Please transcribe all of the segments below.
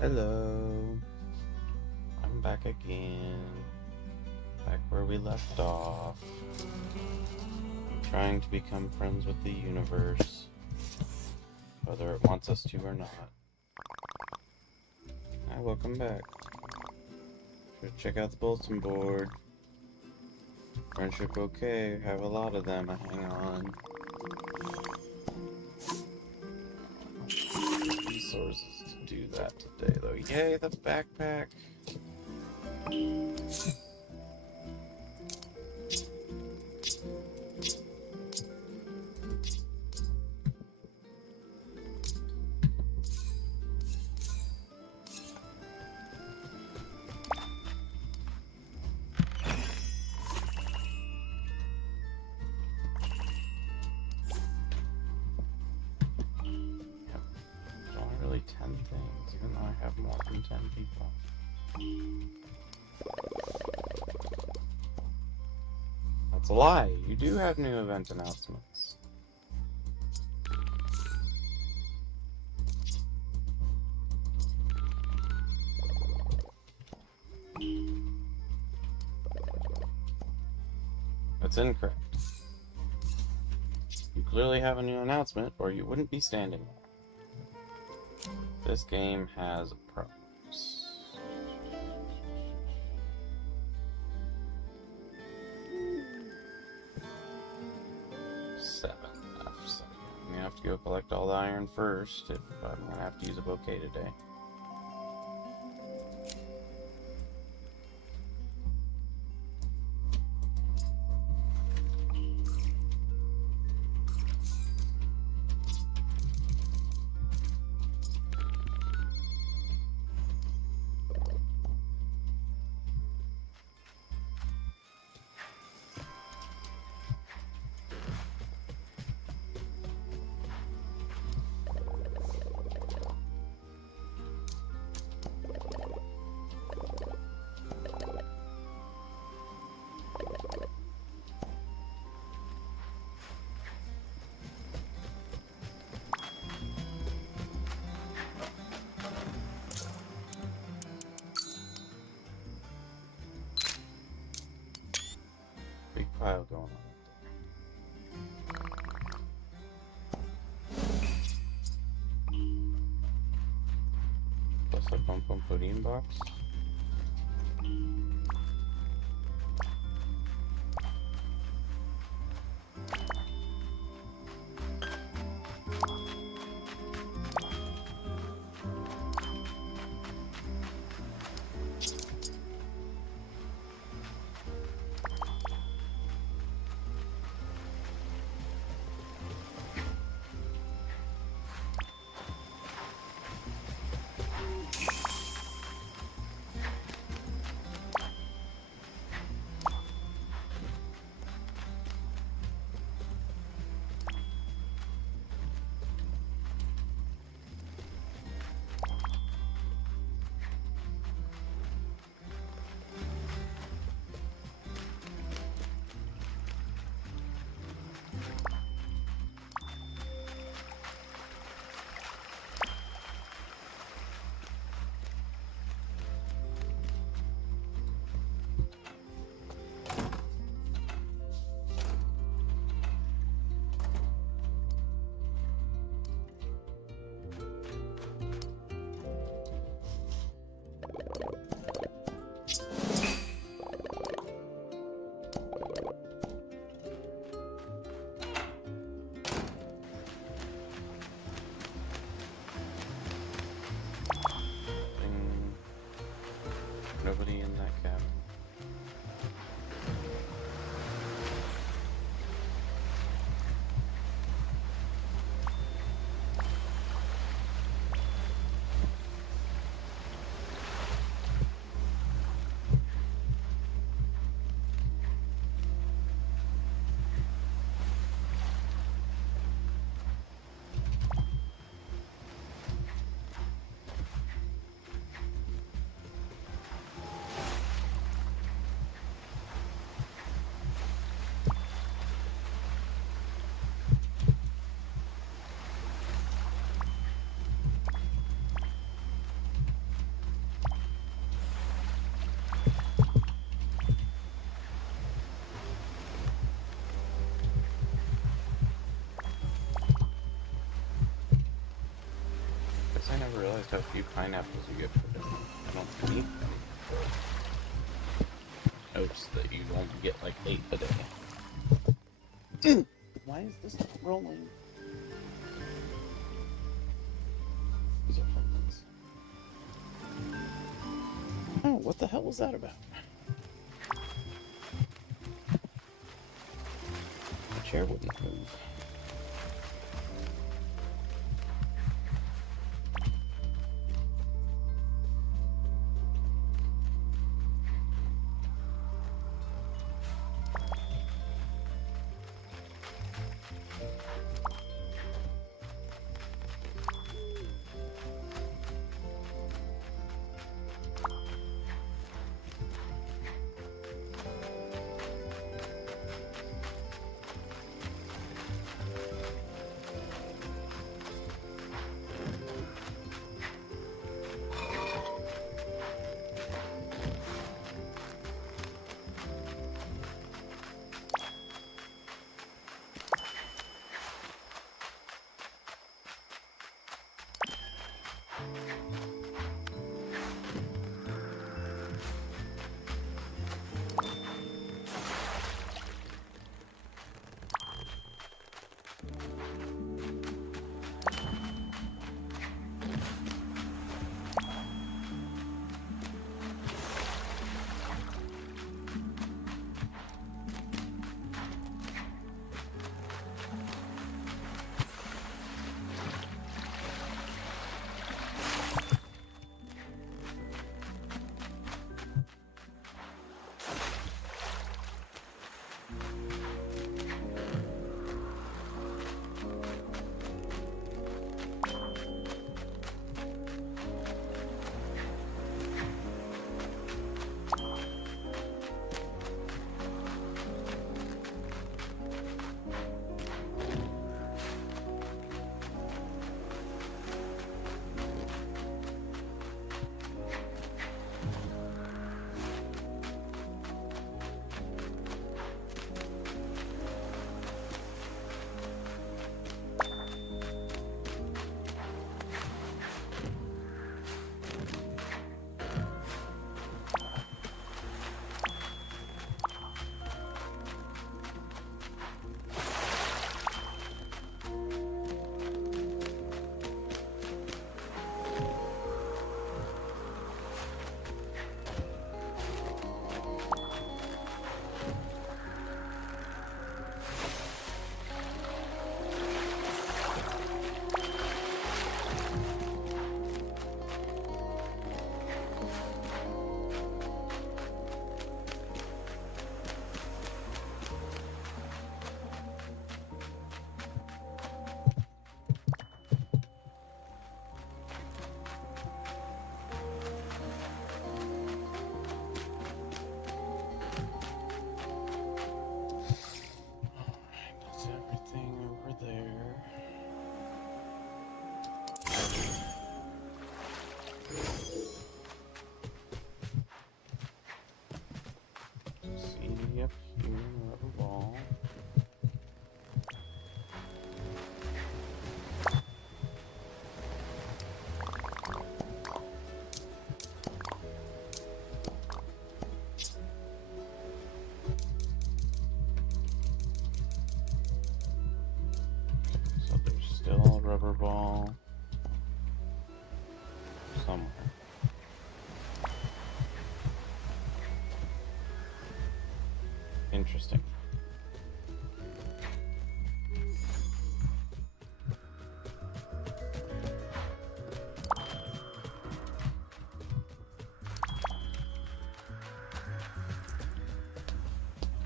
Hello, I'm back again, back where we left off, trying to become friends with the universe, whether it wants us to or not. Hi, welcome back. Should check out the bulletin board. Friendship okay, have a lot of them, hang on. Resources to do that today though. Yay, the backpack! Really 10 things, even though I have more than 10 people. That's a lie. You do have new event announcements. That's incorrect. You clearly have a new announcement, or you wouldn't be standing there. This game has problems. Seven. So I'm gonna have to go collect all the iron first if I'm gonna have to use a bouquet today. Big pile going on. Plus a pom pudding box. pineapples you get for dinner. I don't eat them. Notes that you only get like 8 a day. Why is this not rolling? These are friends. Oh, what the hell was that about? The chair wouldn't move. Rubber ball somewhere. Interesting.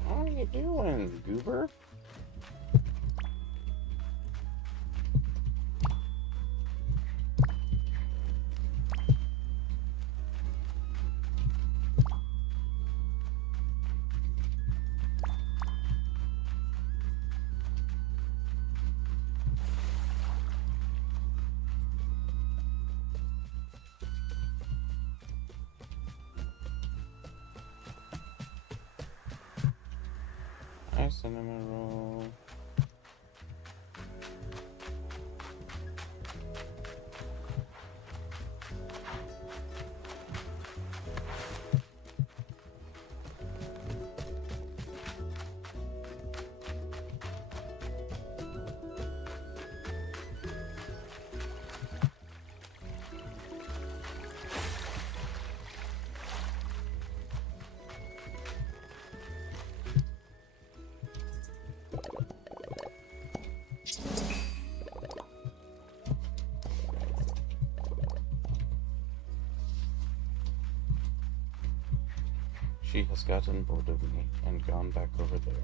What are you doing, goober? Cinnamon roll. She has gotten bored of me and gone back over there.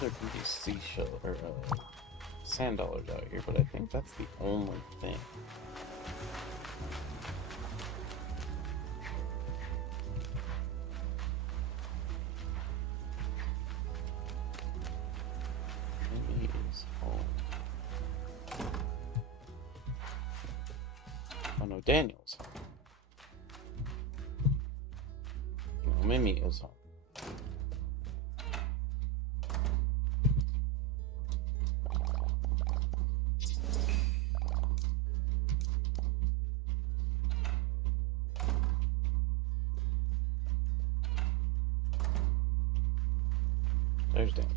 There can be seashell or sand dollars out here, but I think that's the only thing. Mimi is home. Oh no, Daniel's home. No, Mimi is home. There's Daniel.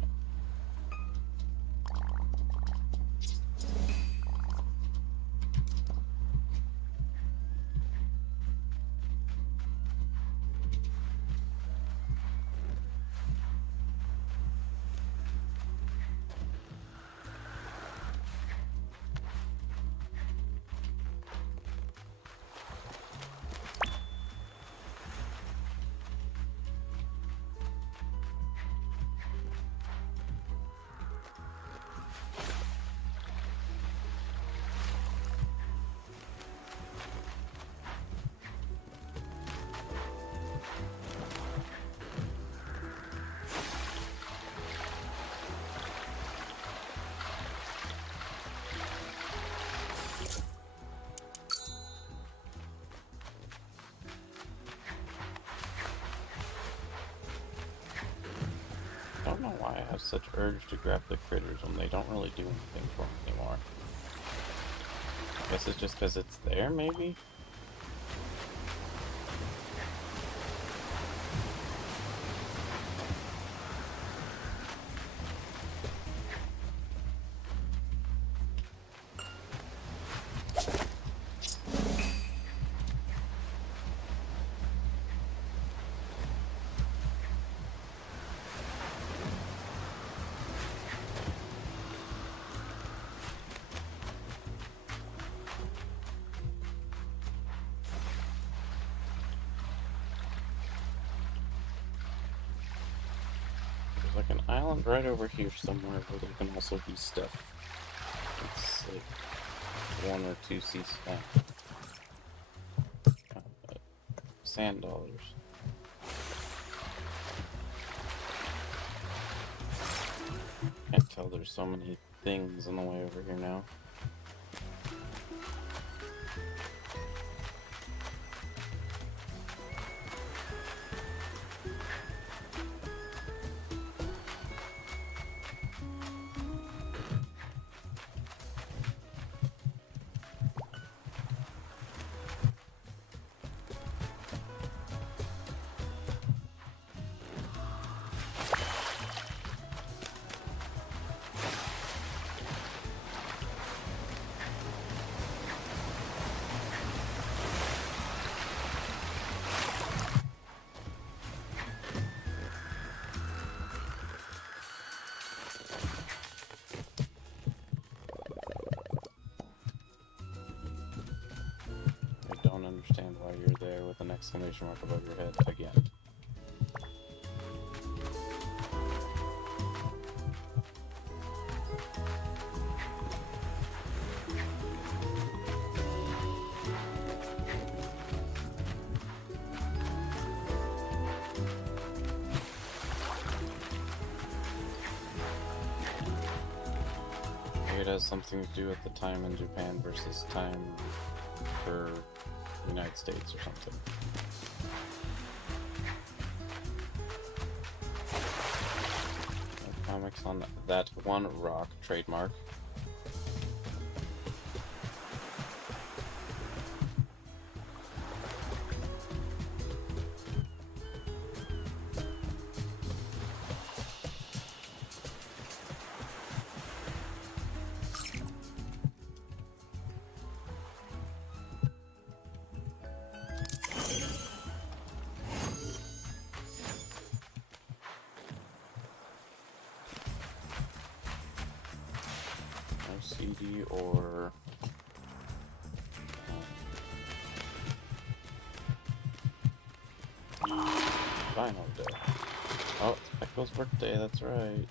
I don't know why I have such urge to grab the critters when they don't really do anything for me anymore. I guess it's just because it's there, maybe? Like an island right over here somewhere where there can also be stuff. It's like 1 or 2 sand dollars. Can't tell there's so many things on the way over here now. I don't understand why you're there with an exclamation mark above your head again. Maybe it has something to do with the time in Japan versus time for the United States or something. No comics on that one rock trademark. Edie or Final Day. Oh, it's Echo's birthday, that's right.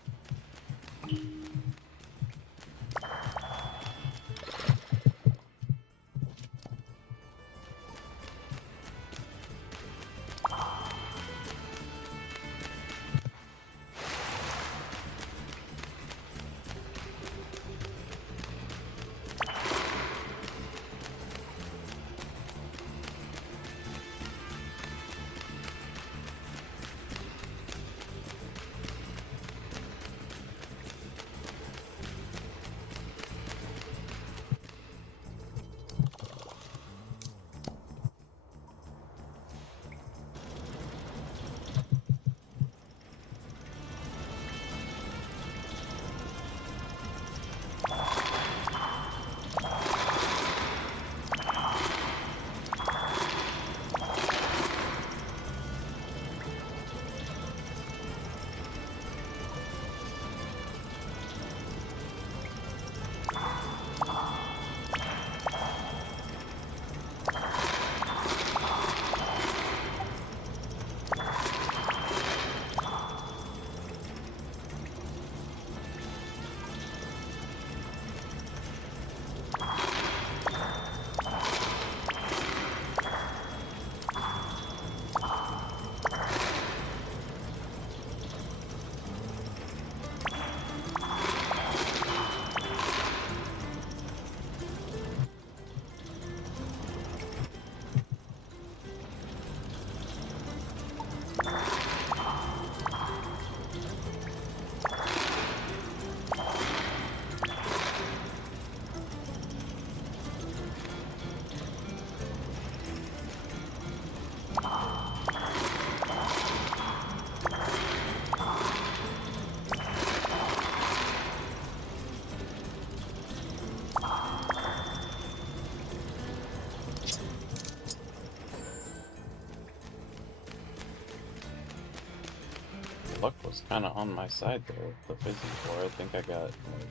Luck was kind of on my side there with the Fizzy 4. I think I got like,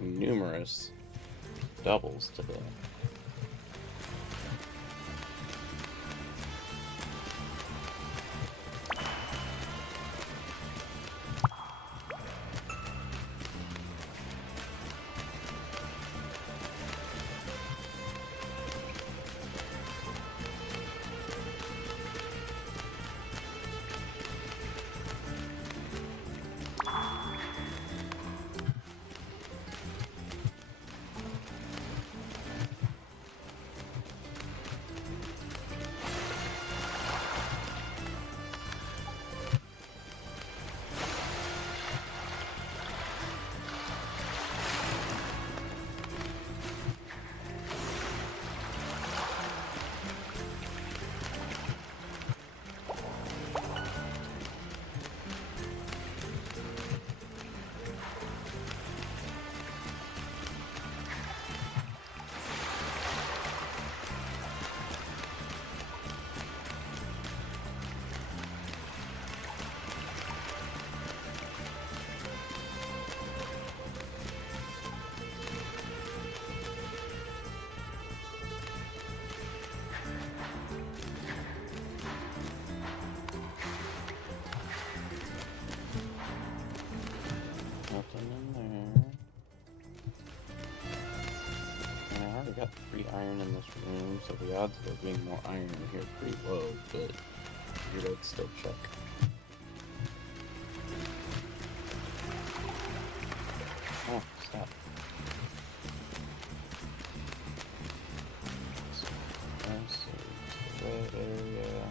numerous doubles today. Nothing in there. And I already got 3 iron in this room, so the odds of there being more iron in here are pretty low, but figured I'd still check. Oh, stop. So, let's see, the red area.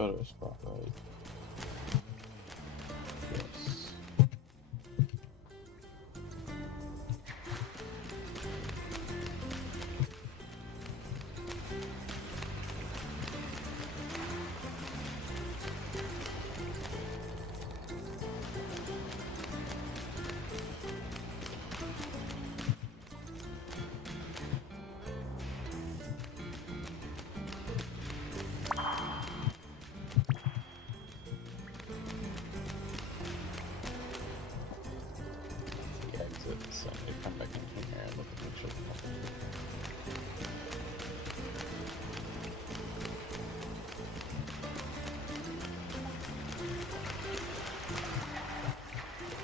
photo spot, right? Yes. The exit, so I need to come back in here and look at the children.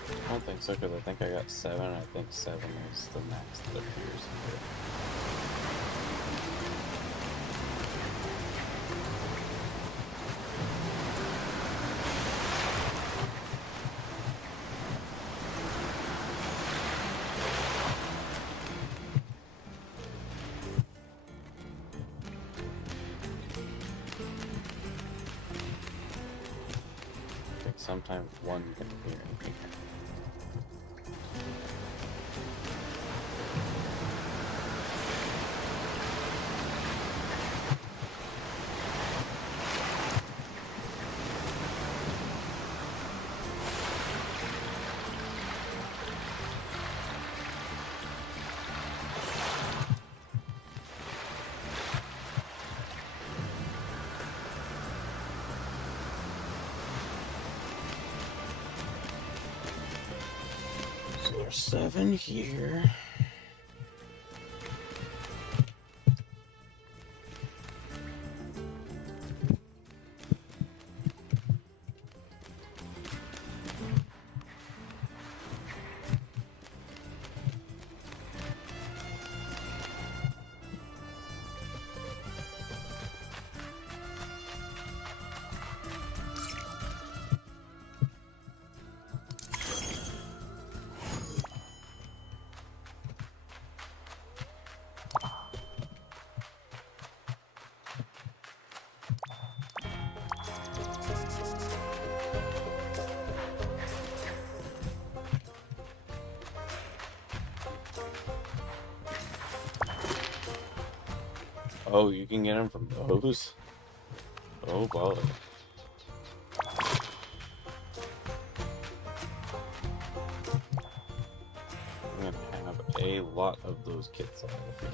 I don't think so, because I think I got 7. I think 7 is the max that appears here. I think sometimes 1 can appear in here. So there's 7 here. Oh, you can get them from those? Oh, boy. I'm gonna have a lot of those kits on the field.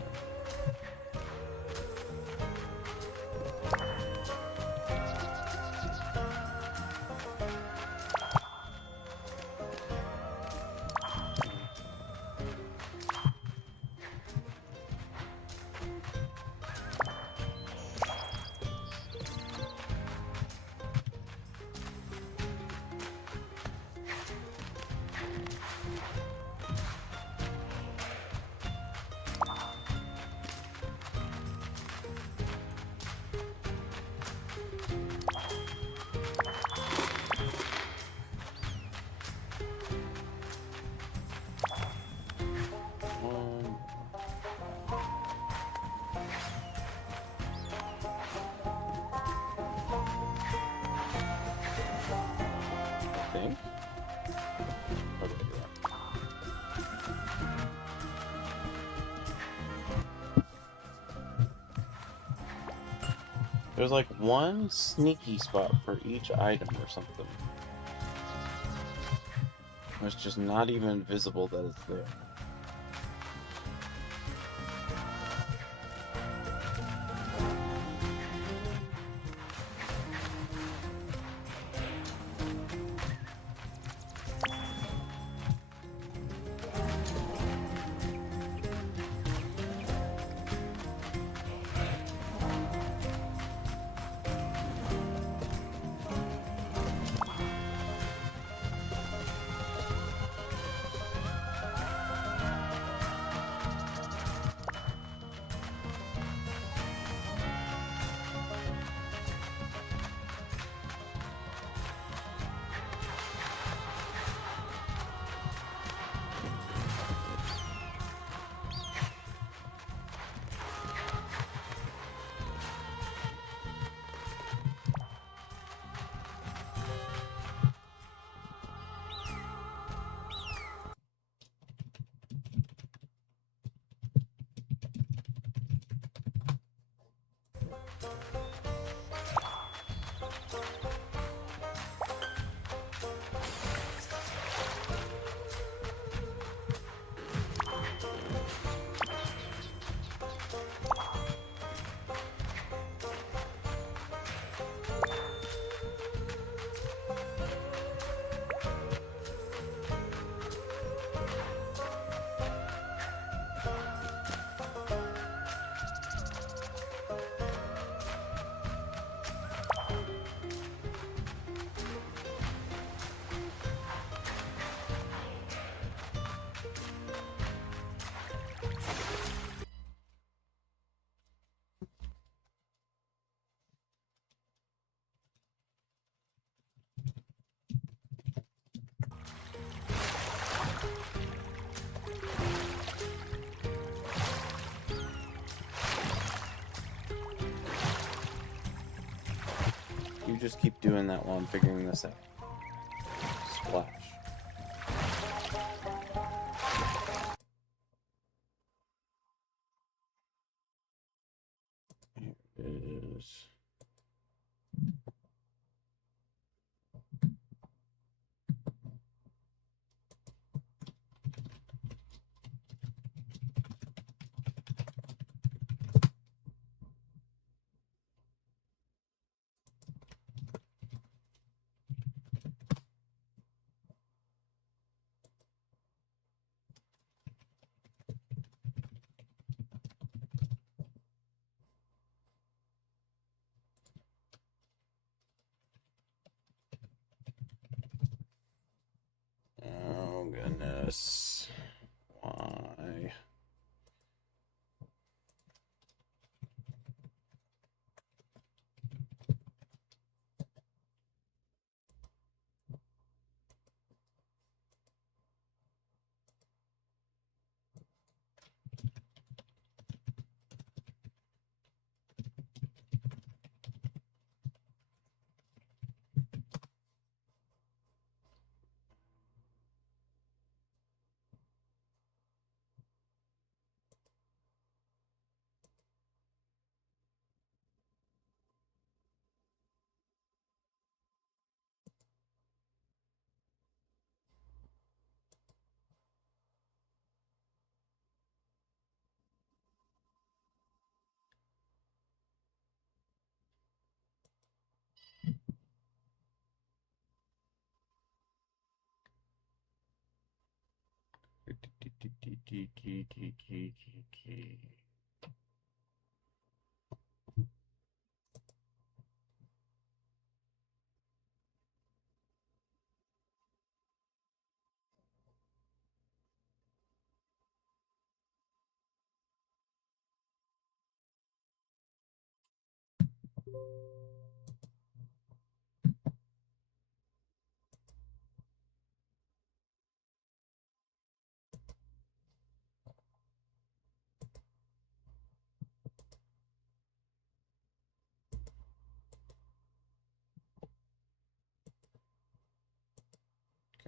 I think. Okay, yeah. There's like 1 sneaky spot for each item or something. It's just not even visible that it's there. You just keep doing that while I'm figuring this out. Splash. Here it is. Oh goodness. Why?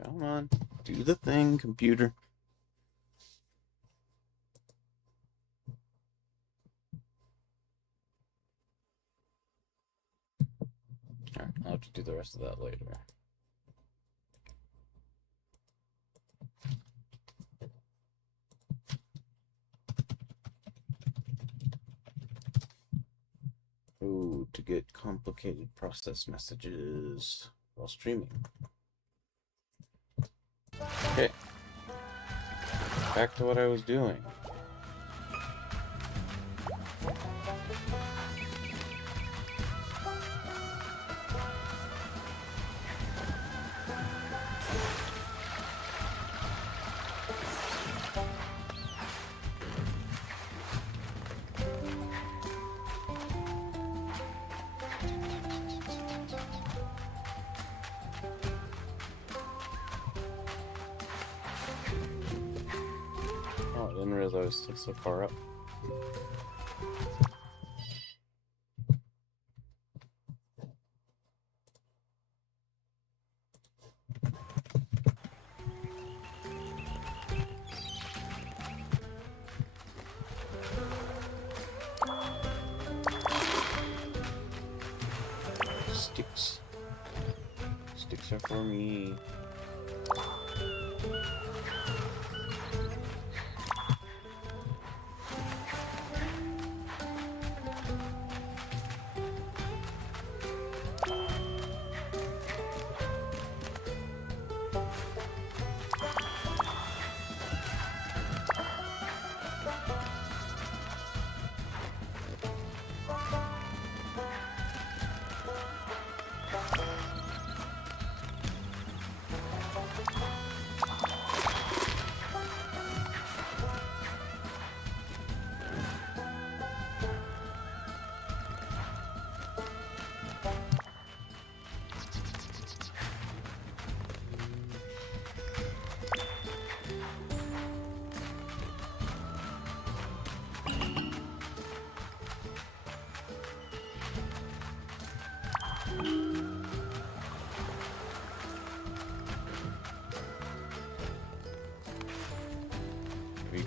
Come on, do the thing, computer. Alright, I'll have to do the rest of that later. Ooh, to get complicated process messages while streaming. Okay. Back to what I was doing. Oh, I didn't realize I was still so far up. Sticks. Sticks are for me.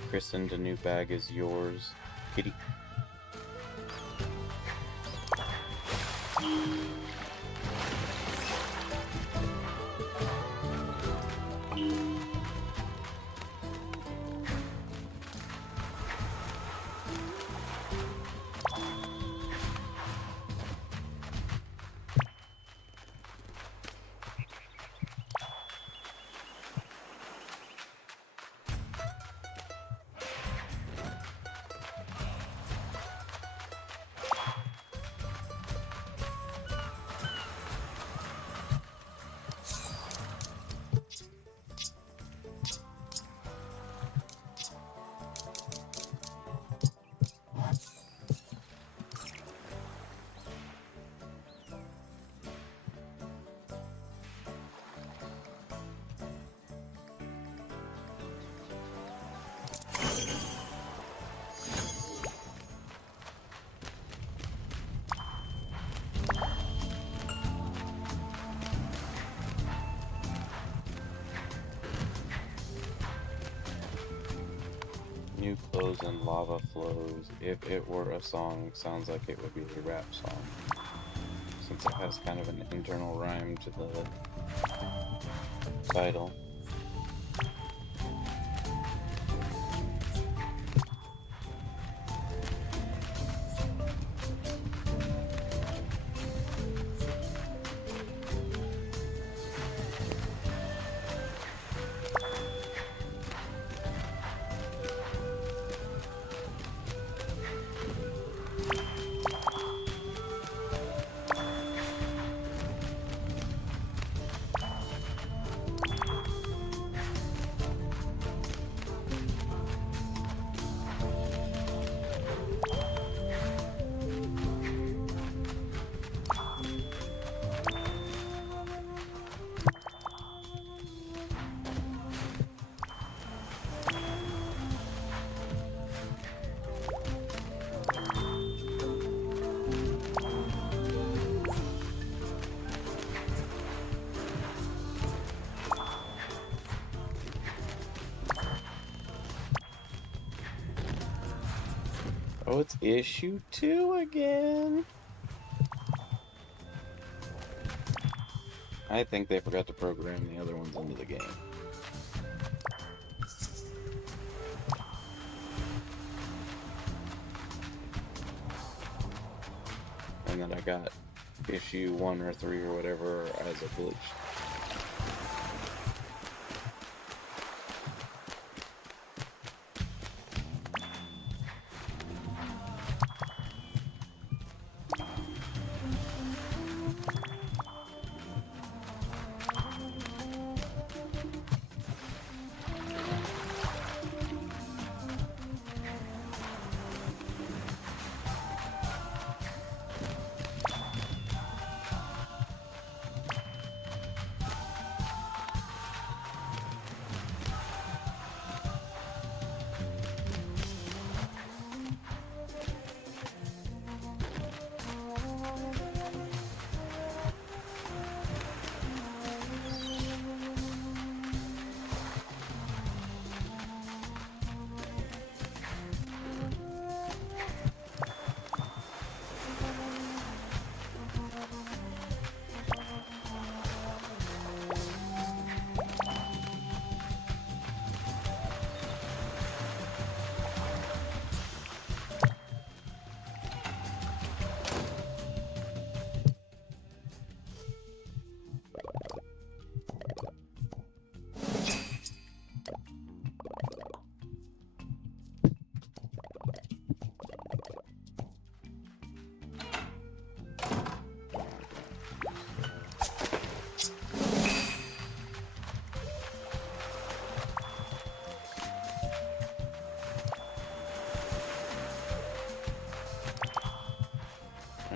Christened a new bag as yours, kitty. New clothes and lava flows. If it were a song, sounds like it would be a rap song. Since it has kind of an internal rhyme to the title. Oh, it's issue 2 again. I think they forgot to program the other ones into the game. And then I got issue 1 or 3 or whatever as a glitch.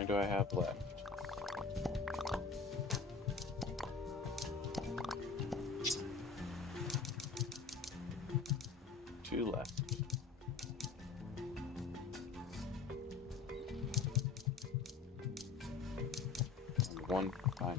many do I have left? 2 left. And 1 pineapple.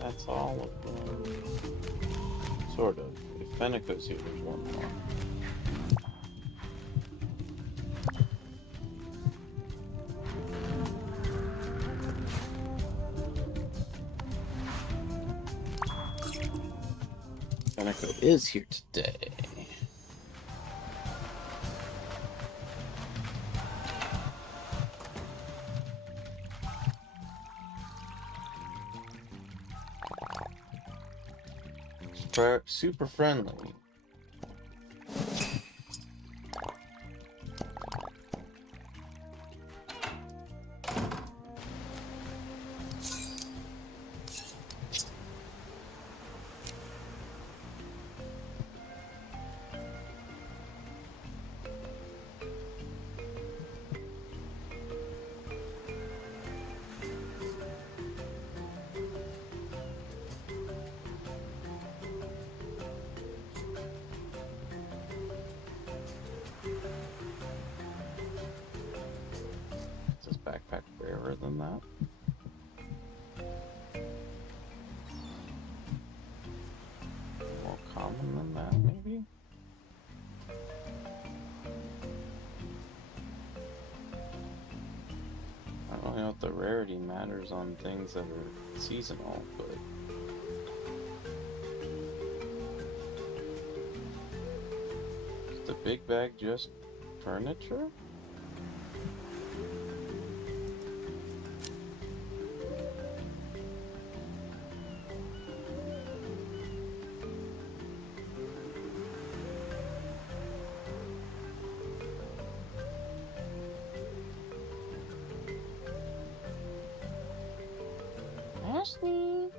That's all of them. Sort of. If Fenico's here, there's one more. Fenico is here today. Super friendly. Backpack rarer than that? More common than that, maybe? I don't know if the rarity matters on things that are seasonal, but... Is the big bag just furniture? Ashley?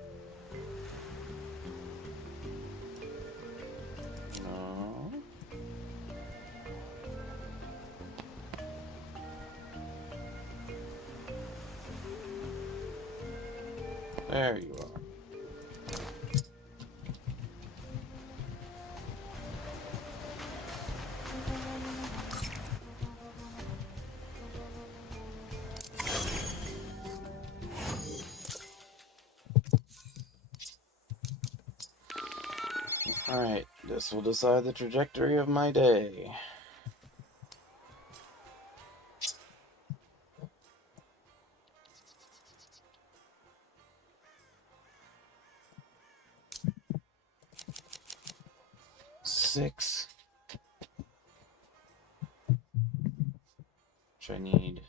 No. There you are. Alright, this will decide the trajectory of my day. Six. Which I need.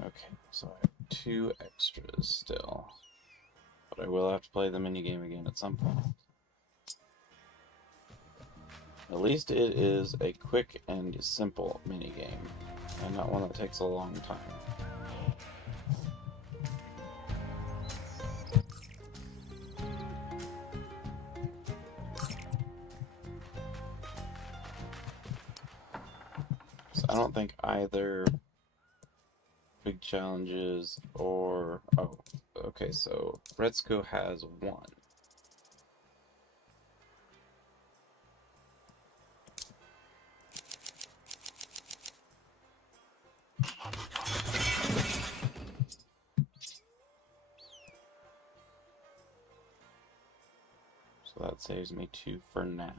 Okay, so I have 2 extras still. But I will have to play the minigame again at some point. At least it is a quick and simple minigame, and not one that takes a long time. So I don't think either big challenges or... Oh, okay, so Redsco has one. So that saves me 2 for now.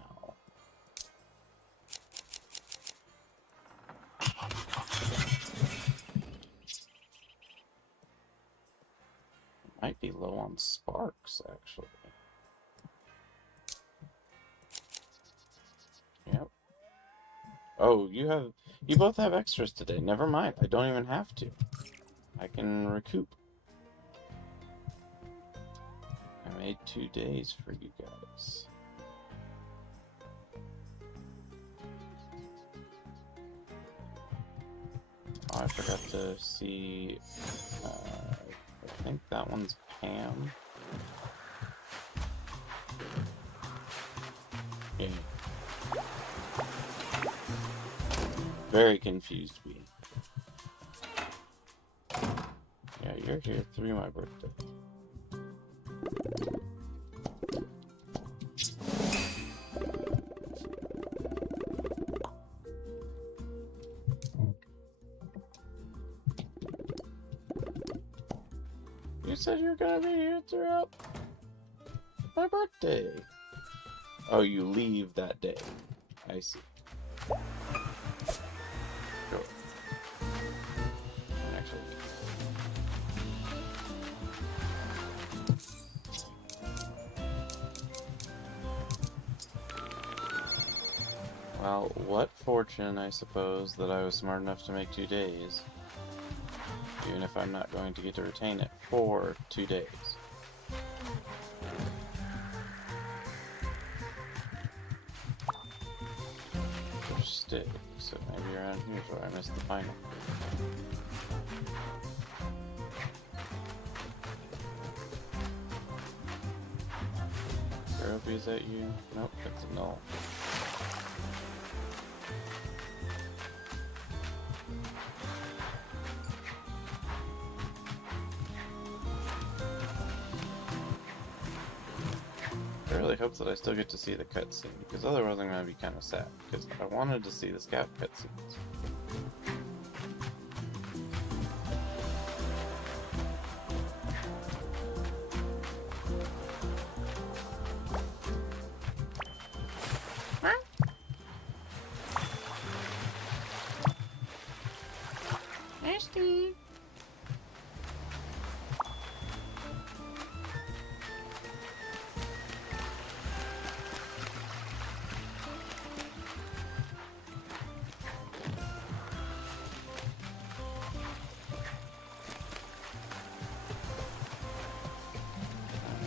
Might be low on sparks, actually. Yep. Oh, you both have extras today. Never mind. I don't even have to. I can recoup. I made 2 days for you guys. Oh, I forgot to see. I think that one's Pam. Yeah. Very confused me. Yeah, you're here through my birthday. You said you were gonna be here throughout my birthday. Oh, you leave that day. I see. Sure. Actually. Well, what fortune, I suppose, that I was smart enough to make 2 days. Even if I'm not going to get to retain it for 2 days. Stick, so maybe around here's where I missed the final. Trophy, is that you? Nope, that's a null. I really hope that I still get to see the cutscene, because otherwise I'm going to be kind of sad, because I wanted to see the scout cutscenes. Nasty!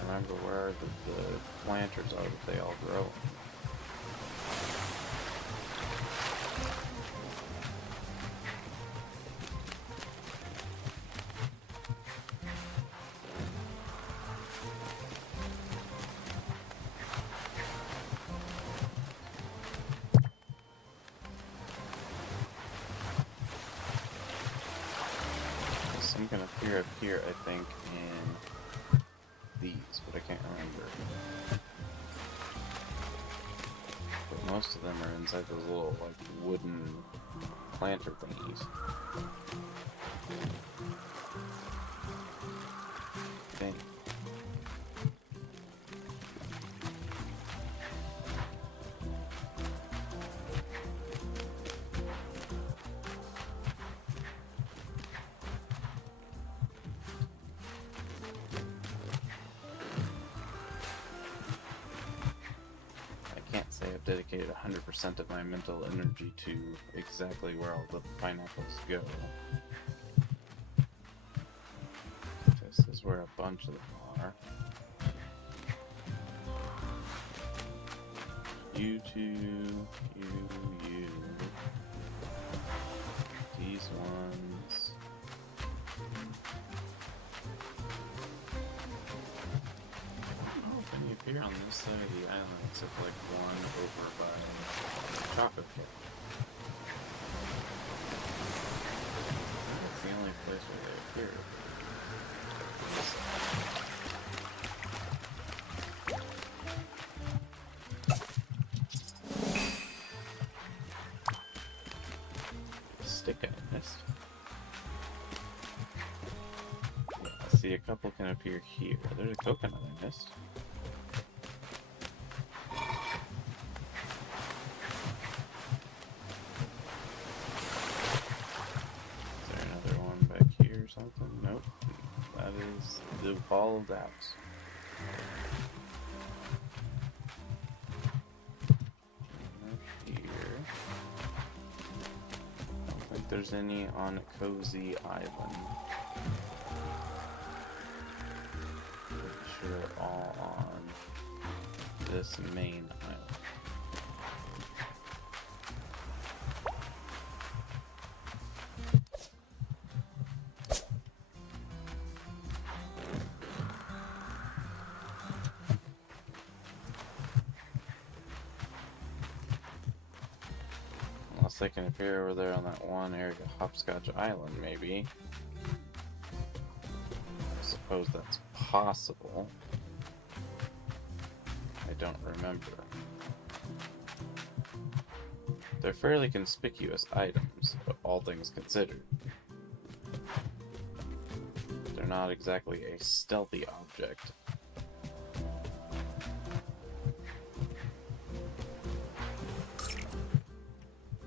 Remember where the planters are that they all grow. Some kind of fear up here, I think, in these, but I can't remember. But most of them are inside those little, like, wooden planter thingies. Dang. Say I've dedicated 100% of my mental energy to exactly where all the pineapples go. This is where a bunch of them are. You two, you. These ones. Oh, when you appear on this side of the island, except like one over by Chocolate Cake. That's the only place where they appear. Stick I missed. Yeah, I see a couple can appear here. There's a coconut I missed. Is there another one back here or something? Nope. That is the Ball of Doubts. Here. I don't think there's any on Cozy Island. Which are all on this main island. Unless they can appear over there on that one area, Hopscotch Island, maybe. I suppose that's possible. I don't remember. They're fairly conspicuous items, but all things considered. They're not exactly a stealthy object.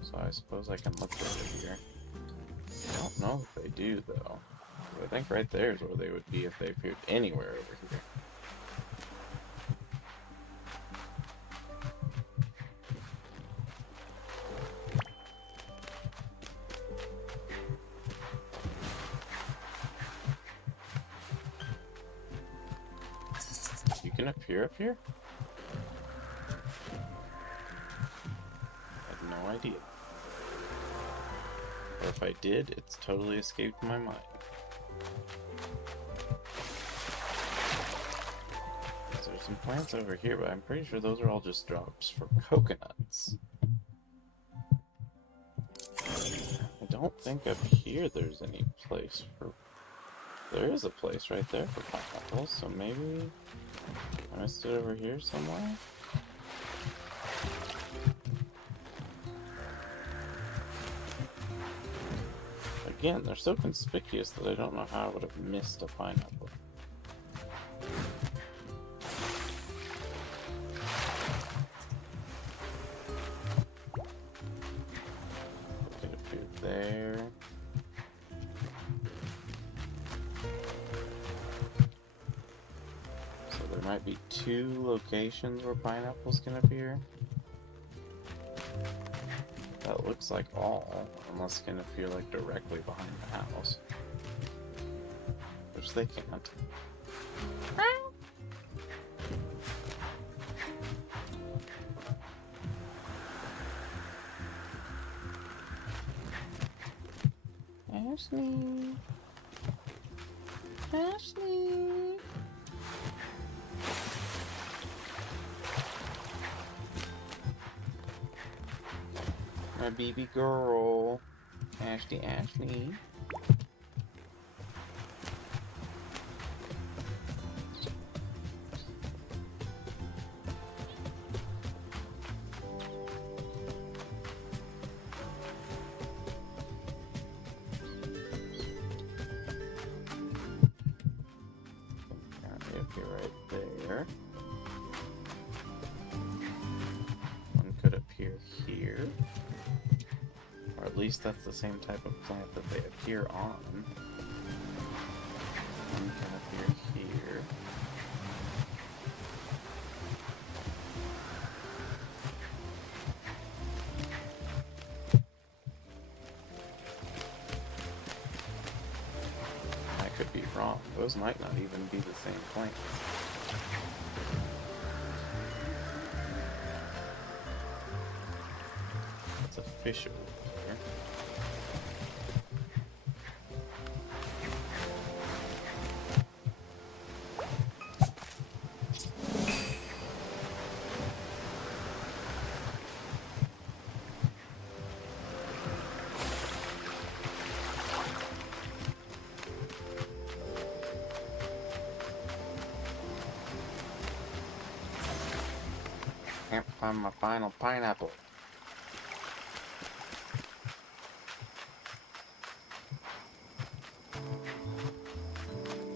So I suppose I can look over here. I don't know if they do, though. I think right there is where they would be if they appeared anywhere over here. You can appear up here? I had no idea. Or if I did, it's totally escaped my mind. So there's some plants over here, but I'm pretty sure those are all just drops for coconuts. I don't think up here there's any place for... There is a place right there for pineapples, so maybe I missed it over here somewhere? Again, they're so conspicuous that I don't know how I would have missed a pineapple. It could appear there. So there might be two locations where pineapples can appear. That looks like all, unless it can appear like directly behind the house. Which they can't. Ashley. Ashley. My baby girl. Ashley. Okay, right there. One could appear here. Or at least that's the same type of plant that they appear on. One can appear here. I could be wrong. Those might not even be the same plant. That's a fish over here. Can't find my final pineapple.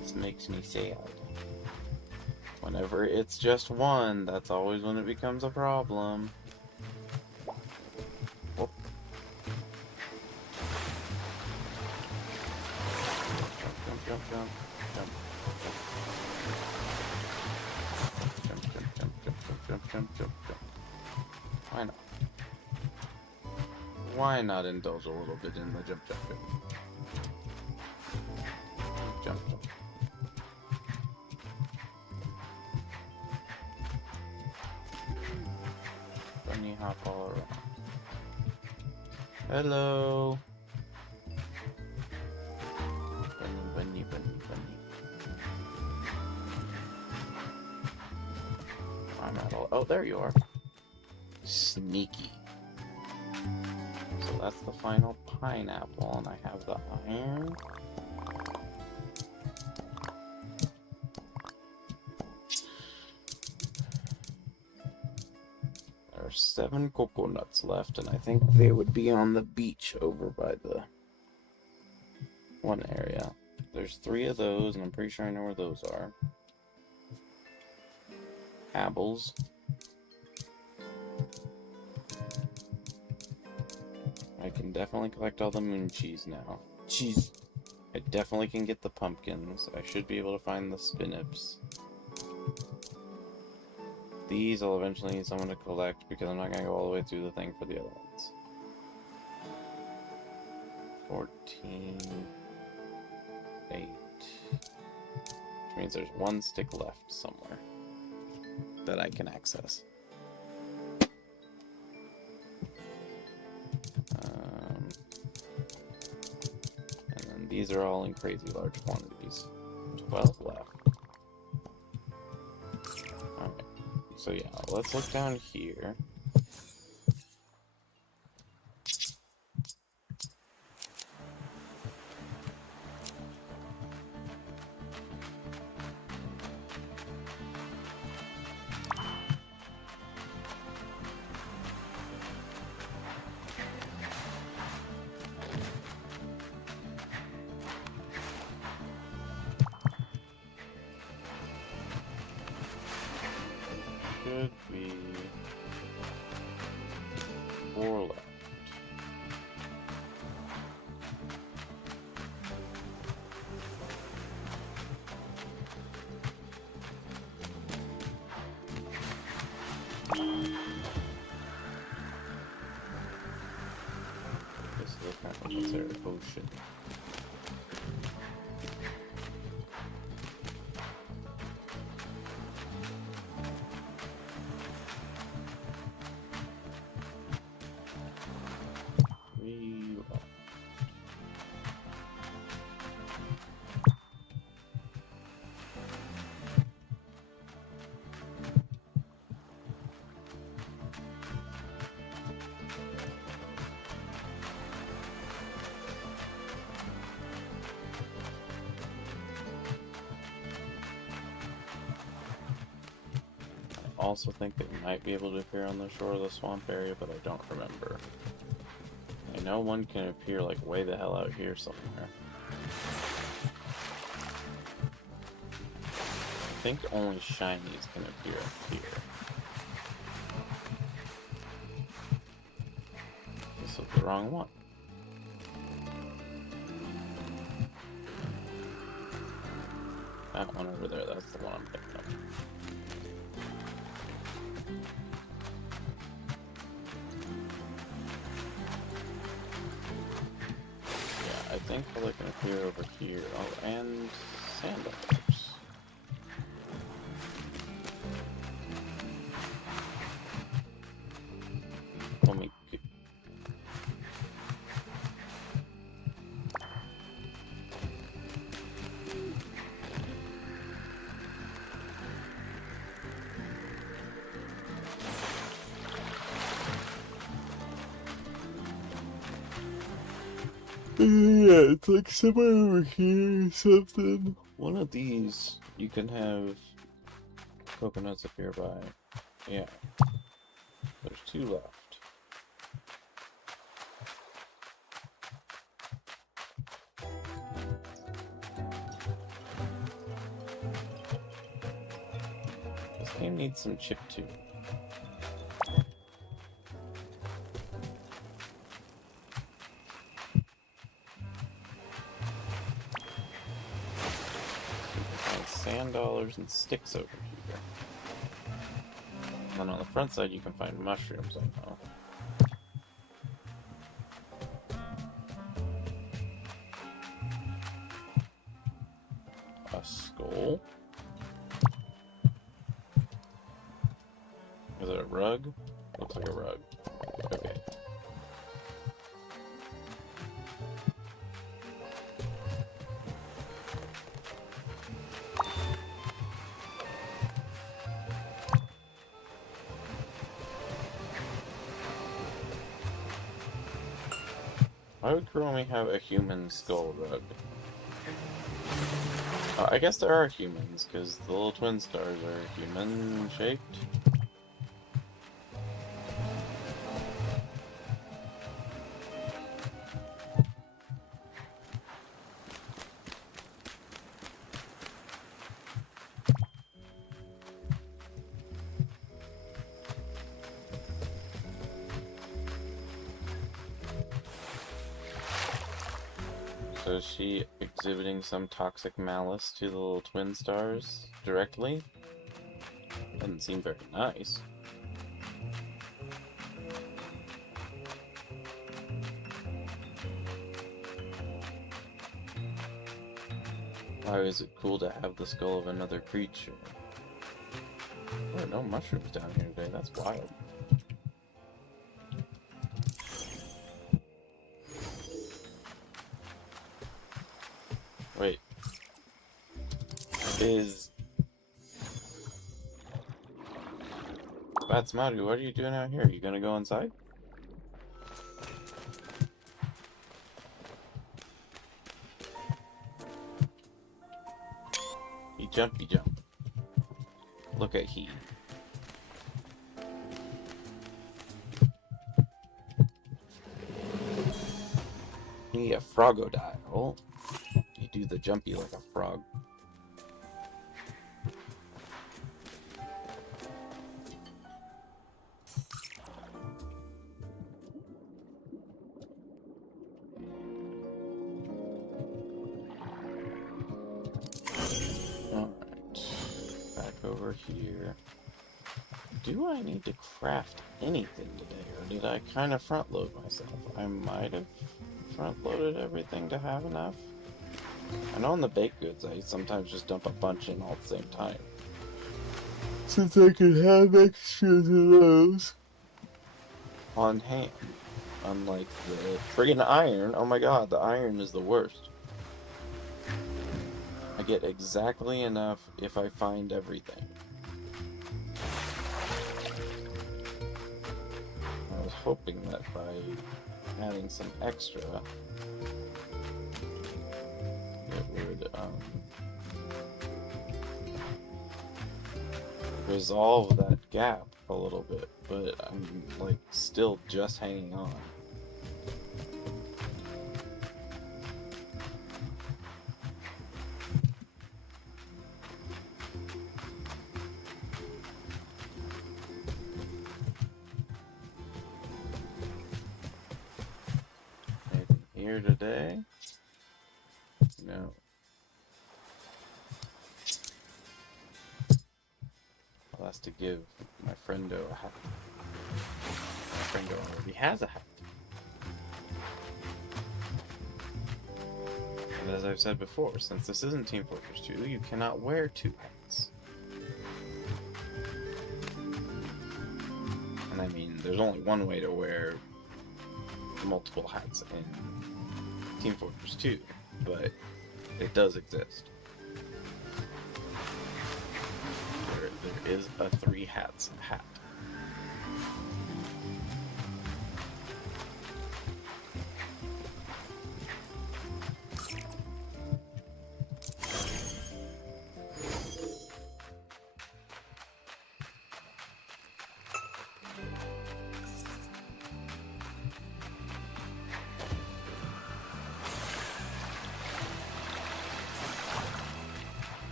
This makes me sad. Whenever it's just one, that's always when it becomes a problem. Whoop. Jump, jump, jump, jump, jump, jump, jump, jump, jump, jump, jump, jump, jump. Why not? Why not indulge a little bit in the jump, jump, jump? Jump, jump. Bunny hop all around. Hello. Bunny, bunny, bunny, bunny. I'm at all. Oh, there you are. Sneaky. So that's the final pineapple, and I have the iron. There are 7 coconuts left, and I think they would be on the beach over by the one area. There's 3 of those, and I'm pretty sure I know where those are. Apples. I can definitely collect all the moon cheese now. Cheese! I definitely can get the pumpkins. I should be able to find the spinnips. These I'll eventually need someone to collect because I'm not going to go all the way through the thing for the other ones. 14... 8... Which means there's 1 stick left somewhere that I can access. These are all in crazy large quantities. 12 left. Alright. So yeah, let's look down here. Should be 4 left. This is a kind of considered ocean. Also think they might be able to appear on the shore of the swamp area, but I don't remember. I know one can appear like way the hell out here somewhere. I think only shinies can appear up here. This is the wrong one. That one over there, that's the one I'm picking up. I think they can appear over here. Oh, and sandals. Let me Yeah, it's like somewhere over here or something. One of these, you can have coconuts up here by. Yeah. There's 2 left. This game needs some chip too. Sand dollars and sticks over here. And then on the front side you can find mushrooms, I know. A skull? Is it a rug? Looks like a rug. Okay. Why would Kuromi have a human skull rug? I guess there are humans, because the little twin stars are human-shaped. So is she exhibiting some toxic malice to the little twin stars directly? Doesn't seem very nice. Why is it cool to have the skull of another creature? There are no mushrooms down here today, that's wild. Wait. Batsmaru, what are you doing out here? Are you gonna go inside? You jump. Look at he. Be a frogodile. You do the jumpy like a frog. Over here. Do I need to craft anything today, or did I kind of front load myself? I might have front loaded everything to have enough. I know in the baked goods I sometimes just dump a bunch in all at the same time, since I can have extras of those on hand. Unlike the friggin' iron. Oh my god, the iron is the worst. I get exactly enough if I find everything. I was hoping that by adding some extra, it would resolve that gap a little bit, but I'm like still just hanging on. Here today? No. I'll have to give my friendo a hat. My friendo already has a hat. And as I've said before, since this isn't Team Fortress 2, you cannot wear 2 hats. And I mean, there's only one way to wear multiple hats in Team Fortress 2, but it does exist. There is a 3 hats hat.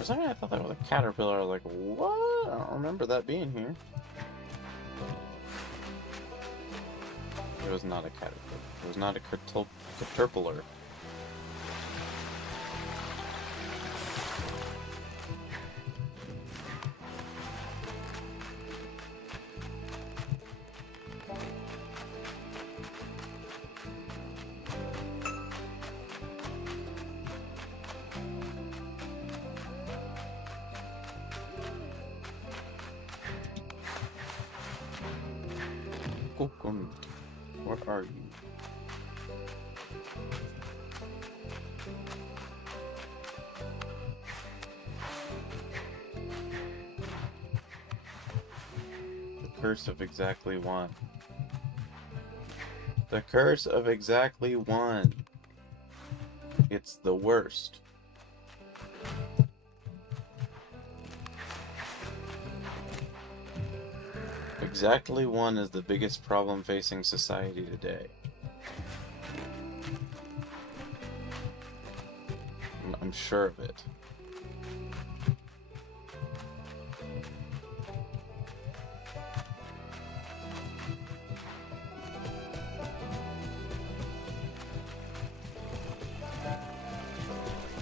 For a second I thought that was a caterpillar. I was like, what? I don't remember that being here. It was not a caterpillar. It was not a caterpillar. Kokon, what are you? The curse of exactly one. The curse of exactly one. It's the worst. Exactly one is the biggest problem facing society today. I'm sure of it.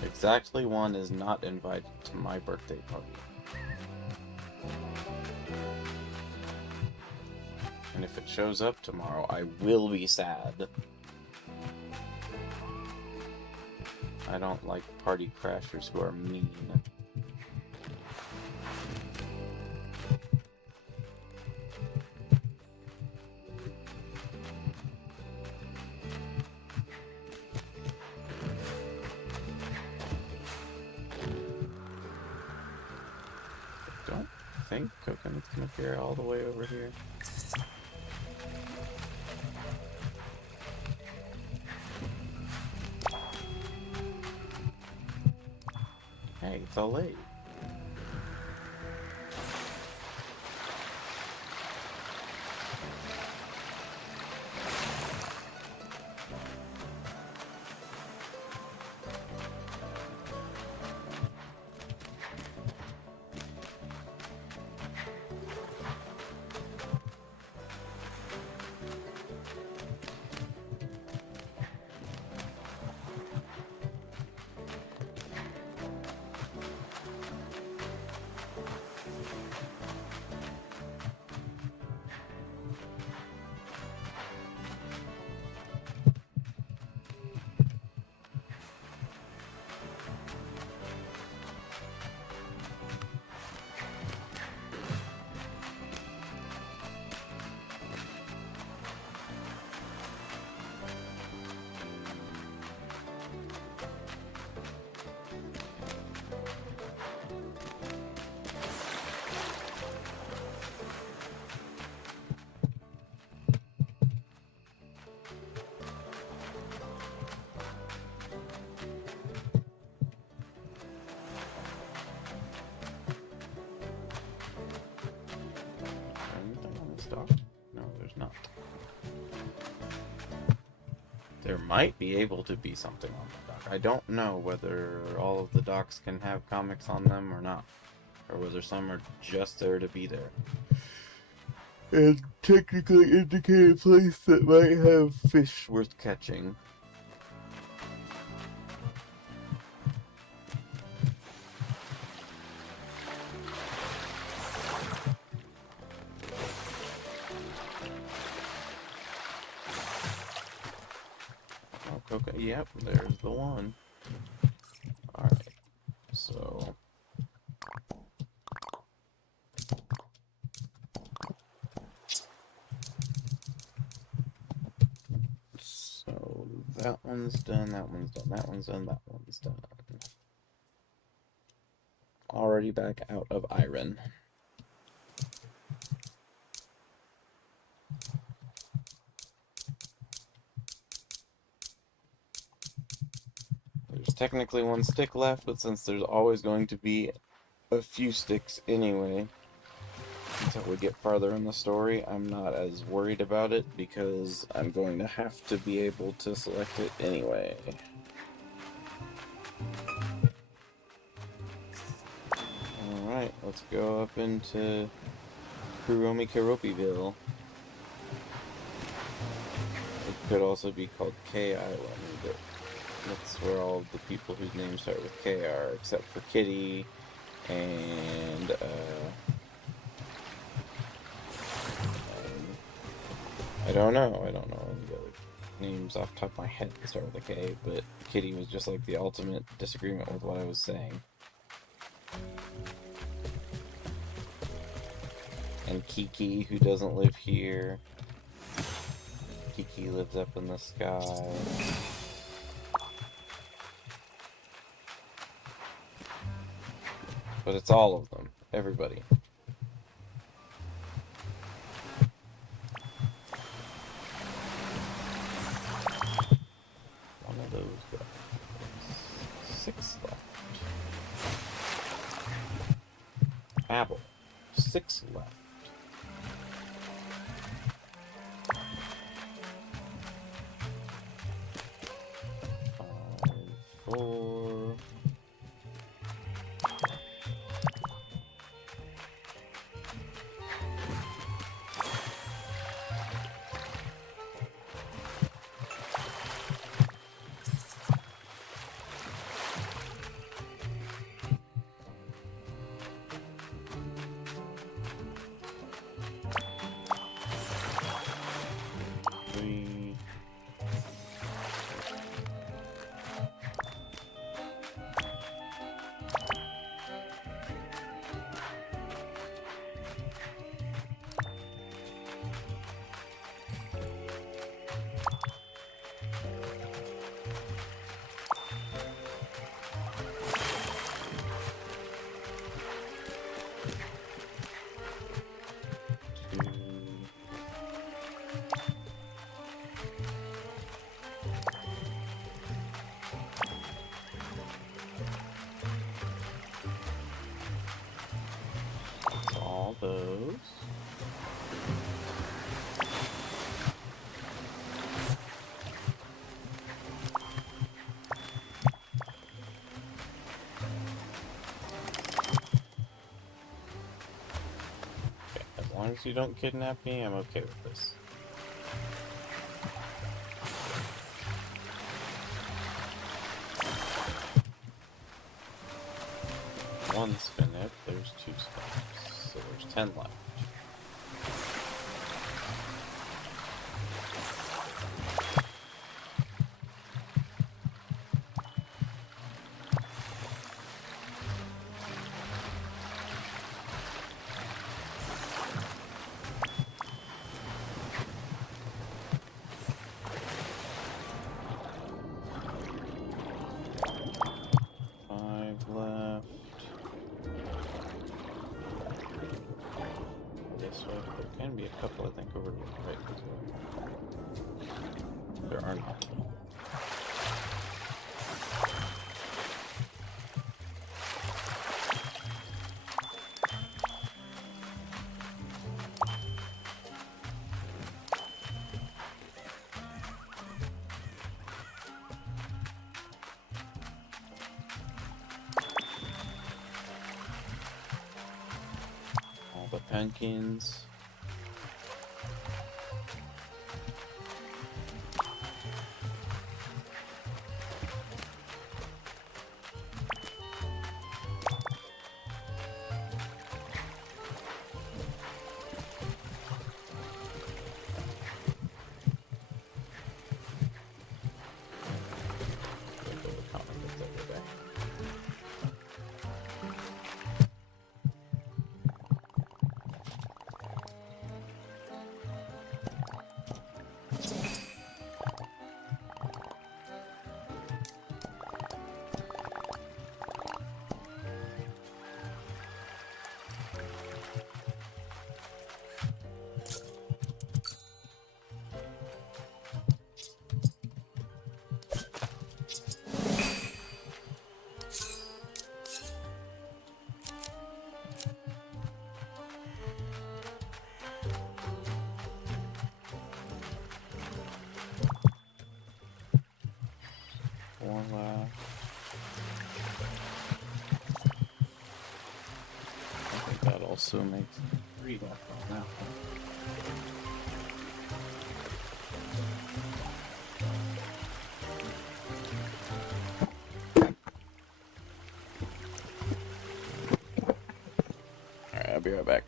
Exactly one is not invited to my birthday party. And if it shows up tomorrow, I will be sad. I don't like party crashers who are mean. I don't think Coconut's gonna carry all the way over here. Hey, it's all late. Anything on this dock? No, there's not. There might be able to be something on the dock. I don't know whether all of the docks can have comics on them or not. Or whether some are just there to be there. And technically indicate a place that might have fish worth catching. Oh, okay, yep, there's the one. Alright, so... So, that one's done, that one's done, that one's done, that one's done. Already back out of iron. There's technically one stick left, but since there's always going to be a few sticks anyway, until we get farther in the story, I'm not as worried about it because I'm going to have to be able to select it anyway. Alright, let's go up into Kuromi Karopiville. It could also be called K Island, but that's where all the people whose names start with K are, except for Kitty and I don't know any other names off the top of my head that start with a K, but Kitty was just like the ultimate disagreement with what I was saying. And Kiki, who doesn't live here. Kiki lives up in the sky. But it's all of them. Everybody. One of those guys. 6 left. Apple. 6 left. 5, 4. All those. Okay, as long as you don't kidnap me, I'm okay with this. One spin it, there's 2 spins, so there's 10 left. Left. This way. There can be a couple, I think, over right as well. There are not. The pumpkins. also makes 3 left on that one. Alright, I'll be right back.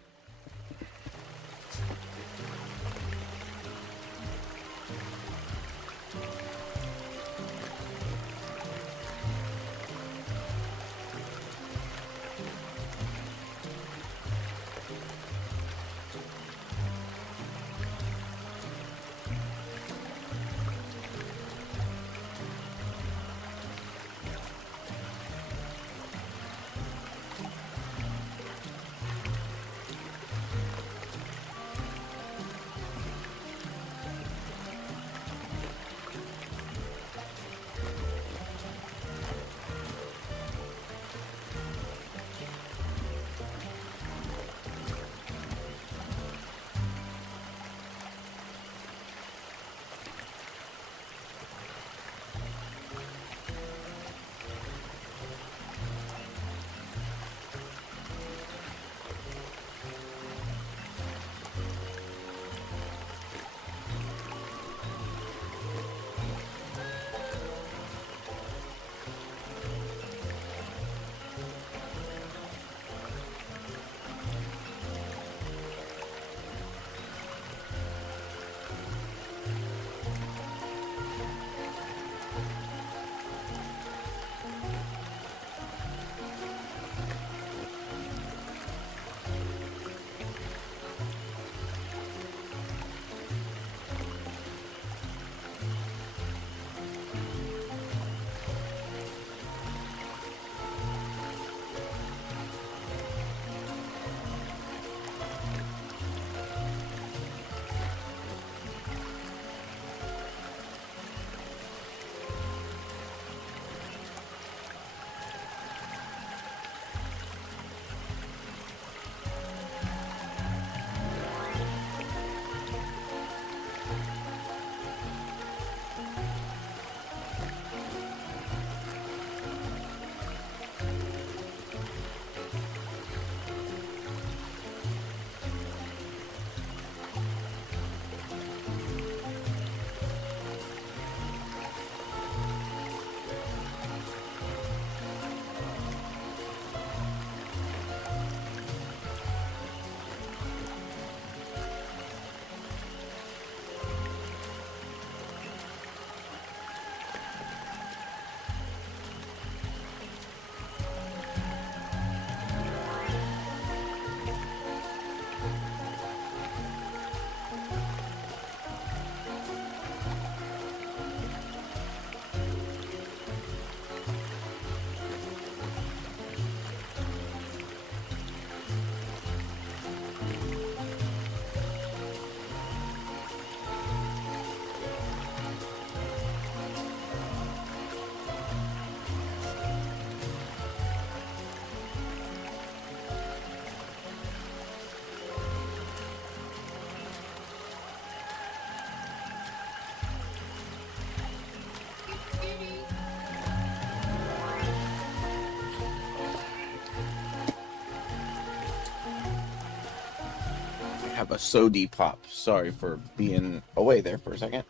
Have a sody pop. Sorry for being away there for a second.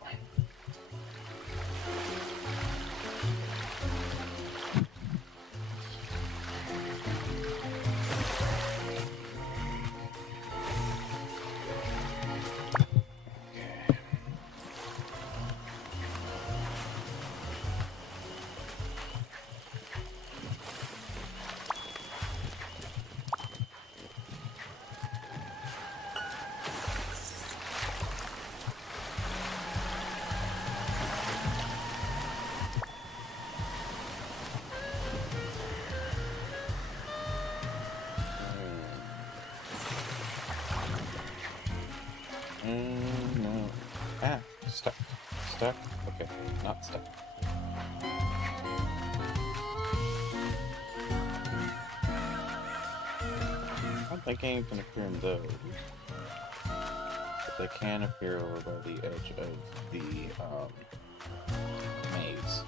No. Ah, stuck. Stuck? Okay, not stuck. I don't think anything can appear in those. But they can appear over by the edge of the maze.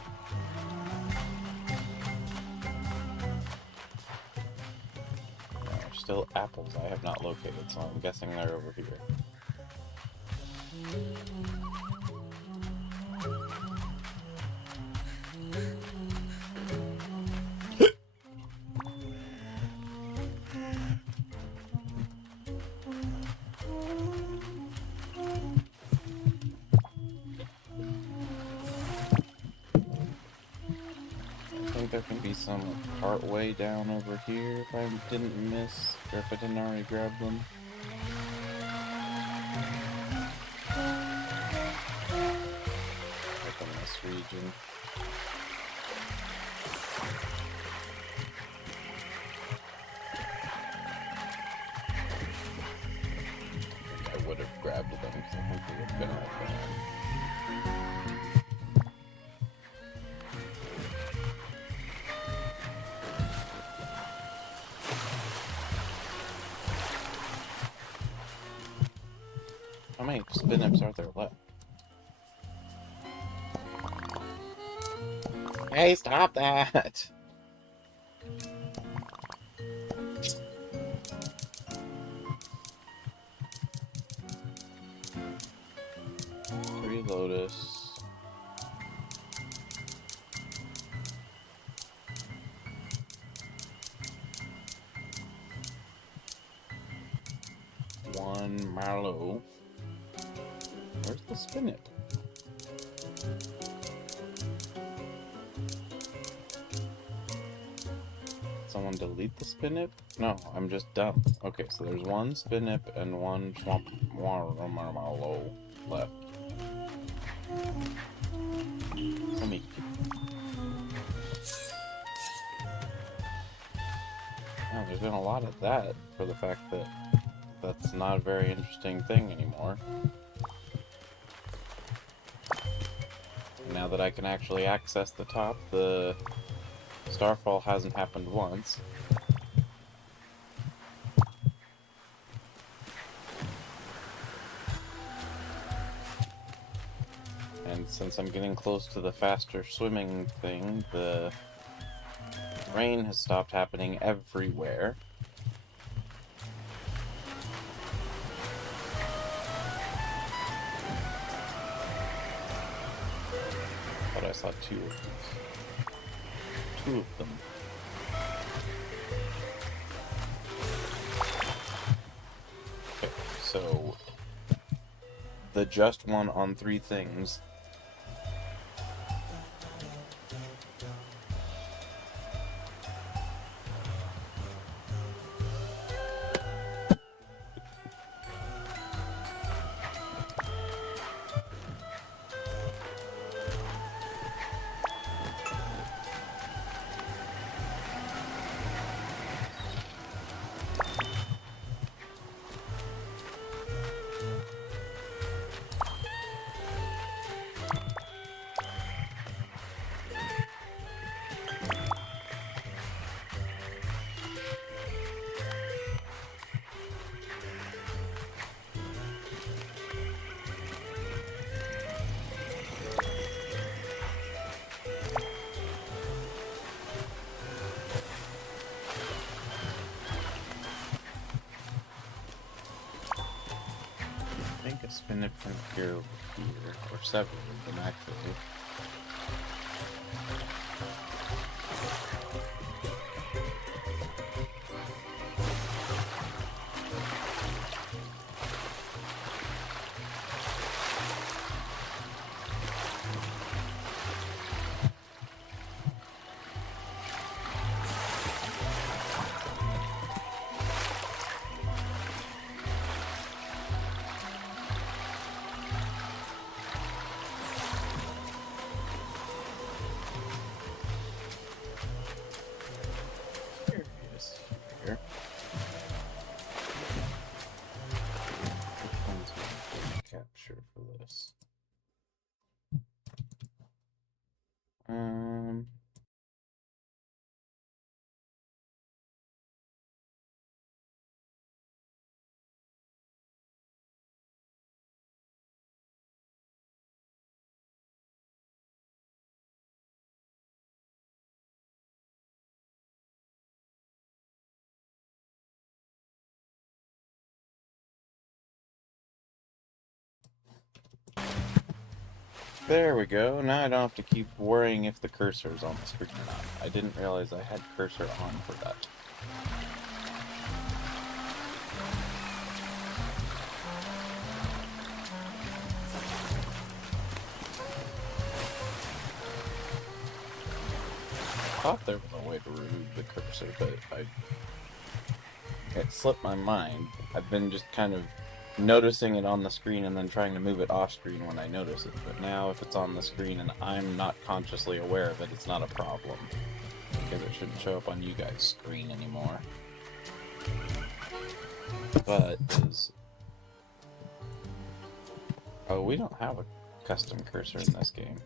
There's still apples I have not located, so I'm guessing they're over here. I think there can be some part way down over here if I didn't miss, or if I didn't already grab them. Like in this region. I would have grabbed them because I think they would have been right there. How many spinnips are there left? Hey, stop that! 3 lotus. One mallow. Where's the spinnip? Someone delete the spinnip? No, I'm just dumb. Okay, so there's 1 spinnip and 1 swamp mallow left. Let me. Yeah, there's been a lot of that for the fact that that's not a very interesting thing anymore. Now that I can actually access the top, the starfall hasn't happened once. And since I'm getting close to the faster swimming thing, the rain has stopped happening everywhere. But I saw 2 of these. 2 of them. Okay, so the just one on 3 things. I think a spinnip from here over here, or several of them actually. Here. Which one's going to capture for this? There we go. Now I don't have to keep worrying if the cursor is on the screen or not. I didn't realize I had cursor on for that. I thought there was a way to remove the cursor, but it slipped my mind. I've been just kind of noticing it on the screen and then trying to move it off screen when I notice it. But now if it's on the screen and I'm not consciously aware of it, it's not a problem. Because it shouldn't show up on you guys' screen anymore. But oh, we don't have a custom cursor in this game.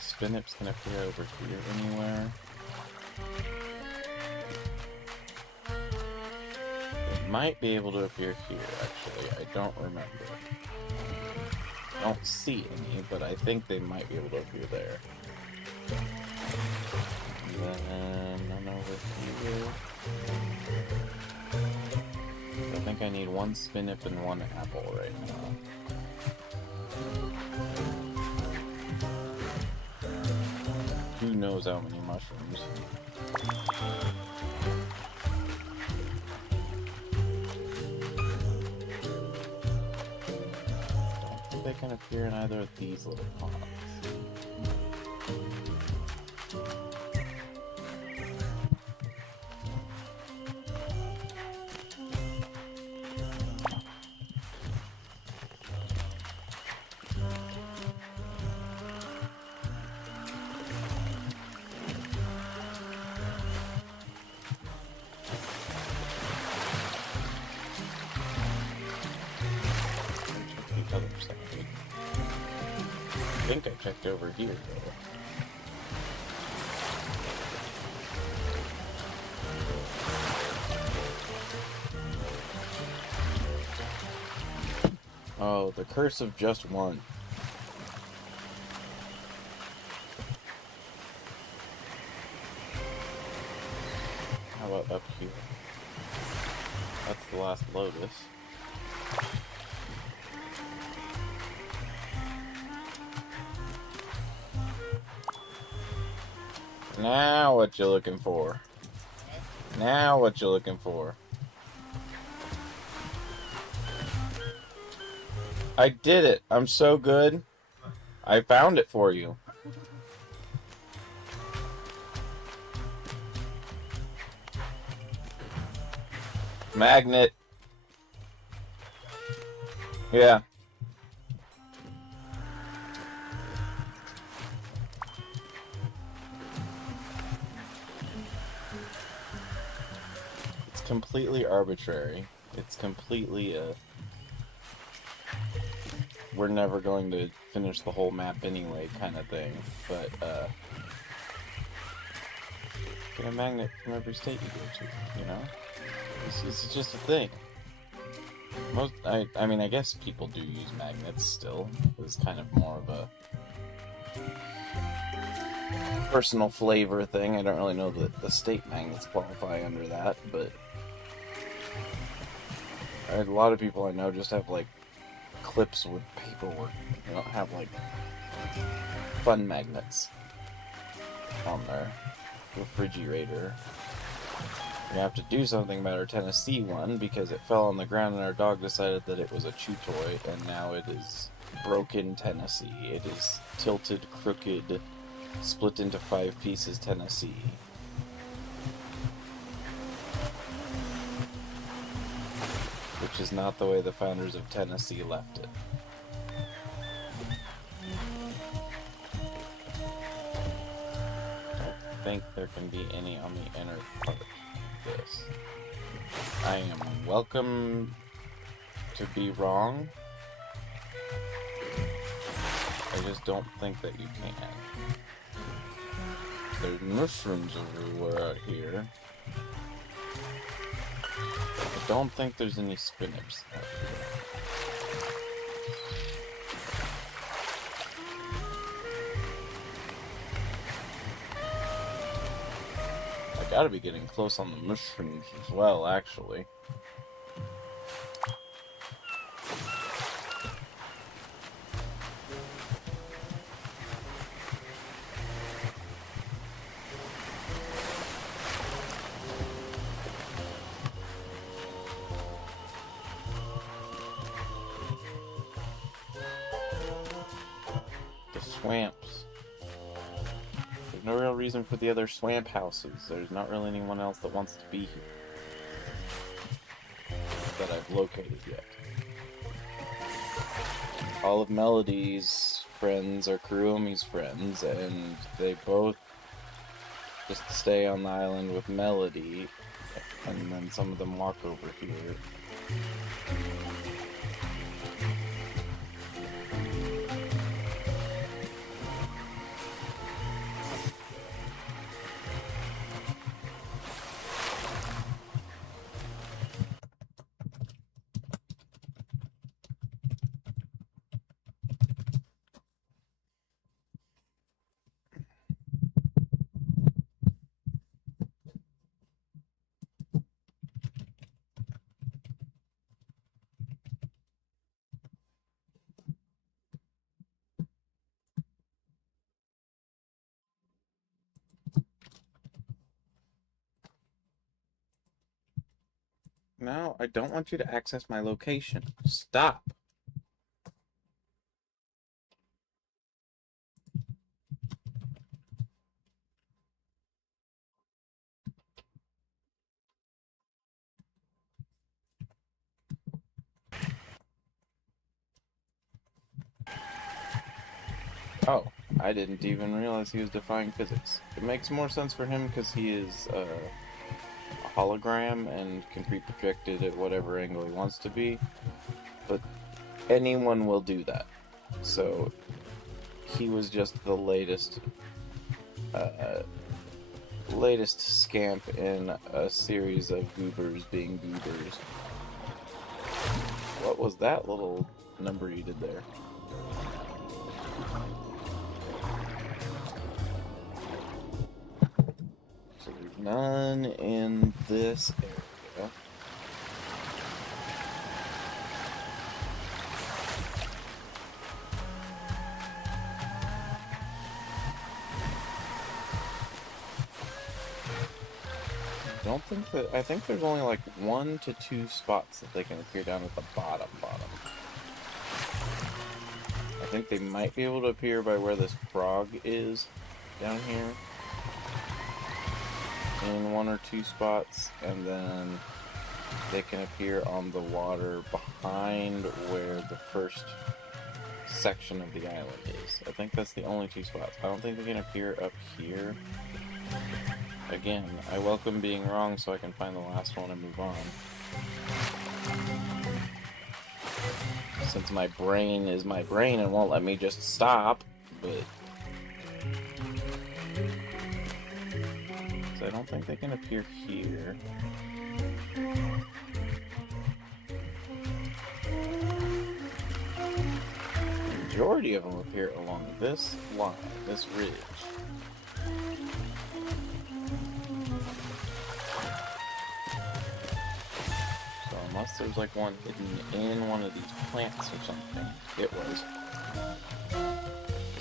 Spinip's can appear over here anywhere. It might be able to appear here, actually. I don't remember. I don't see any, but I think they might be able to appear there. And then none over here. I think I need one Spinip and one apple right now. Who knows how many mushrooms? Don't think they can appear in either of these little pods. I think I checked over here, though. Oh, the curse of just one. How about up here? That's the last lotus. Now what you looking for? Now what you looking for? I did it. I'm so good. I found it for you. Magnet. Yeah. It's completely arbitrary. It's completely we're never going to finish the whole map anyway kind of thing. But get a magnet from every state you go to, you know? It's just a thing. I mean, I guess people do use magnets still. It's kind of more of a personal flavor thing. I don't really know that the state magnets qualify under that, but a lot of people I know just have, like, clips with paperwork. They don't have, like, fun magnets on their refrigerator. We have to do something about our Tennessee one because it fell on the ground and our dog decided that it was a chew toy, and now it is broken Tennessee. It is tilted, crooked, split into 5 pieces Tennessee. Which is not the way the founders of Tennessee left it. I don't think there can be any on the inner part. This. I am welcome to be wrong. I just don't think that you can. There's mushrooms everywhere out here. I don't think there's any spinnips out here. gotta be getting close on the mushrooms as well, actually. The swamps. There's no real reason for the other swamp houses. There's not really anyone else that wants to be here that I've located yet. All of Melody's friends are Kurumi's friends, and they both just stay on the island with Melody, and then some of them walk over here. No, I don't want you to access my location. Stop. Oh, I didn't even realize he was defying physics. It makes more sense for him because he is a hologram and can be projected at whatever angle he wants to be. But anyone will do that. So he was just the latest scamp in a series of goobers being goobers. What was that little number you did there? So there's none in this area. I think there's only like 1 to 2 spots that they can appear down at the bottom. I think they might be able to appear by where this frog is down here in 1 or 2 spots, and then they can appear on the water behind where the first section of the island is. I think that's the only 2 spots. I don't think they can appear up here. Again, I welcome being wrong so I can find the last one and move on. Since my brain is my brain and won't let me just stop, but... So I don't think they can appear here. The majority of them appear along this line, this ridge. Unless there's like one hidden in one of these plants or something. It was.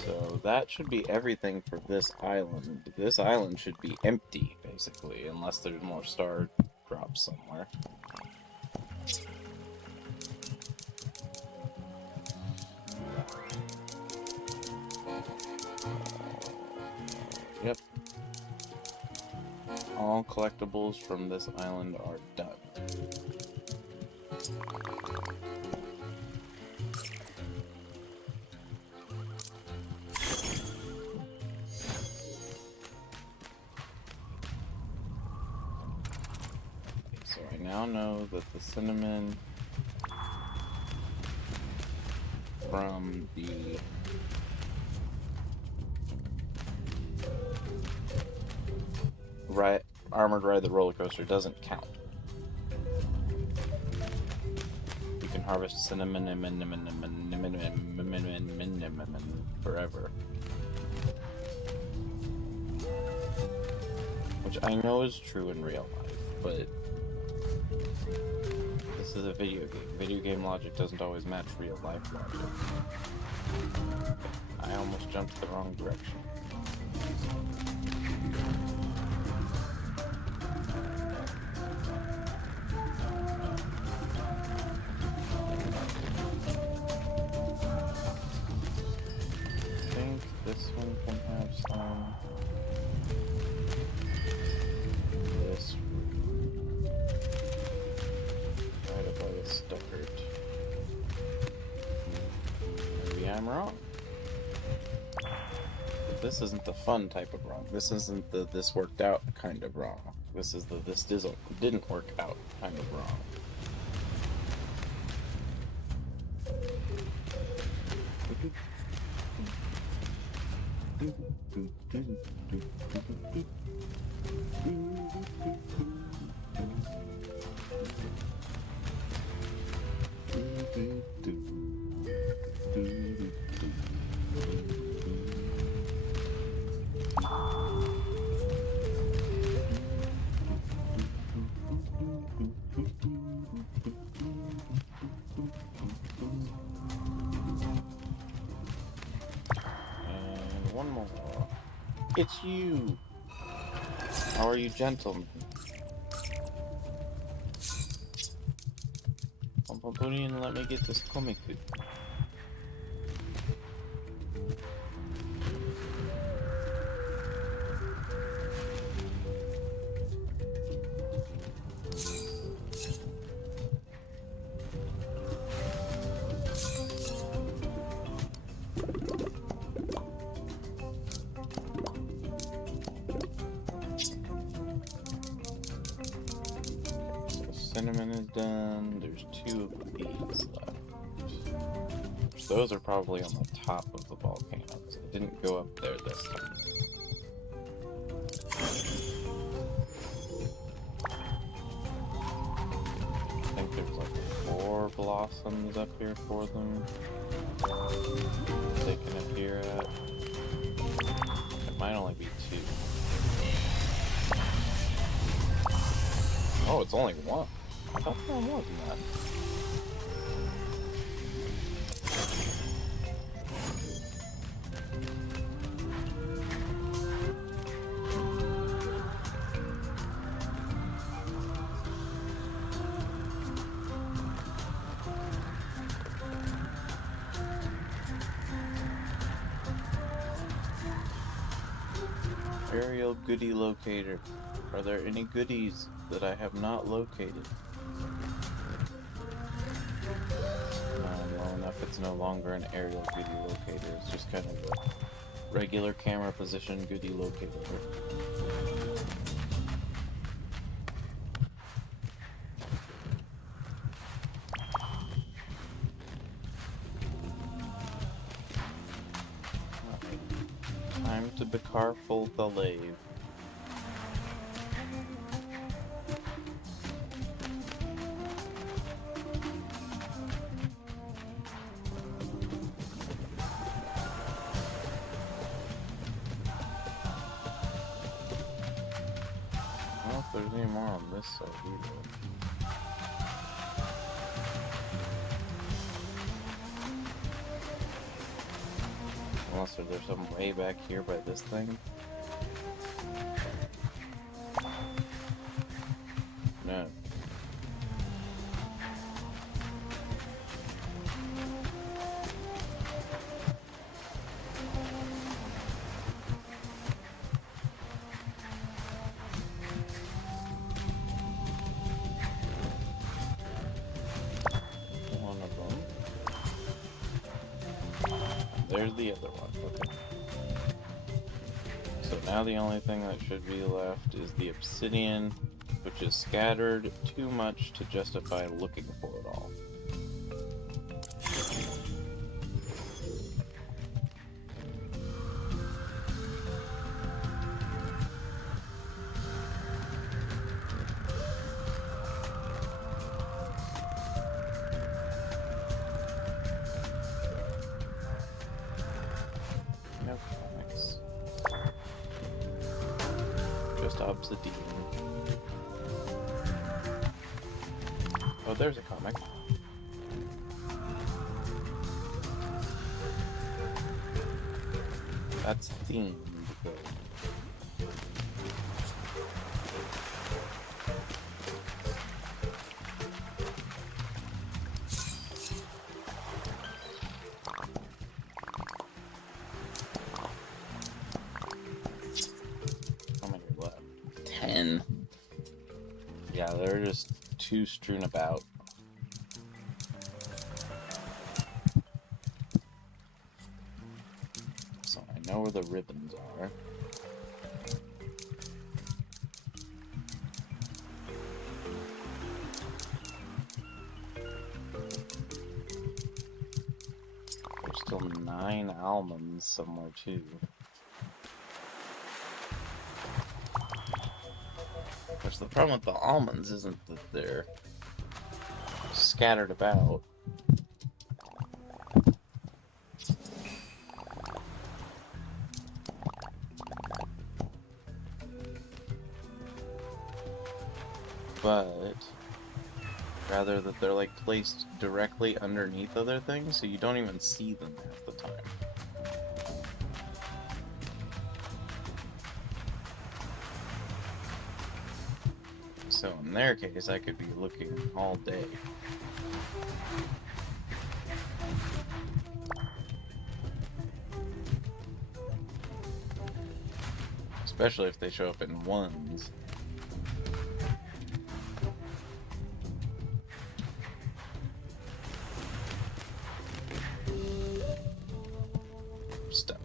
So that should be everything for this island. This island should be empty, basically, unless there's more star drops somewhere. Yep. All collectibles from this island are done. So I now know that the cinnamon from the Armored Ride the Roller Coaster doesn't count. You can harvest cinnamon forever. Which I know is true in real life, but this is a video game. Video game logic doesn't always match real life logic. I almost jumped the wrong direction. I think this one can have some. This right above the start. Maybe I'm wrong. But this isn't the fun type of wrong. This isn't the this worked out kind of wrong. This is the this didn't work out kind of wrong. And one more. It's you! How are you, gentlemen? Put in and let me get this comic book. Cinnamon is done. There's 2 of these left. Those are probably on the top of the volcanoes. It didn't go up there this time. I think there's like 4 blossoms up here for them. They can appear at. It might only be 2. Oh, it's only 1. I thought there was more than that. Aerial goodie locator. Are there any goodies that I have not located? Well enough, it's no longer an aerial goodie locator. It's just kind of a regular camera position goodie locator. Time to be careful the lave. I don't know if there's any more on this side either. Unless there's some way back here by this thing. No. One of them. There's the other one. Okay. So now the only thing that should be left is the obsidian, which is scattered too much to justify looking for it all. Nope, nice. Just Obsidian. Oh, there's a comic. That's themed, though. How many left? 10. Yeah, they're just too strewn about. So I know where the ribbons are. There's still 9 almonds somewhere too. Of course, the problem with the almonds isn't that they're scattered about. But rather that they're like placed directly underneath other things, so you don't even see them half the time. So in their case, I could be looking all day. Especially if they show up in ones. Stuck.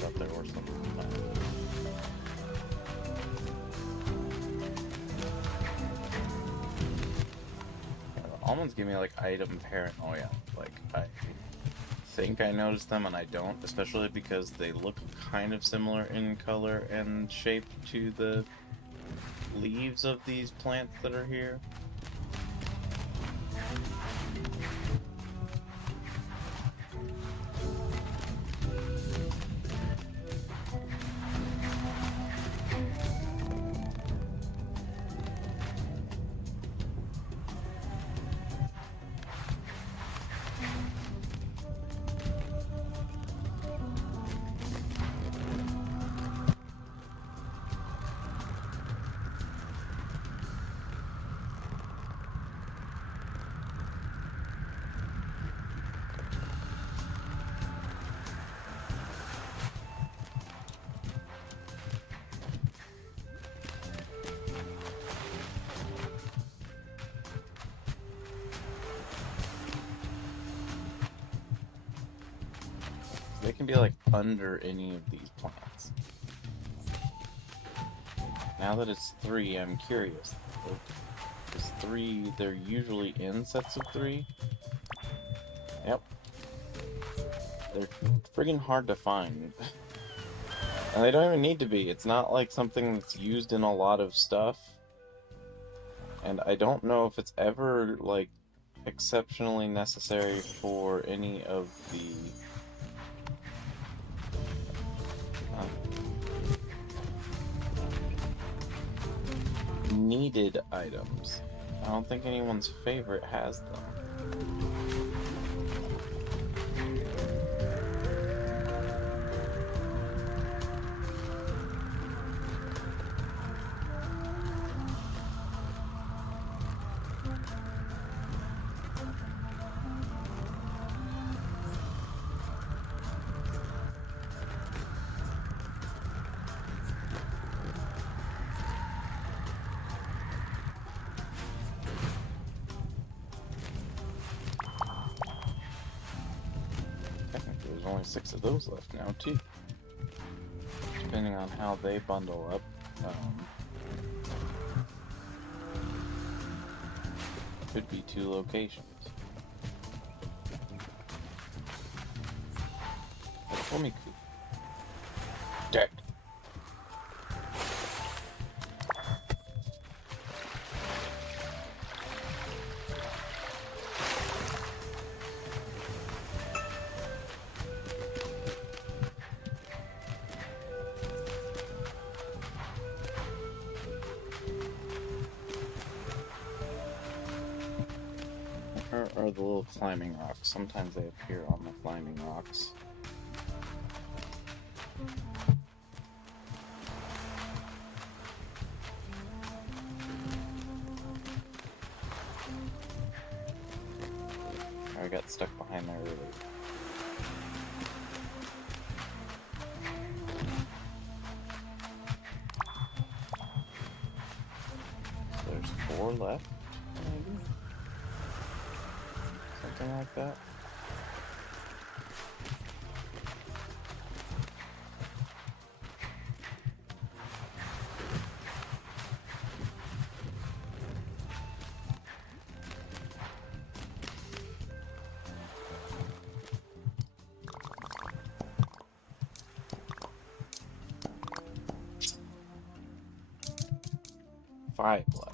Thought there were some. Almonds give me like item paranoia. Like I think I noticed them and I don't, especially because they look kind of similar in color and shape to the leaves of these plants that are here. They can be like under any of these plants. Now that it's 3, I'm curious. Is 3, they're usually in sets of 3? Yep. They're friggin' hard to find. And they don't even need to be. It's not like something that's used in a lot of stuff. And I don't know if it's ever, like, exceptionally necessary for any of the needed items. I don't think anyone's favorite has them. only 6 of those left now, too. Depending on how they bundle up. Could be 2 locations. Komiku. Dead. Or the little climbing rocks. Sometimes they appear on the climbing rocks. I got stuck behind there earlier. So there's 4 left, maybe? Something like that. Five left.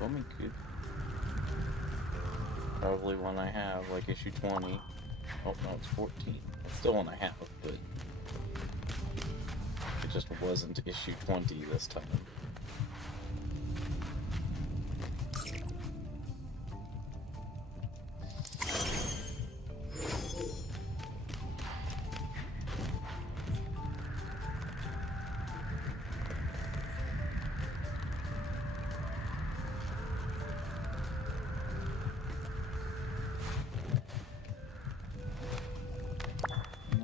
Komiku. Probably one I have, like issue 20. Oh, no, it's 14. It's still one I have, but it just wasn't issue 20 this time.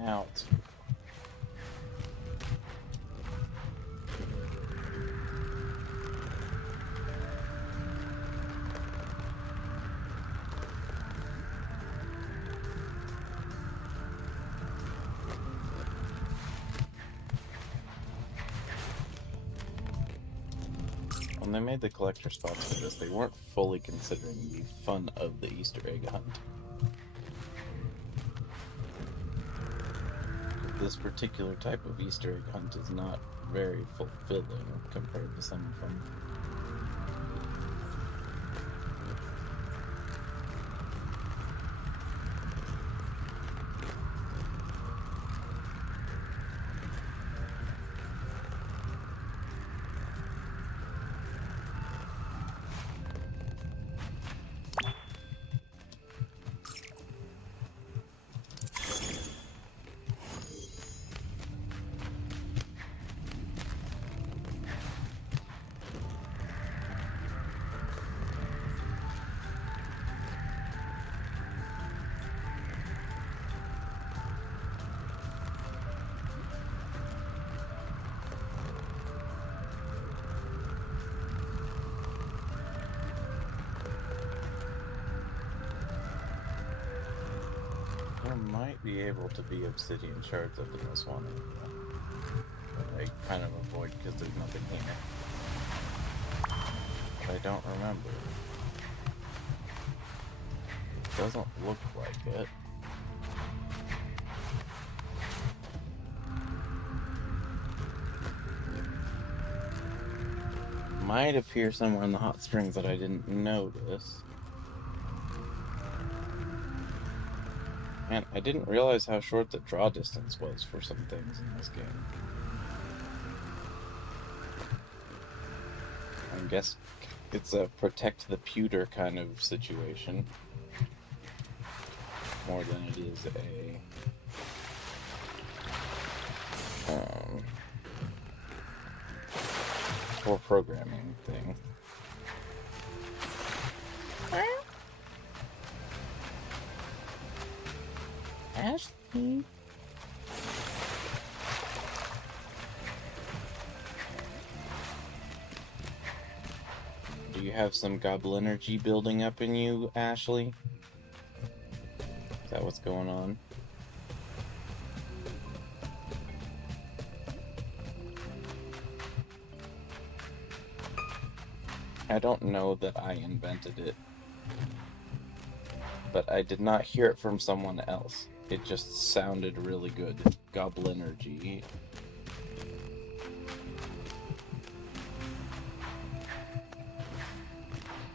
Out. When they made the collector spots for this, they weren't fully considering the fun of the Easter egg hunt. This particular type of Easter egg hunt is not very fulfilling compared to some of them. There might be able to be obsidian shards up in this one. But I kind of avoid because there's nothing here. I don't remember. It doesn't look like it. Might appear somewhere in the hot springs that I didn't notice. Man, I didn't realize how short the draw distance was for some things in this game. I guess it's a protect the pewter kind of situation. More than it is a core programming thing. Ashley. Do you have some goblin energy building up in you, Ashley? Is that what's going on? I don't know that I invented it, but I did not hear it from someone else. It just sounded really good. Goblin energy.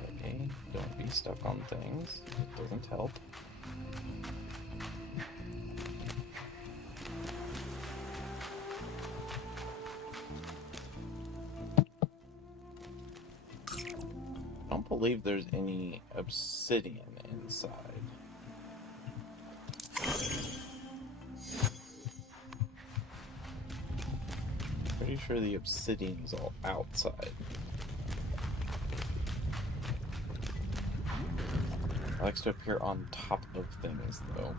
Okay, don't be stuck on things. It doesn't help. I don't believe there's any obsidian inside. Pretty sure the obsidian is all outside. It likes to appear on top of things, though.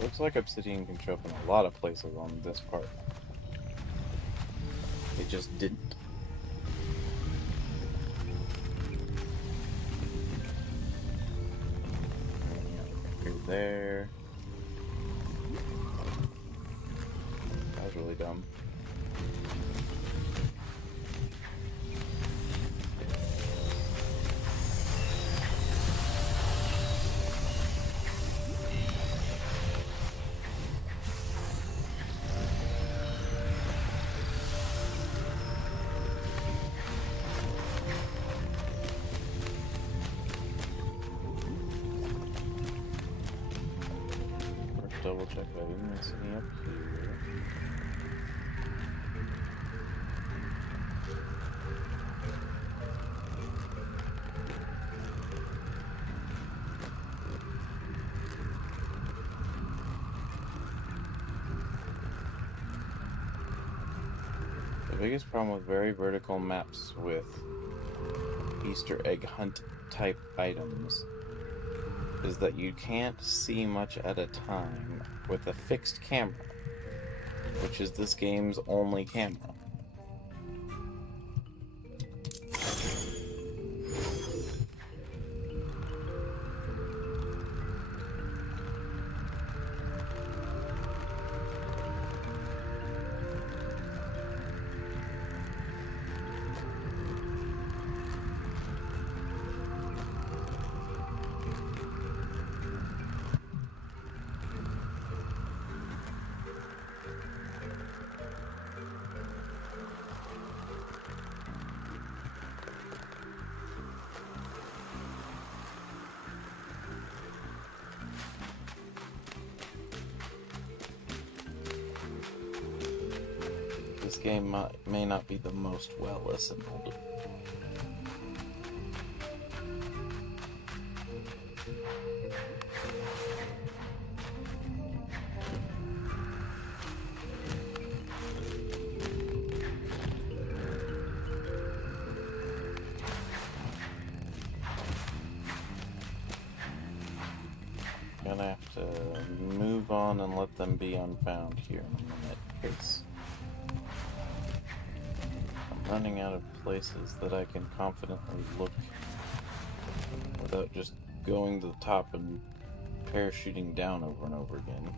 Looks like obsidian can show up in a lot of places on this part. It just didn't. Here, there. That was really dumb. Double check that I didn't miss any up here. The biggest problem with very vertical maps with Easter egg hunt type items is that you can't see much at a time with a fixed camera, which is this game's only camera. This game may not be the most well assembled. Gonna have to move on and let them be unfound here in a minute, because I'm running out of places that I can confidently look without just going to the top and parachuting down over and over again.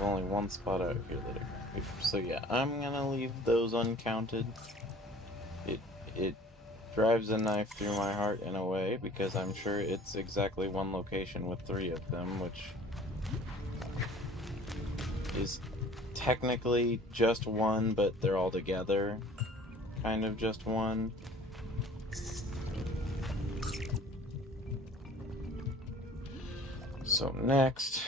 Only one spot out here that I can reach. So yeah, I'm gonna leave those uncounted. It drives a knife through my heart in a way, because I'm sure it's exactly one location with 3 of them, which is technically just one, but they're all together kind of just one. So next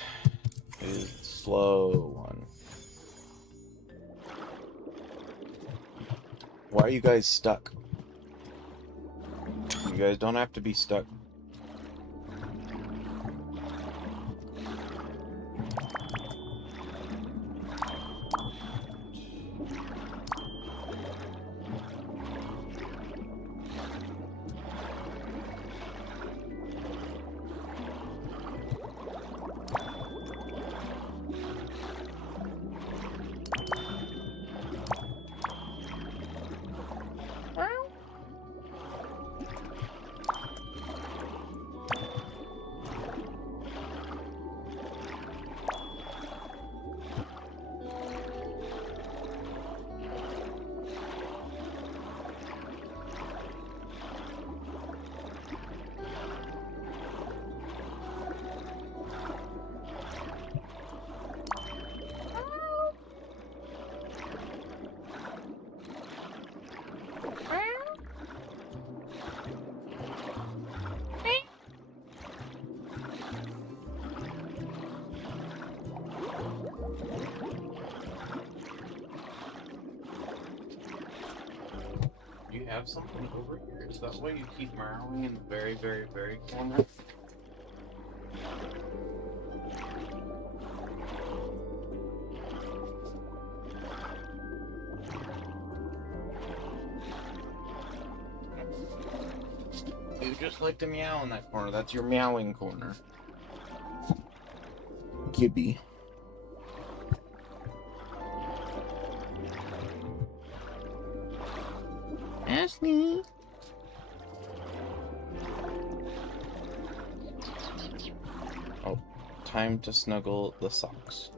is the slow one. Why are you guys stuck? You guys don't have to be stuck. You have something over here? Is that why you keep meowing in the very, very, very corner? You just like to meow in that corner. That's your meowing corner. Gibby. Ashley. Oh, time to snuggle the socks.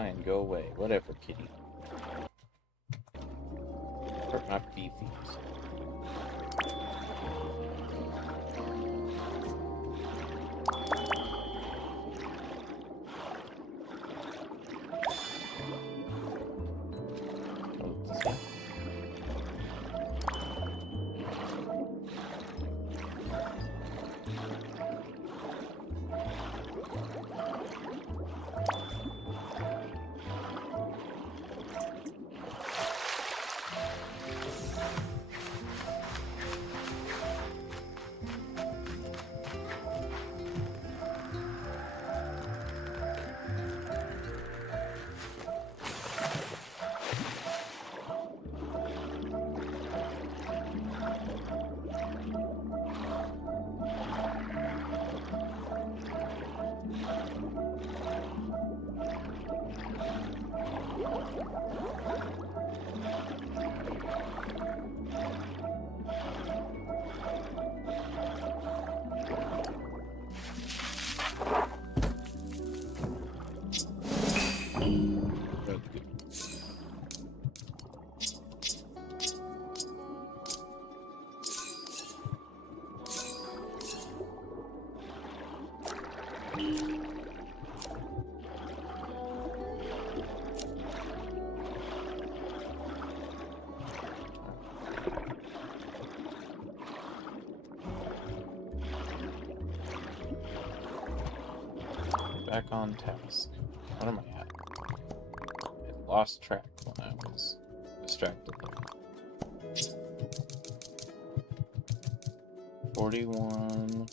Fine, go away. Whatever, kitty. Hurt my beefies. Back on task. What am I at? I lost track when I was distracted. 41.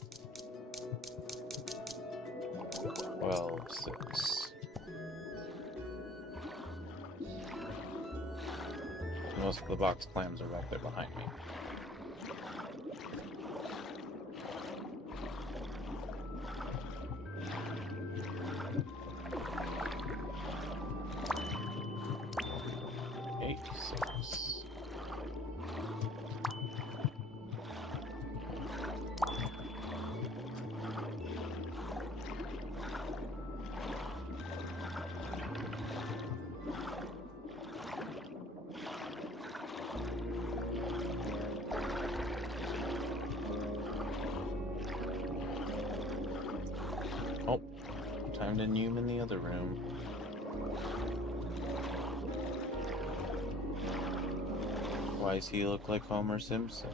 12, 6. Most of the box clams are back there behind me. Oh, time to Noom in the other room. Why does he look like Homer Simpson?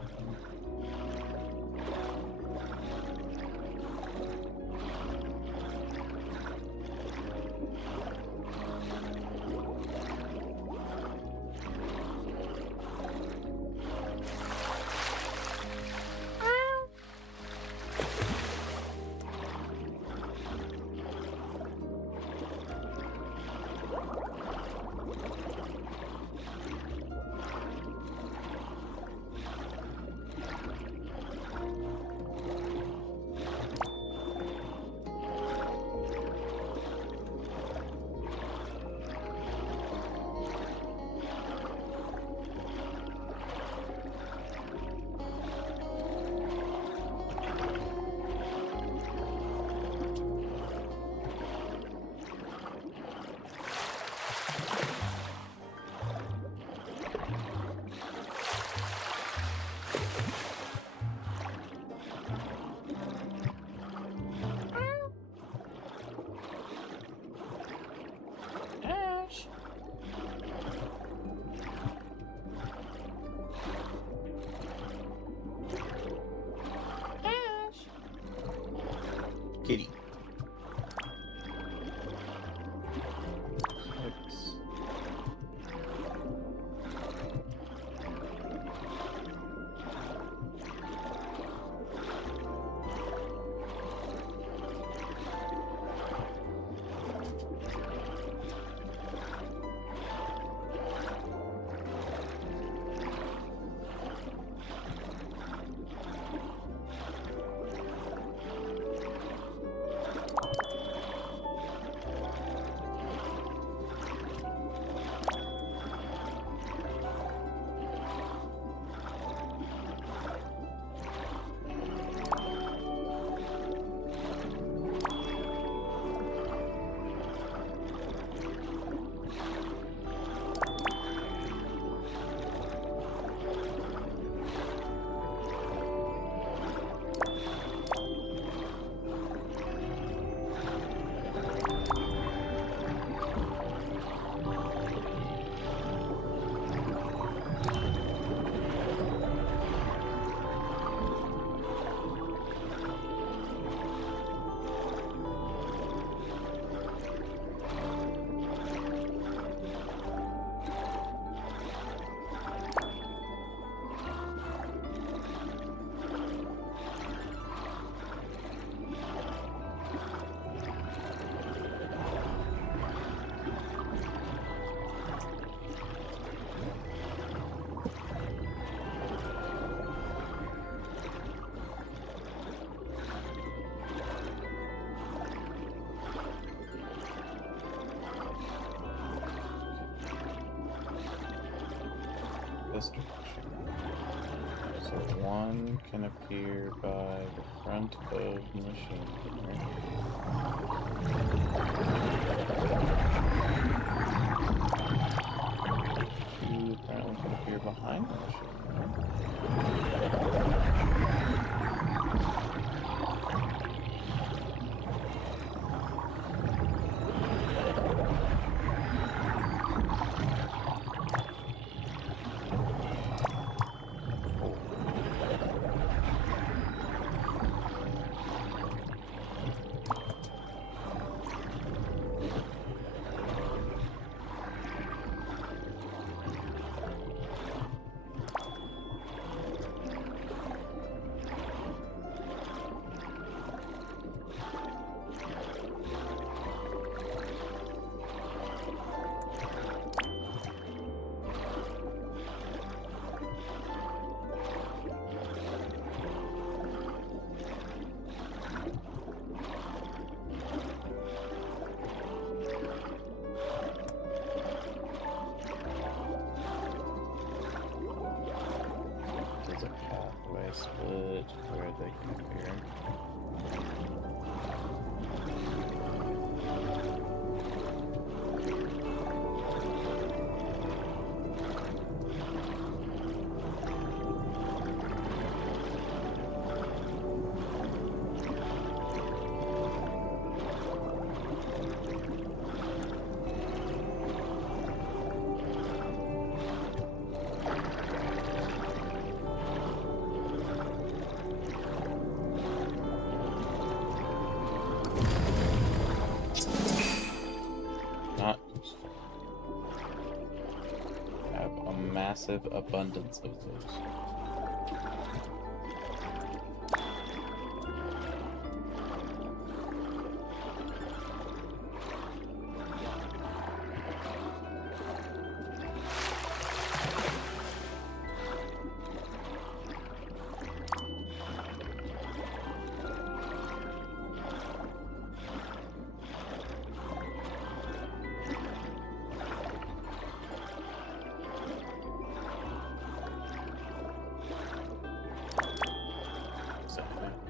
Kitty. Oops. this direction. So one can appear by the front of the machine. Two apparently can appear behind the machine. Split where they can appear. Massive abundance of those.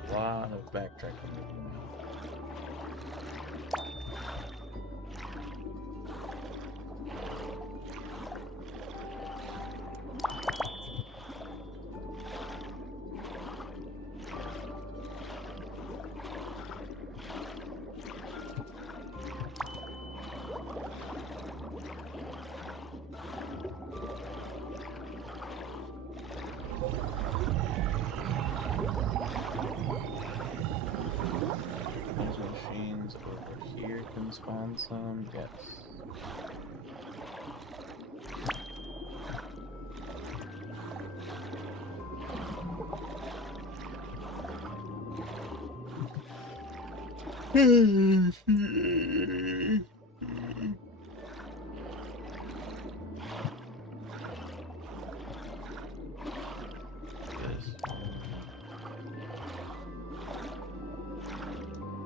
A lot of backtracking to do now. Over here can spawn some, yes.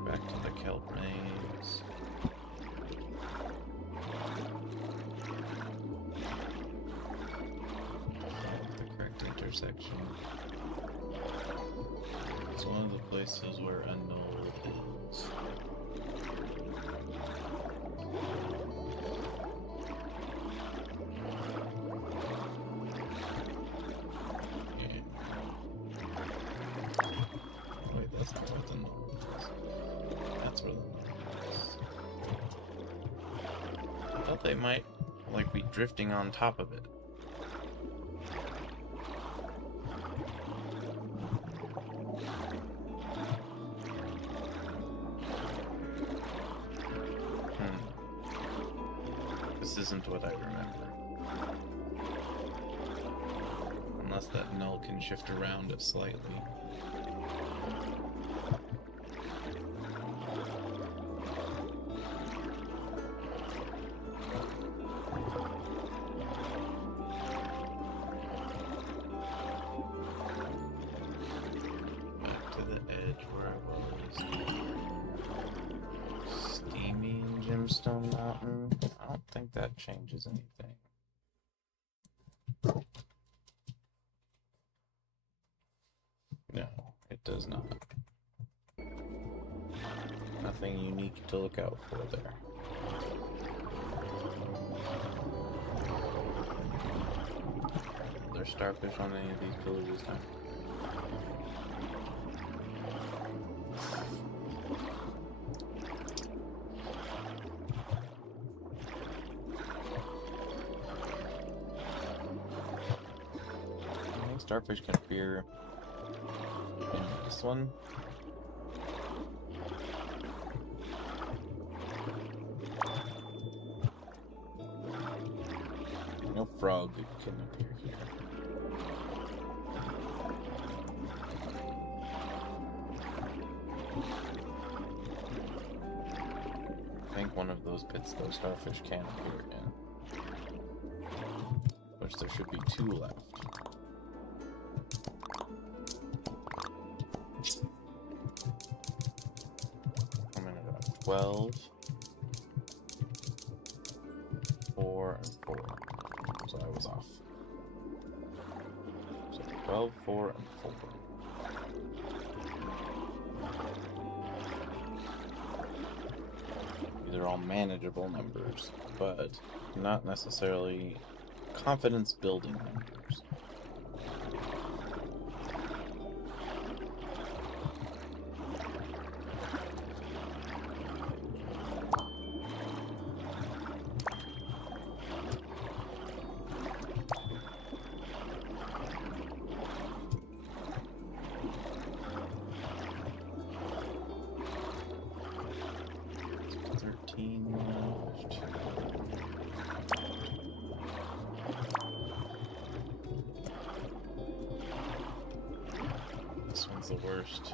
Back to the kelp maze. The correct intersection. It's one of the places where a knoll is. Wait, that's not what the knoll is. That's where the knoll is. I thought they might, like, be drifting on top of it. This isn't what I remember. Unless that null can shift around it slightly. Back to the edge where I was. Steamy Gemstone Mountain. I don't think that changes anything. does not. Nothing unique to look out for there. Are there starfish on any of these pillars this time? I think starfish can appear in this one. No frog can appear here. I think one of those pits those starfish can appear in. Which there should be 2 left. I'm in at 12, 4, and 4. So I was off. So 12, 4, and 4. These are all manageable numbers, but not necessarily confidence building numbers. This one's the worst.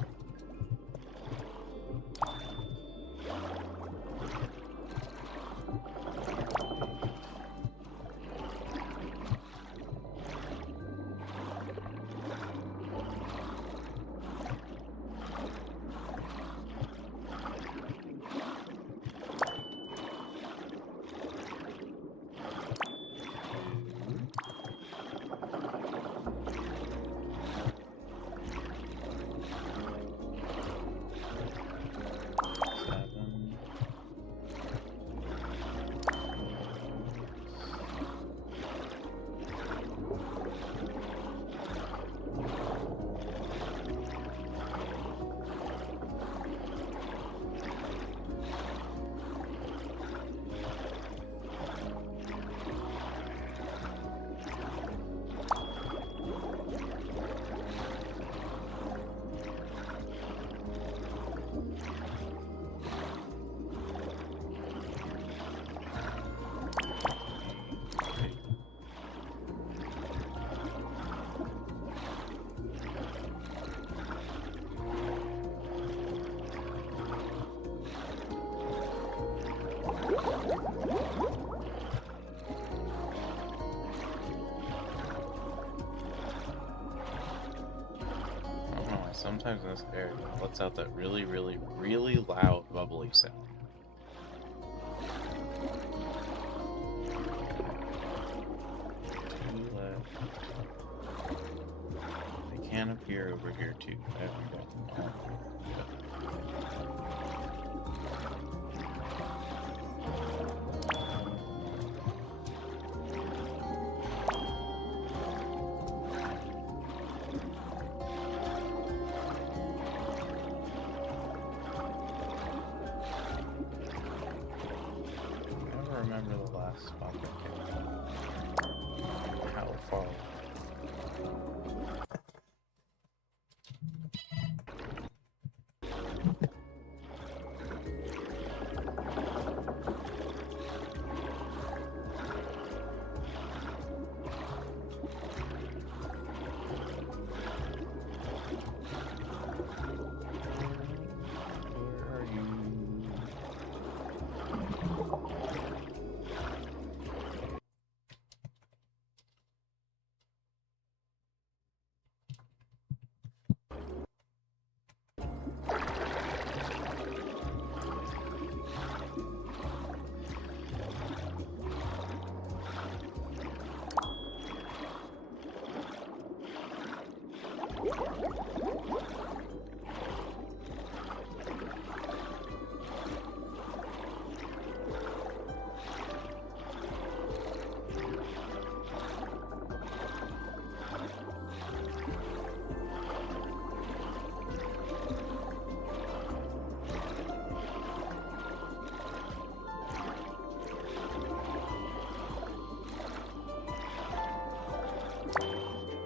Sometimes in this area it lets out that really, really, really loud bubbly sound. Two left. They can appear over here too. I haven't got them all. Remember the last spot that came. How far? Where are you?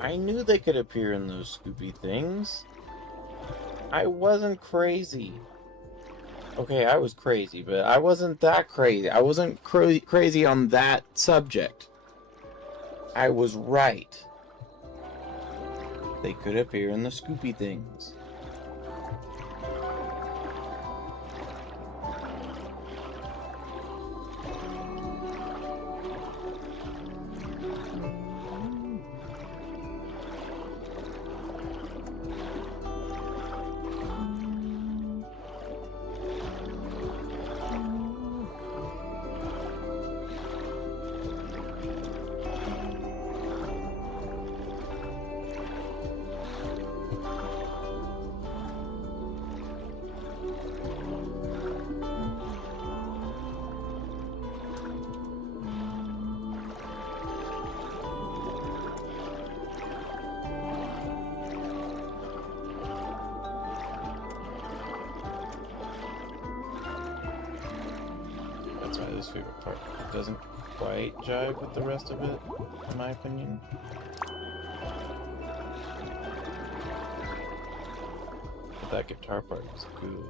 I knew they could appear in those Scooby things. I wasn't crazy. Okay, I was crazy, but I wasn't that crazy. I wasn't crazy on that subject. I was right. They could appear in the Scooby things. That's my least favorite part. It doesn't quite jive with the rest of it, in my opinion. But that guitar part is good.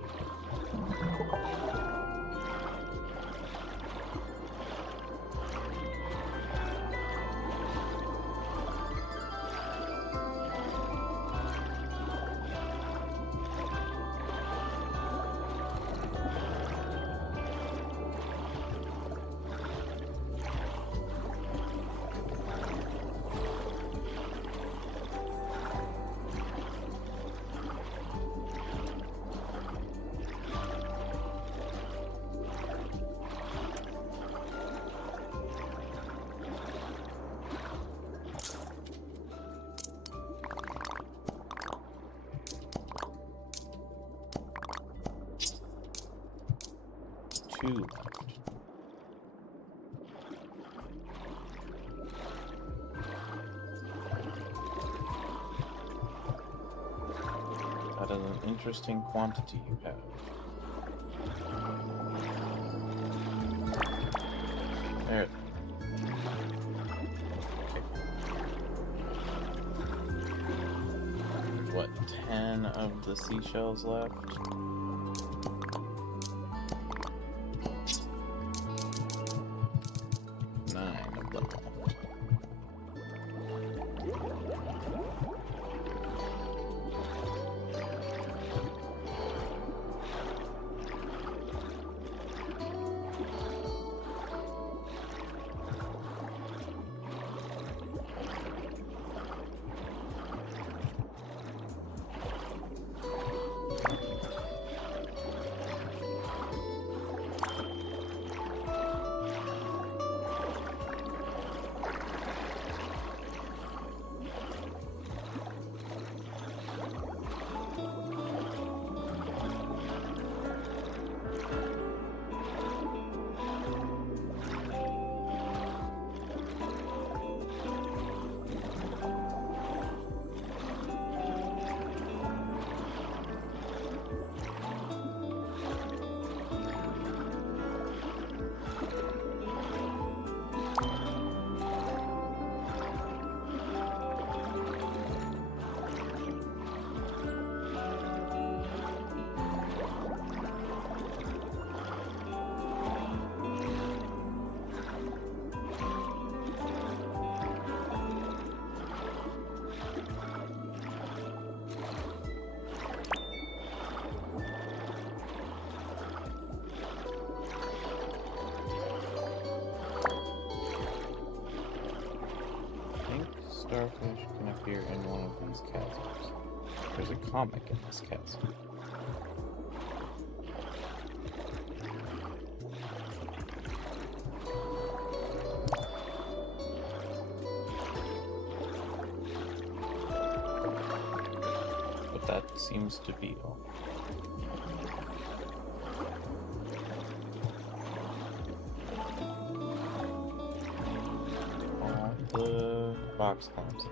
Two left. That is an interesting quantity you have. There. Okay. What, 10 of the seashells left? Starfish can appear in one of these chasms. There's a comic in this chasm. But that seems to be all. All the box clamps.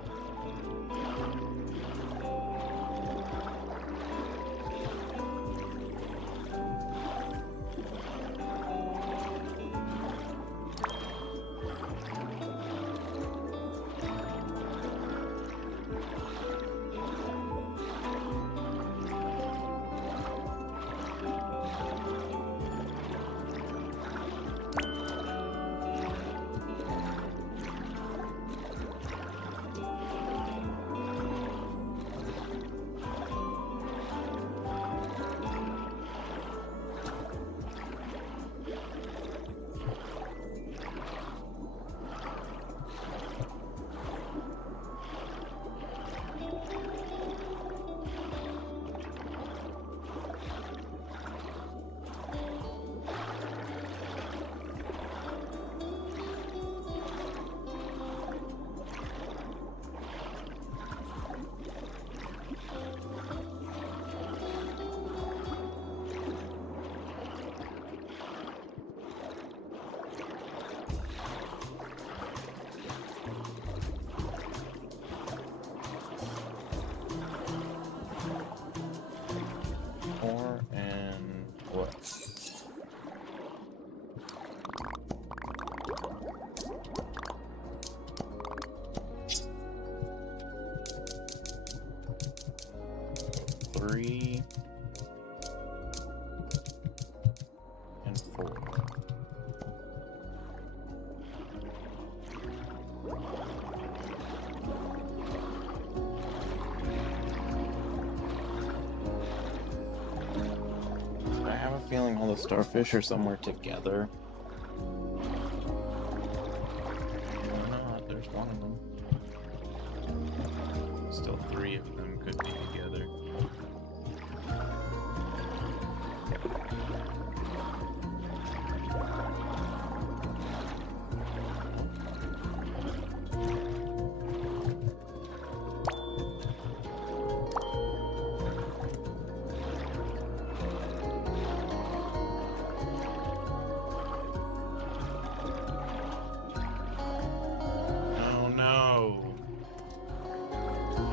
I have a feeling all the starfish are somewhere together. Or not, there's one of them. Still 3 of them could be together.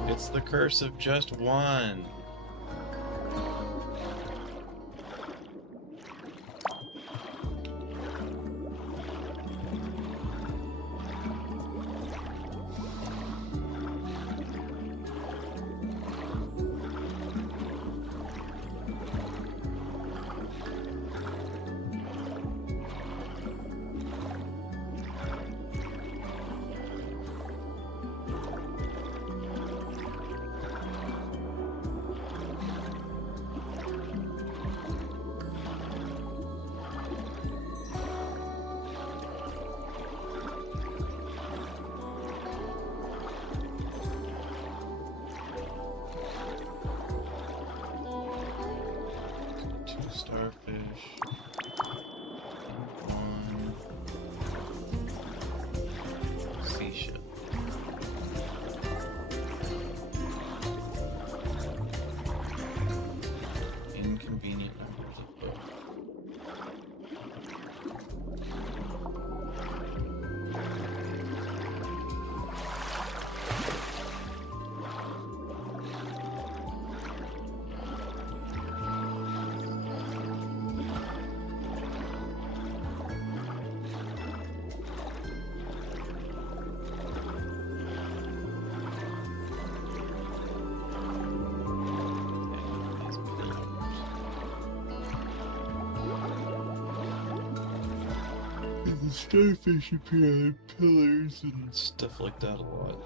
It's the curse of just one. Starfish. One. Seashell. Inconvenient numbers of both. The starfish appear on pillars and stuff like that a lot.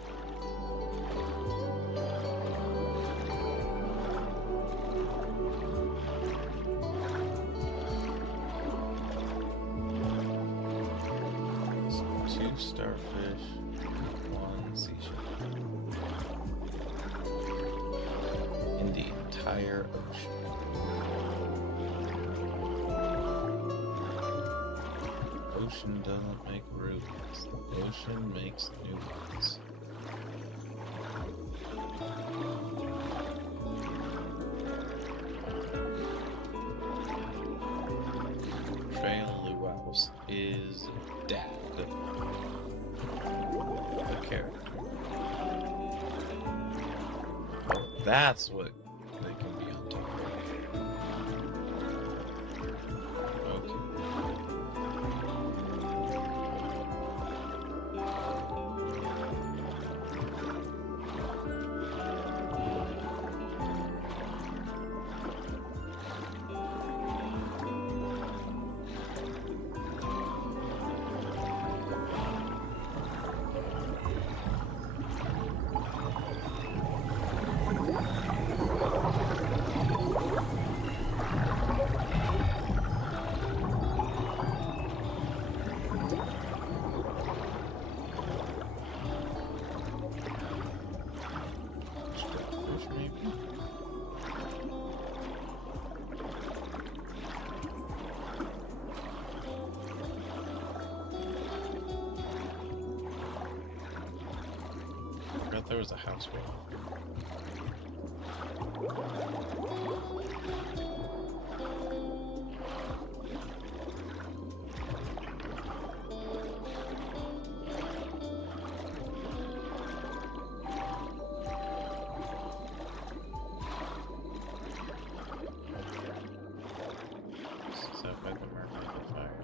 So 2 starfish, 1 seashell. In the entire ocean. Ocean doesn't make rubies. The ocean makes new ones. Trailuaus is dad. The character. Oh, that's what they can be on top of. Okay. There was a house wall. Is that by the mermaid fire?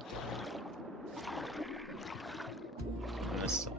On this side.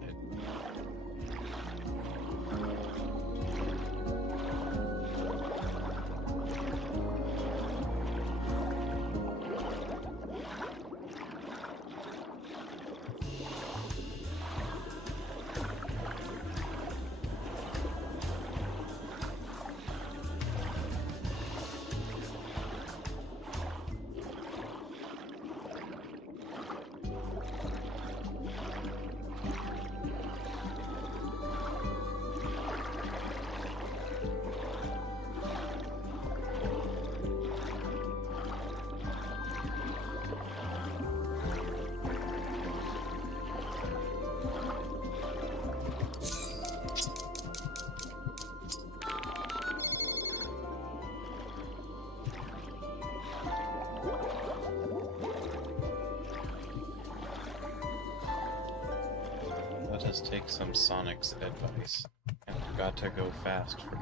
let us take some Sonic's advice. And I've got to go fast for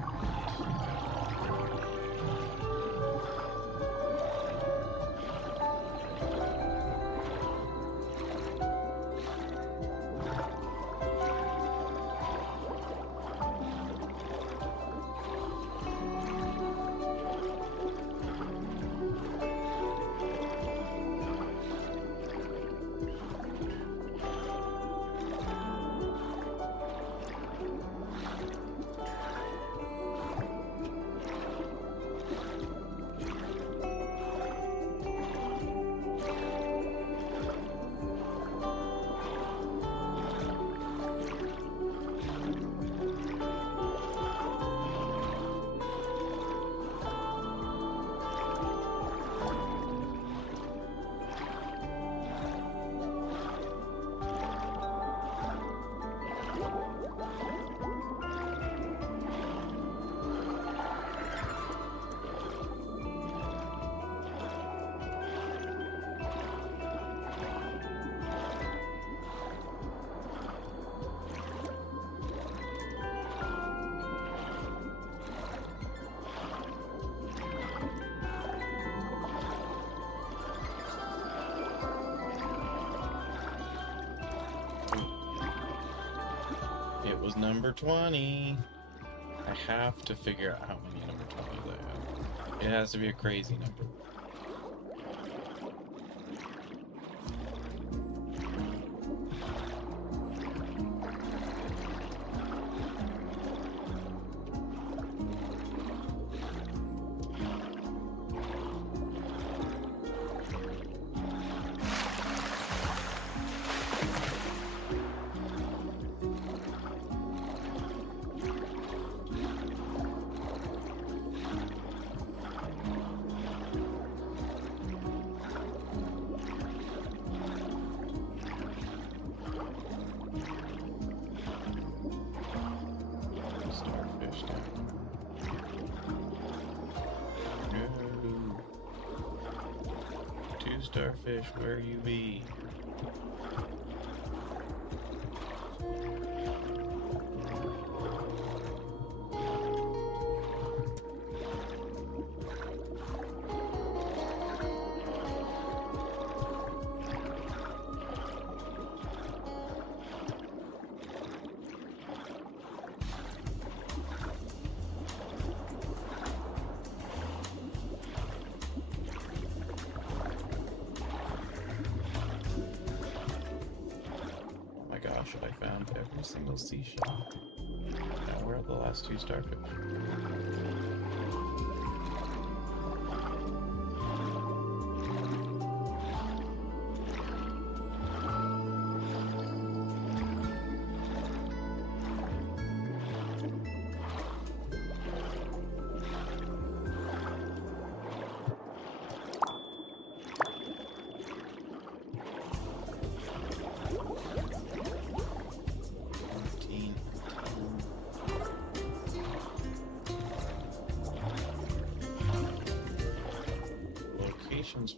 It was number 20. I have to figure out how many number 20s I have. It has to be a crazy number. Starfish down. No. 2 starfish, where you be? Gosh, I found every single seashell. Now, where are the last 2 starfish?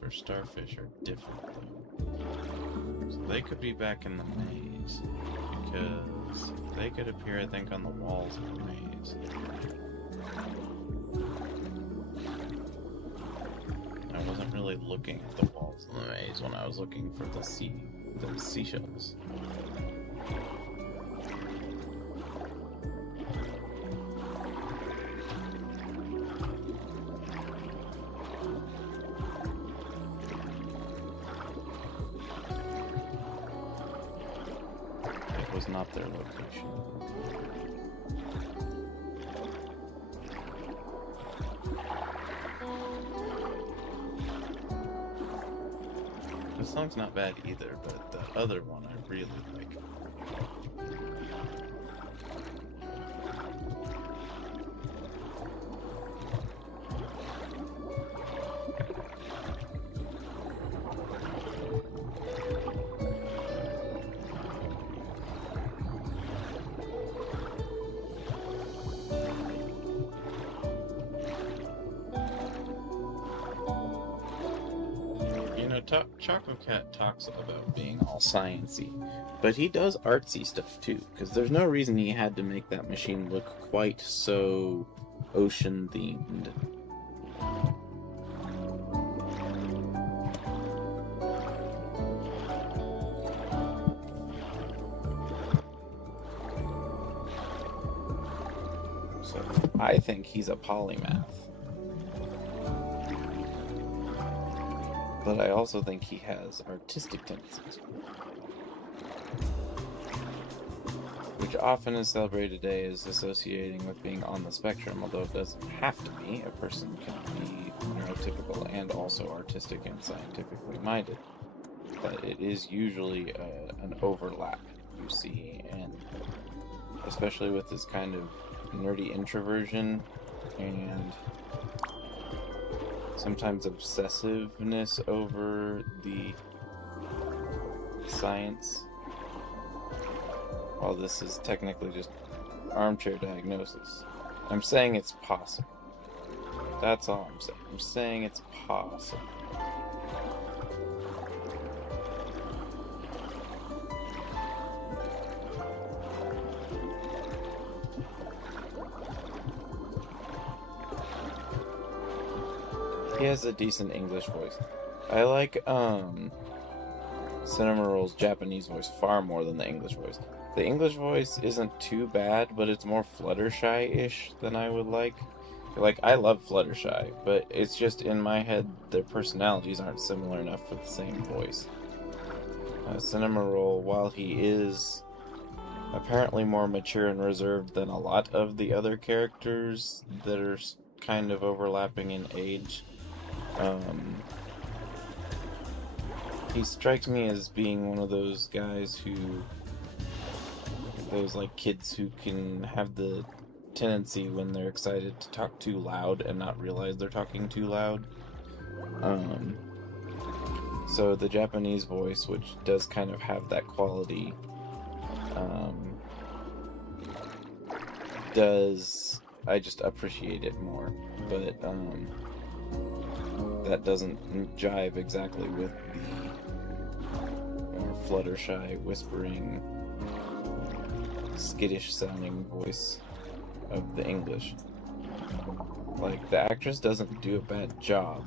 For starfish are different though. So they could be back in the maze because they could appear, I think, on the walls of the maze. I wasn't really looking at the walls of the maze when I was looking for the seashells. Was not their location. This song's not bad either, but the other one I really like. Choco Cat talks about being all sciencey, but he does artsy stuff too, because there's no reason he had to make that machine look quite so ocean themed. So I think he's a polymath. But I also think he has artistic tendencies, which often is celebrated today as associating with being on the spectrum, although it doesn't have to be. A person can be neurotypical and also artistic and scientifically minded. But it is usually an overlap you see, and especially with this kind of nerdy introversion and sometimes obsessiveness over the science. While this is technically just armchair diagnosis, I'm saying it's possible. That's all I'm saying. I'm saying it's possible. He has a decent English voice. I like Cinnamoroll's Japanese voice far more than the English voice. The English voice isn't too bad, but it's more Fluttershy-ish than I would like. Like, I love Fluttershy, but it's just in my head their personalities aren't similar enough for the same voice. Cinnamoroll, while he is apparently more mature and reserved than a lot of the other characters that are kind of overlapping in age, he strikes me as being one of those guys those like kids who can have the tendency when they're excited to talk too loud and not realize they're talking too loud. So the Japanese voice, which does kind of have that quality, I just appreciate it more, but that doesn't jive exactly with the more Fluttershy, whispering, skittish sounding voice of the English. Like, the actress doesn't do a bad job,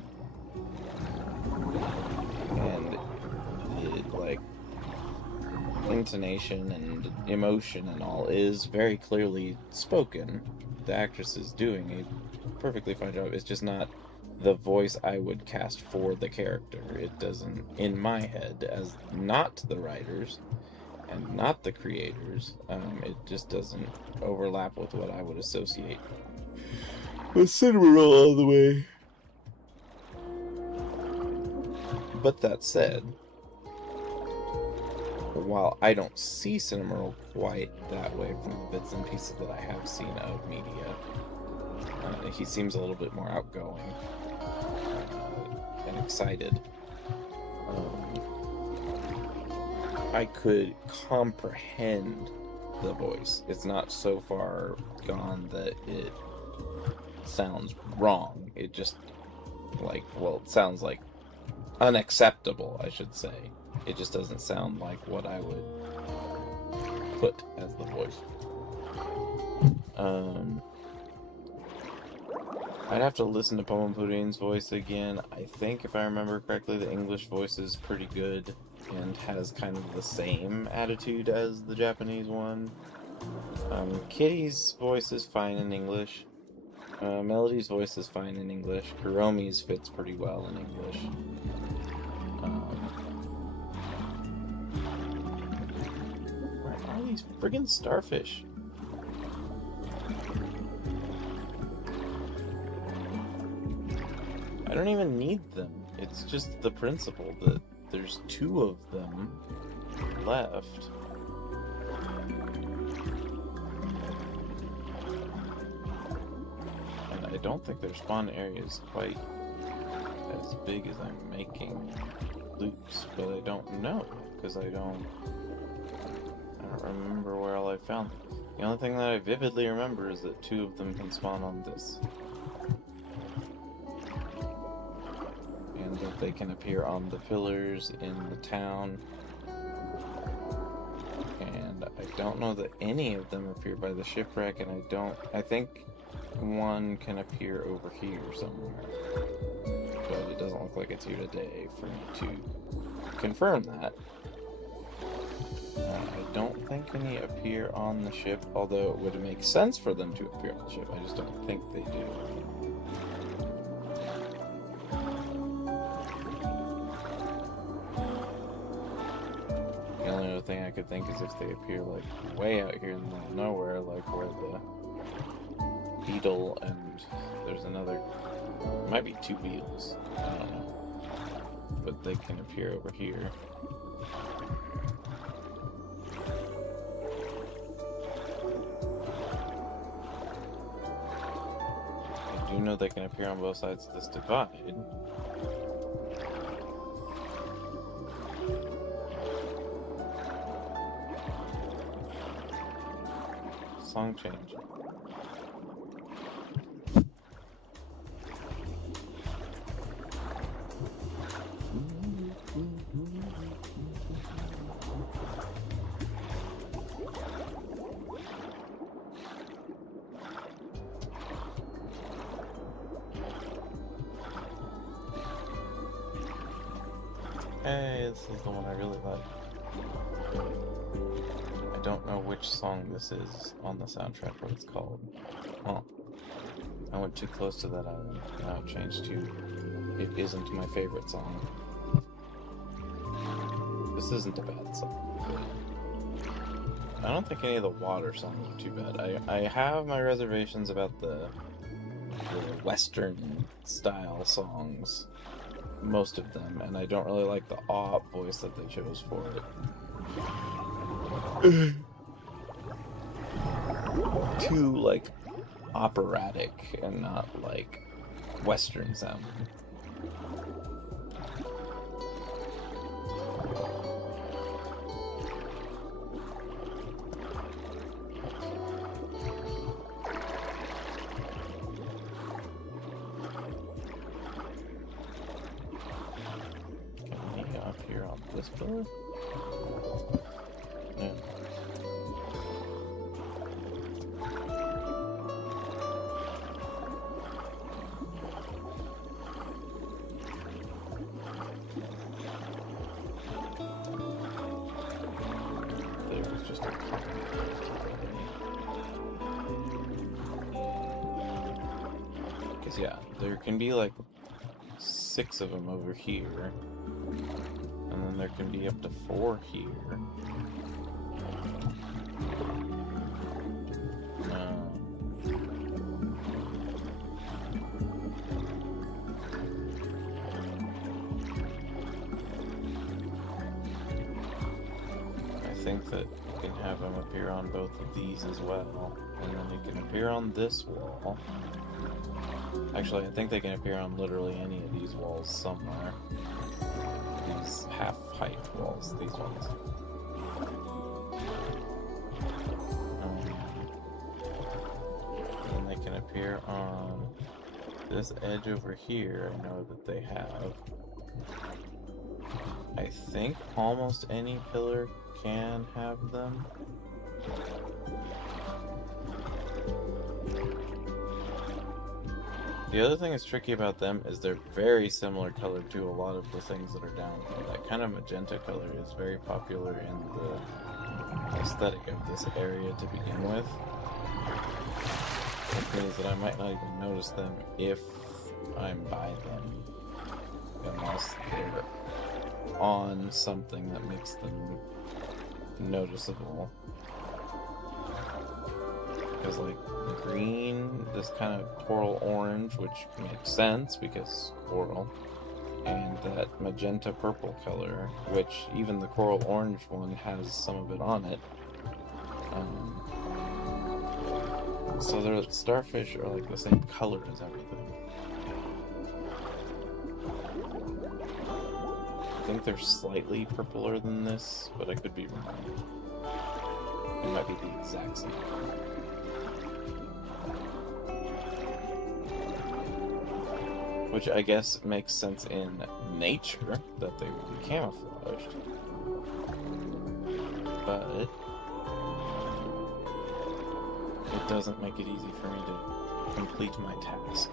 and like, intonation and emotion and all is very clearly spoken. The actress is doing a perfectly fine job. It's just not the voice I would cast for the character. It doesn't, in my head, as not the writers and not the creators, it just doesn't overlap with what I would associate with Cinnamoroll all the way. But that said, while I don't see Cinnamoroll quite that way from the bits and pieces that I have seen of media, he seems a little bit more outgoing and excited. I could comprehend the voice. It's not so far gone that it sounds wrong. It just, like, well, it sounds like unacceptable, I should say. It just doesn't sound like what I would put as the voice. I'd have to listen to Pomo Pudding's voice again. I think, if I remember correctly, the English voice is pretty good and has kind of the same attitude as the Japanese one. Kitty's voice is fine in English. Melody's voice is fine in English. Kuromi's fits pretty well in English. Where are these friggin' starfish? I don't even need them. It's just the principle that there's 2 of them left. And I don't think their spawn area is quite as big as I'm making loops, but I don't know, because I don't remember where all I found them. The only thing that I vividly remember is that 2 of them can spawn on this. And that they can appear on the pillars in the town. And I don't know that any of them appear by the shipwreck, and I think one can appear over here somewhere. But it doesn't look like it's here today for me to confirm that. I don't think any appear on the ship, although it would make sense for them to appear on the ship. I just don't think they do. The only other thing I could think is if they appear like way out here in the middle of nowhere, like where the beetle and there's another, might be two beetles, I don't know, but they can appear over here. I do know they can appear on both sides of this divide. Song change. Hey, this is the one I really like. I don't know which song this is on the soundtrack, what it's called. Oh, I went too close to that island. Now it changed to it isn't my favorite song. This isn't a bad song. I don't think any of the water songs are too bad. I have my reservations about the Western style songs. Most of them, and I don't really like the op voice that they chose for it. Too, like, operatic and not, like, Western sounding. This pillar? Yeah. There was just a couple. Because, yeah, there can be like 6 of them over here. And then there can be up to 4 here. I think that you can have them appear on both of these as well. And then they can appear on this wall. Actually, I think they can appear on literally any of these walls somewhere. These half-height walls, these ones. And they can appear on this edge over here. I know that they have. I think almost any pillar can have them. The other thing that's tricky about them is they're very similar color to a lot of the things that are down there. That kind of magenta color is very popular in the aesthetic of this area to begin with. Which means that I might not even notice them if I'm by them, unless they're on something that makes them noticeable. Because, like, green, this kind of coral orange, which makes sense because coral, and that magenta purple color, which even the coral orange one has some of it on it. So the starfish are like the same color as everything. I think they're slightly purpler than this, but I could be wrong. It might be the exact same color. Which I guess makes sense in nature, that they would be camouflaged. But it doesn't make it easy for me to complete my task.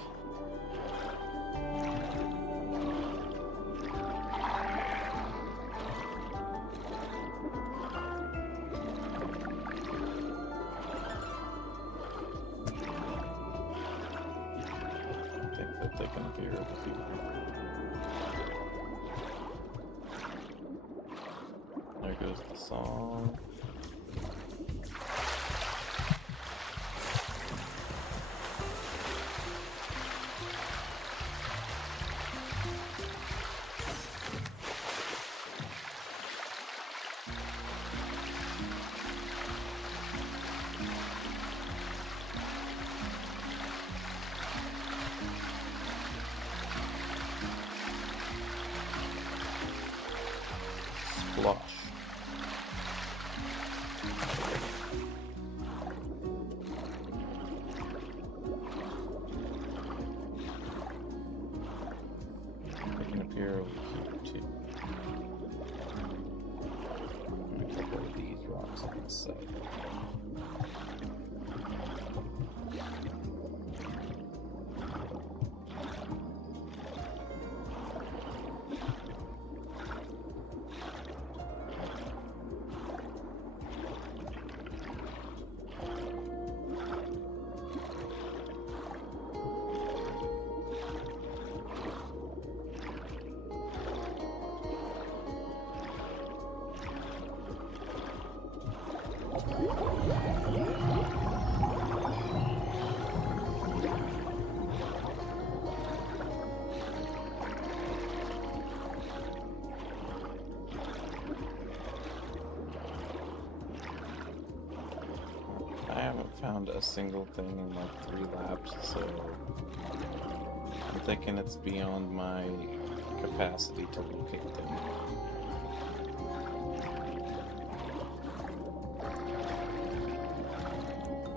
They can appear over here. There goes the song. Splosh. They can appear over here too. And a couple of these rocks on the side. I haven't found a single thing in like 3 laps, so I'm thinking it's beyond my capacity to locate them.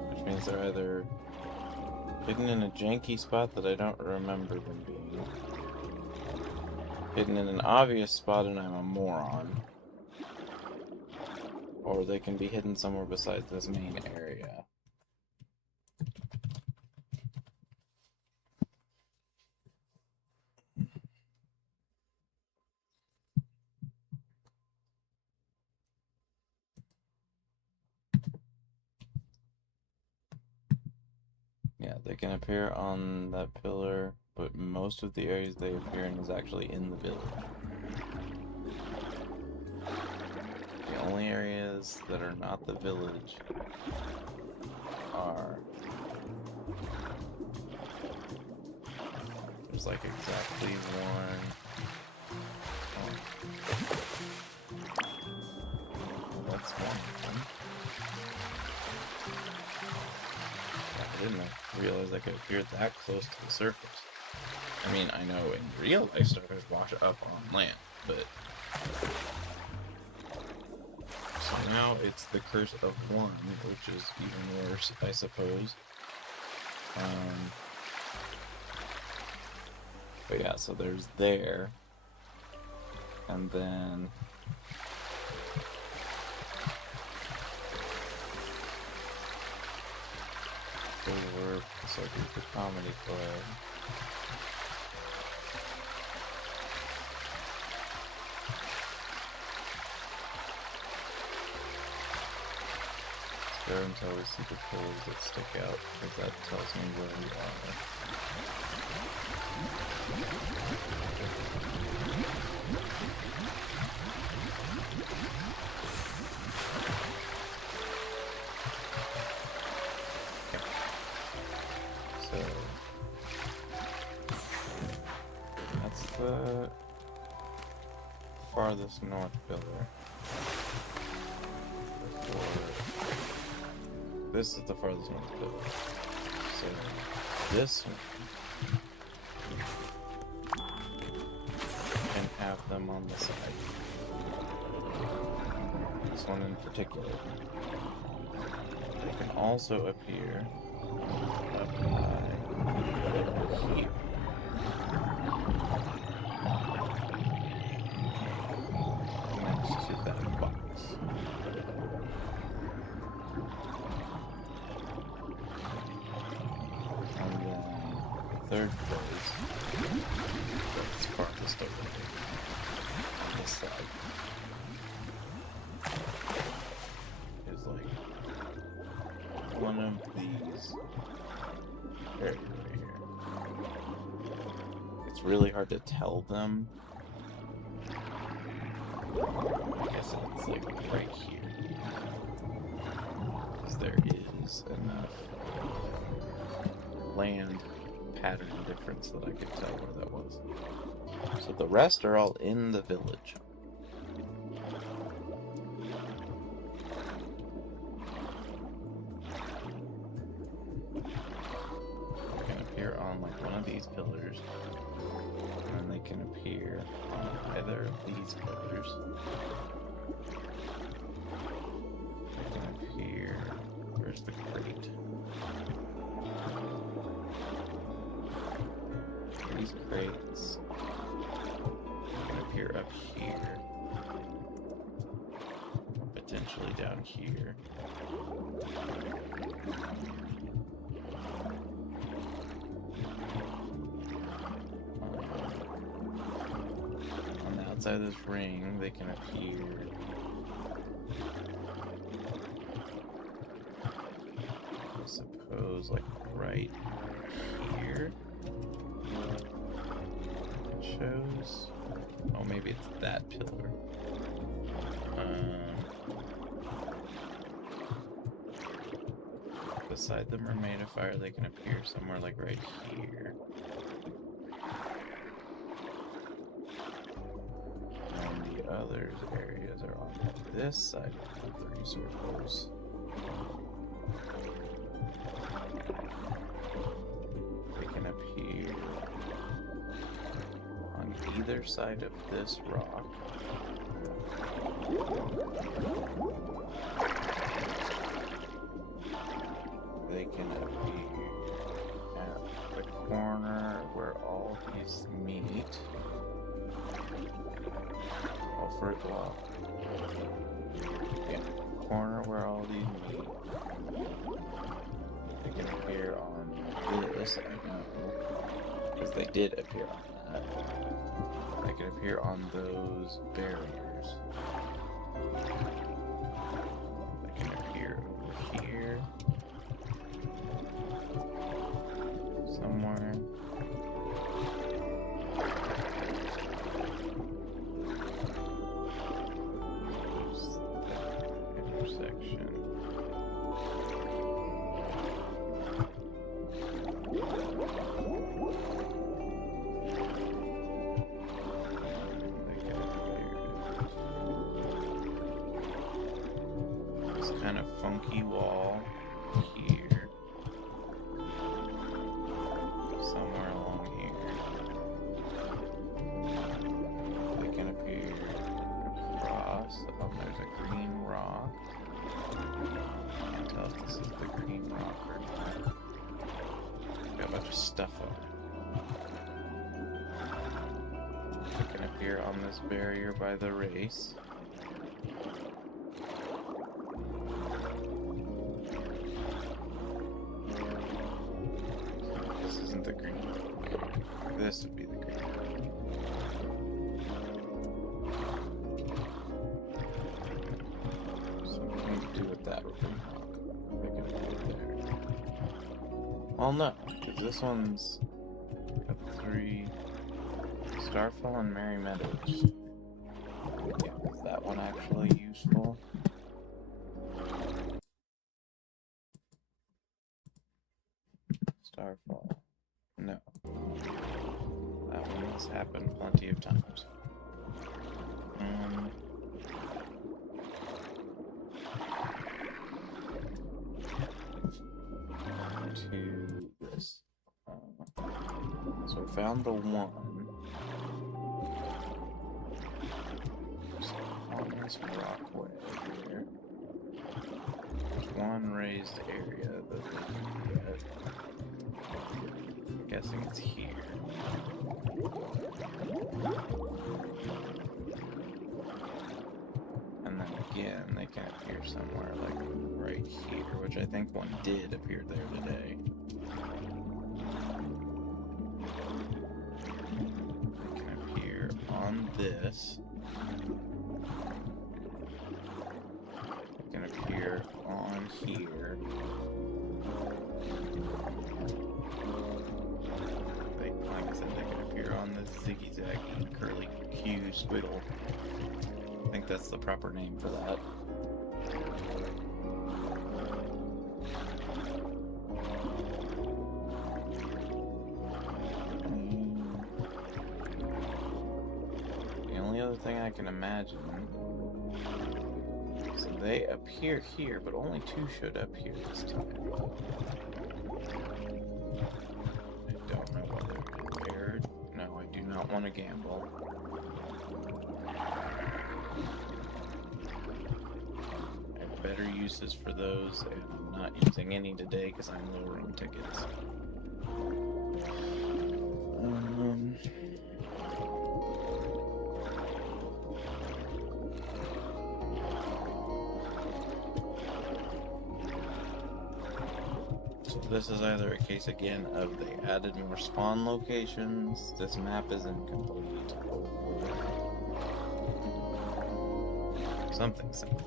Which means they're either hidden in a janky spot that I don't remember them being, hidden in an obvious spot and I'm a moron, or they can be hidden somewhere besides this main area. Yeah, they can appear on that pillar, but most of the areas they appear in is actually in the village. The only areas that are not the village are... There's like exactly one... Oh, that's one of them. I didn't realize I could appear that close to the surface. I mean, I know in real life starters wash up on land, but... So now it's the curse of one, which is even worse, I suppose. But yeah, so there's there. And then... over the Circuit for Comedy Club. Stare until we see the poles that stick out, because that tells me where we are. So that's the farthest north pillar. This is the farthest north pillar. So this one can have them on the side. This one in particular. They can also appear up high here. third place. That's farthest away on this side. Is like one of these right here. It's really hard to tell them. I guess it's like right here. Because there is enough land pattern difference that I could tell where that was. So the rest are all in the village. They can appear on like one of these pillars, and then they can appear on either of these pillars. They can appear. Where's the crate? These crates can appear up here, potentially down here. On the outside of this ring, they can appear. I suppose, like right here. Shows. Oh, maybe it's that pillar. Beside the Mermaid of Fire, they can appear somewhere like right here. And the other areas are on this side of the three circles. They can appear on either side of this rock. They can appear at the corner where all these meet. Oh, first wall. Yeah, corner where all these meet. They can appear on this, I know, because they did appear on that. They can appear on those barriers. They can appear over here. Somewhere. Intersection. This kind of funky wall here. Somewhere along here. They can appear across. Oh, there's a green rock. Can't tell if this is the green rock or not. Got a bunch of stuff on it. They can appear on this barrier by the race. This isn't the green rock. This would be the green rock. Something to do with that green rock. They can put it there. Well, no, because this one's got 3. Starfall and Merry Meadows. Yeah, is that one actually useful? Starfall. No. That one has happened plenty of times. To this. So I found the one. On this rockway here. There's one raised area that they can get. I'm guessing it's here. And then again, they can appear somewhere like right here, which I think one did appear there today. this. They can appear on here. Like I said, they can appear on this ziggy-zaggy curly Q squiggle. I think that's the proper name for that. The only other thing I can imagine, so they appear here, but only two showed up here this time. I don't know whether they're paired. No, I do not want to gamble. I have better uses for those, and I'm not using any today because I'm lowering tickets. So this is either a case again of they added more spawn locations, this map is incomplete, or something similar.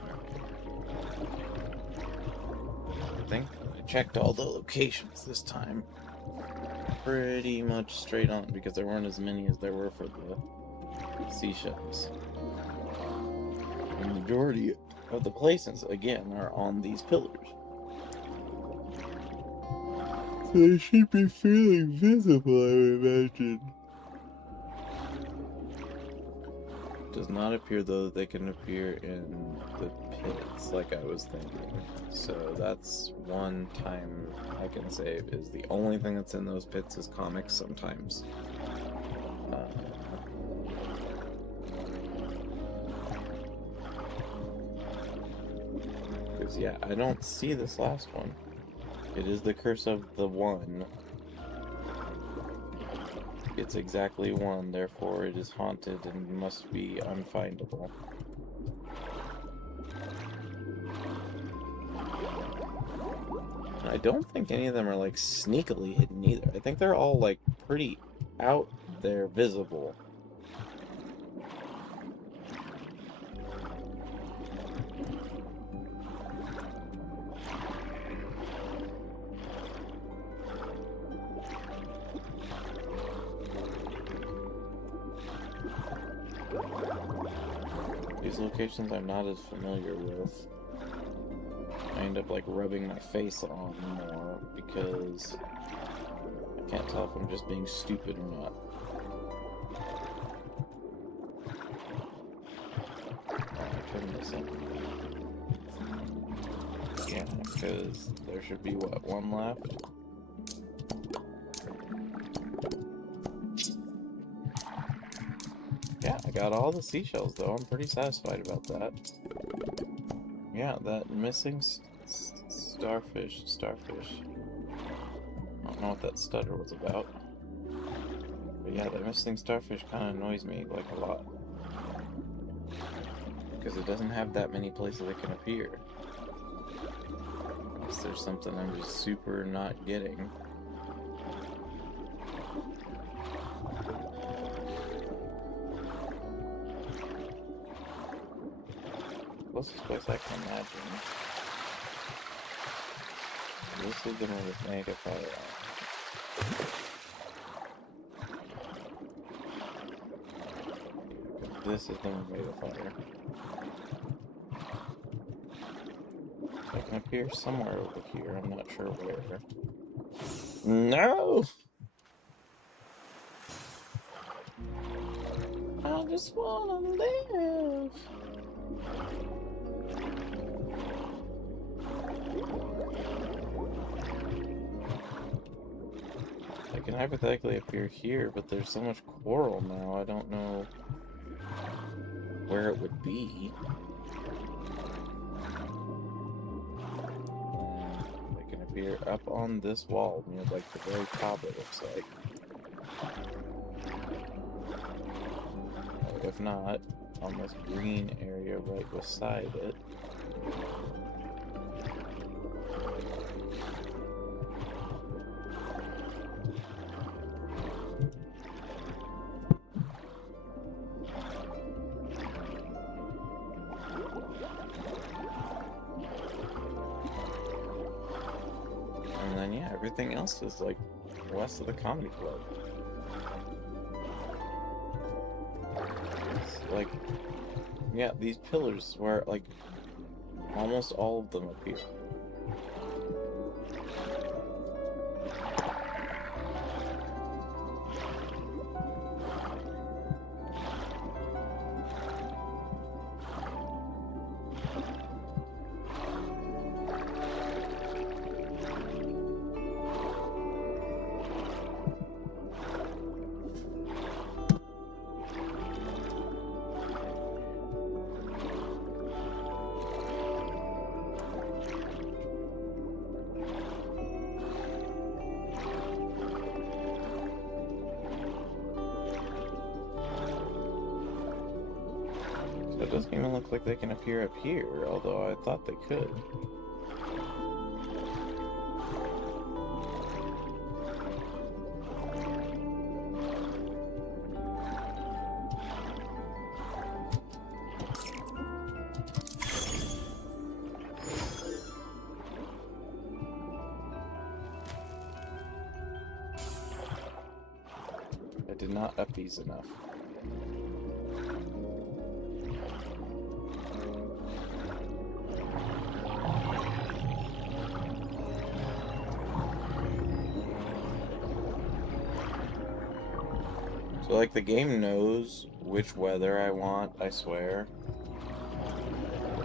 I think I checked all the locations this time pretty much straight on because there weren't as many as there were for the seashells. The majority of the places, again, are on these pillars. So they should be fairly visible, I would imagine. Does not appear, though, that they can appear in the pits, like I was thinking. So that's one time I can save, is the only thing that's in those pits is comics sometimes. Because, yeah, I don't see this last one. It is the Curse of the One. It's exactly one, therefore it is haunted and must be unfindable. And I don't think any of them are like sneakily hidden either. I think they're all like pretty out there visible. These locations I'm not as familiar with. I end up like rubbing my face on more because I can't tell if I'm just being stupid or not. Oh, I turned this up. Yeah, because there should be, what, one left? Yeah, I got all the seashells, though. I'm pretty satisfied about that. Yeah, that missing starfish. I don't know what that stutter was about. But yeah, that missing starfish kind of annoys me, like, a lot. Because it doesn't have that many places it can appear. Unless there's something I'm just super not getting. Closest place I can imagine. This is the one with mega fire on. This is the one with mega fire. I can appear somewhere over here, I'm not sure where. No! I just wanna live! I can hypothetically appear here, but there's so much coral now, I don't know where it would be. They can appear up on this wall near like the very top, it looks like. Or if not, on this green area right beside it. everything else is like west of the Comedy Club. It's like, yeah, these pillars where like almost all of them appear. So it doesn't even look like they can appear up here, although I thought they could. I did not up these enough. So, like, the game knows which weather I want, I swear.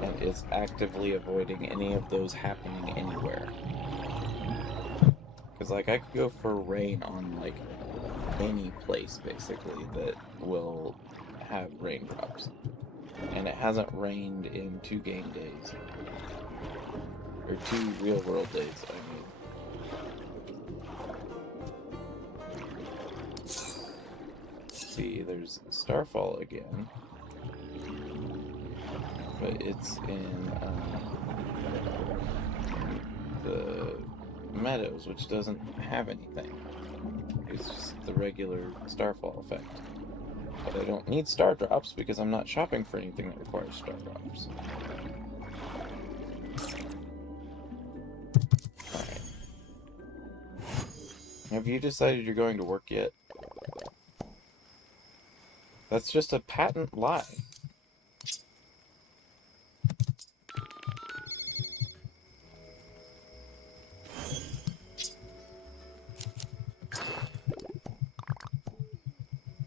And it's actively avoiding any of those happening anywhere. Because, like, I could go for rain on, like, any place, basically, that will have raindrops. And it hasn't rained in 2 game days. Or 2 real-world days, I mean. See, there's Starfall again, but it's in the Meadows, which doesn't have anything. It's just the regular Starfall effect. But I don't need star drops because I'm not shopping for anything that requires star drops. Alright. Have you decided you're going to work yet? That's just a patent lie.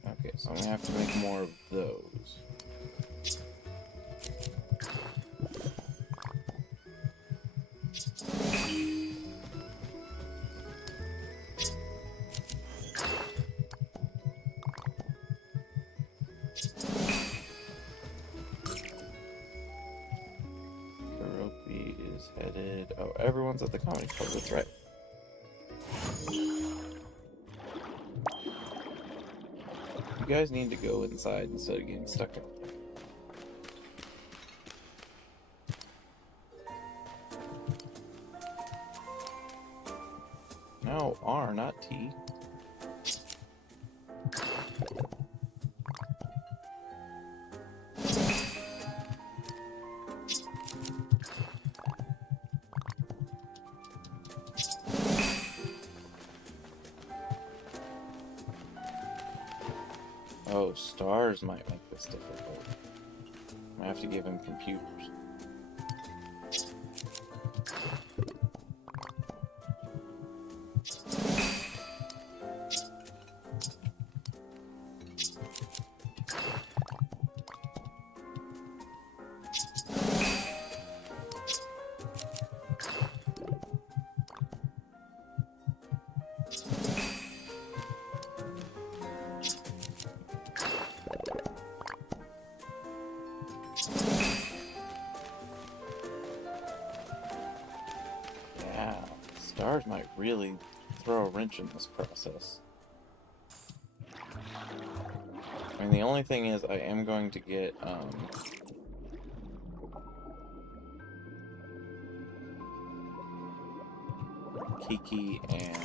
Okay, so I'm gonna have to make more of those. Headed. Oh, everyone's at the Comedy Club, that's right. You guys need to go inside instead of getting stuck in. No, R, not T. Oh, stars might make this difficult. I have to give him computers. Yeah, stars might really throw a wrench in this process. I mean, the only thing is I am going to get, Kiki and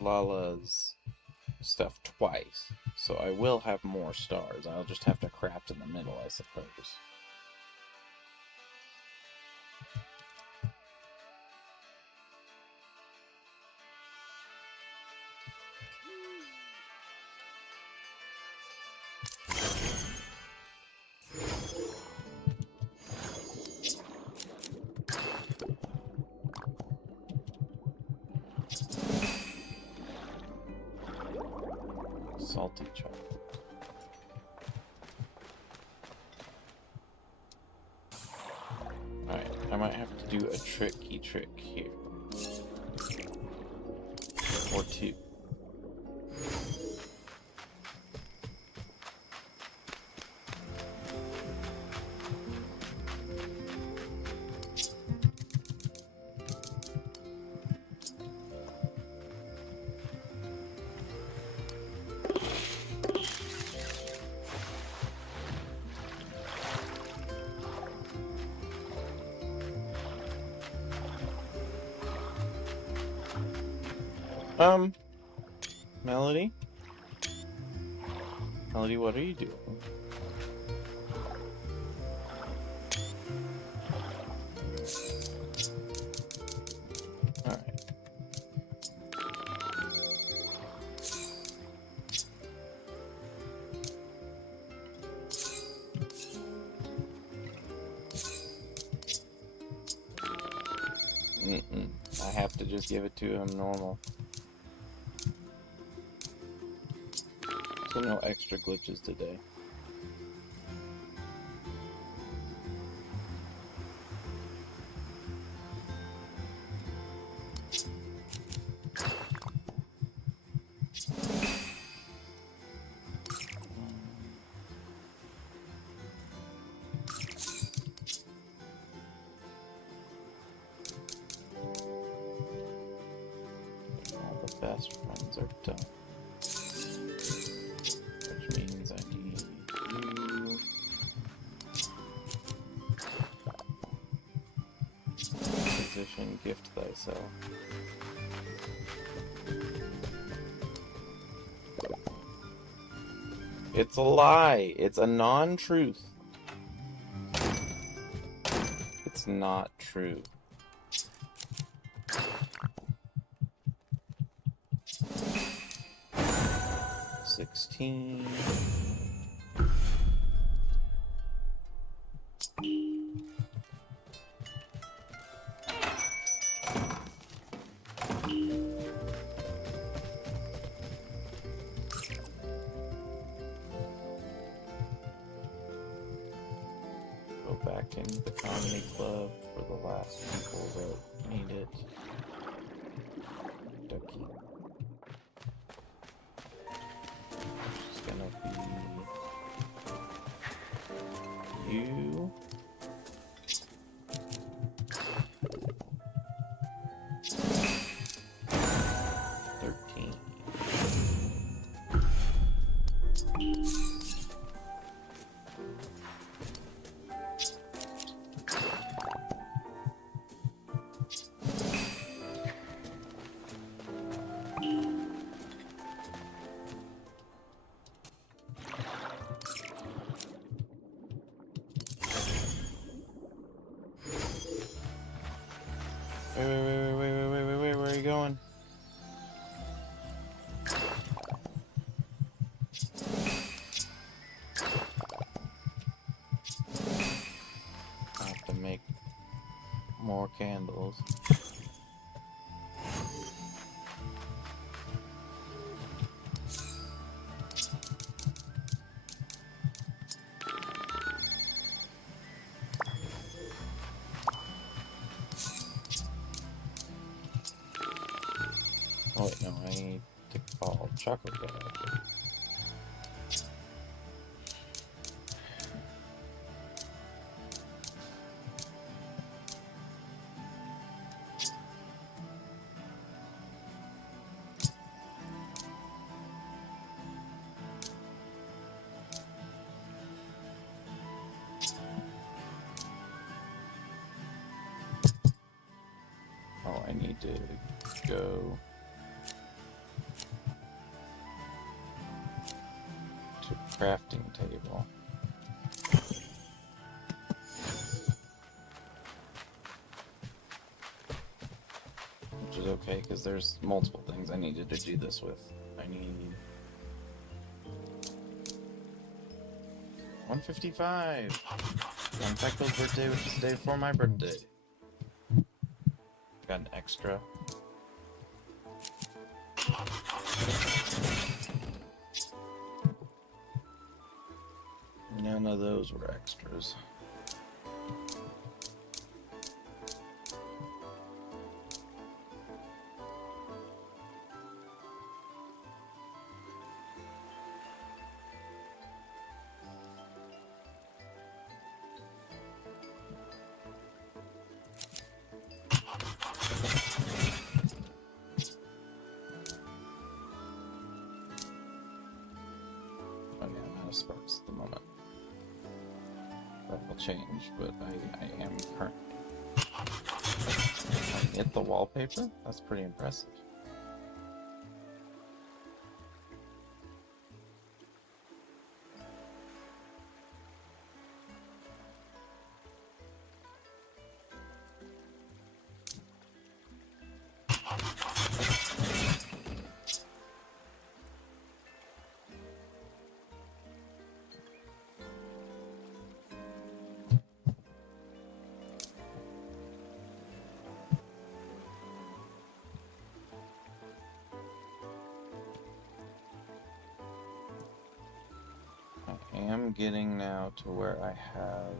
Lala's stuff twice. So I will have more stars. I'll just have to craft in the middle, I suppose. Salty chocolate. Alright, I might have to do a tricky trick here. Or two. Melody? Melody, what are you doing? Alright. I have to just give it to him normal. So no extra glitches today. All the best friends are done. Which means I need you. Position, gift thyself. It's a lie. It's a non-truth. It's not true. $16. Go back into the comedy club for the last people that need it. Ducky. It's gonna be you. Wait, where are you going? I have to make more candles. Oh wait, no, I need to call chocolate bar. Oh, I need to go crafting table. Which is okay, because there's multiple things I needed to do this with. I need 155. On Feckle's birthday, which is the day before my birthday. Got an extra. None of those were extras. Sparks at the moment. That will change, but I am current. I hit the wallpaper? That's pretty impressive. I am getting now to where I have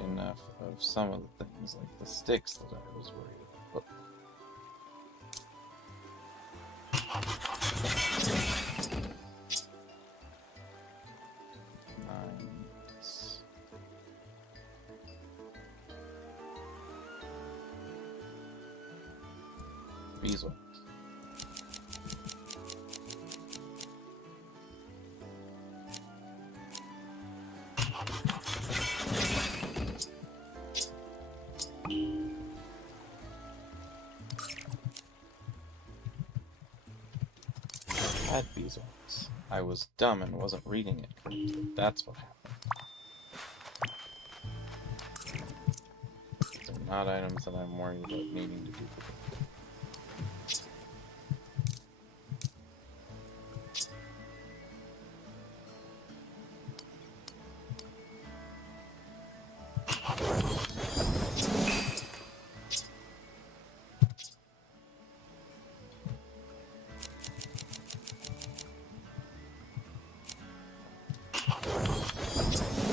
enough of some of the things, like the sticks that I was worried about. Nice. Beeswax. Had beeswax. I was dumb and wasn't reading it correctly. That's what happened. These are not items that I'm worried about needing to do.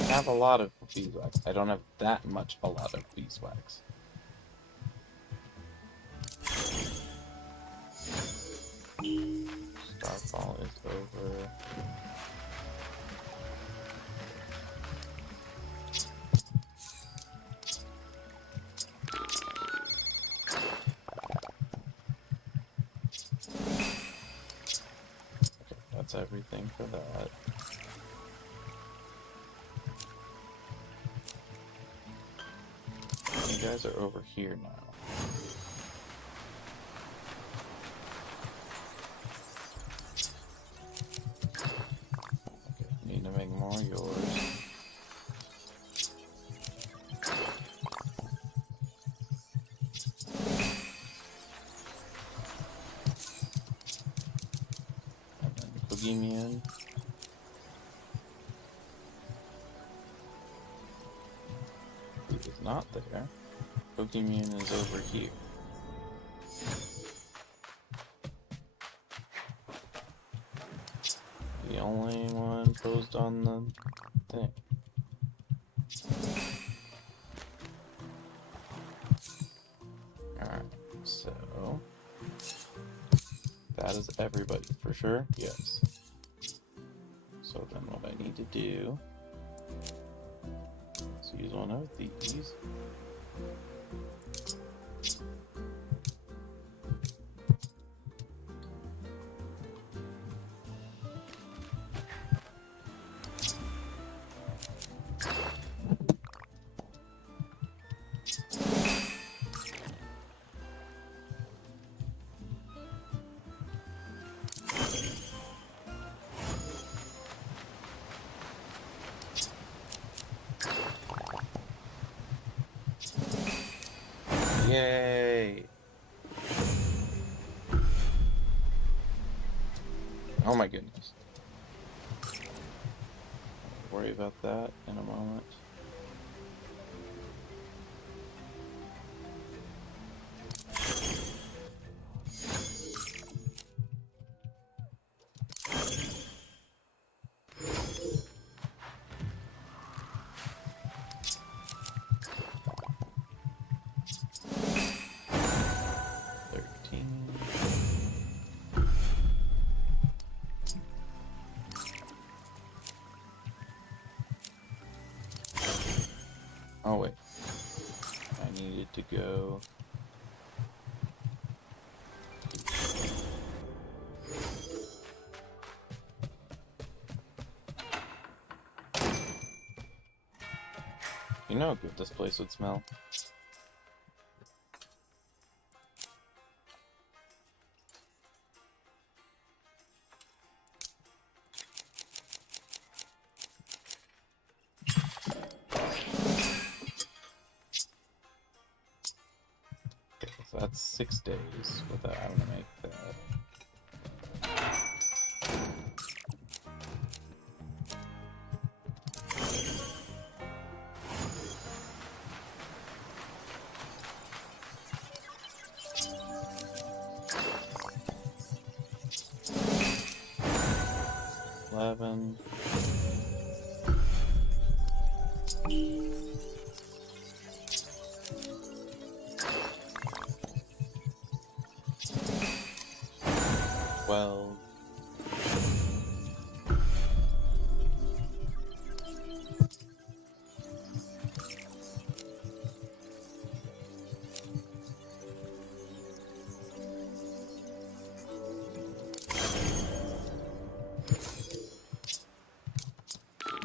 I have a lot of beeswax. I don't have that much a lot of beeswax. Starfall is over. Okay, that's everything for that. You guys are over here now. Okay, need to make more yours. And then Boogeyman. He is not there. Boogeyman is over here. The only one posed on the thing. Alright, so that is everybody for sure? Yes. So then what I need to do is use one of these. Yay! Oh my goodness. I'll worry about that in a moment. Oh wait, I needed to go. You know how good this place would smell. So that's 6 days without having to make that. $11. $12.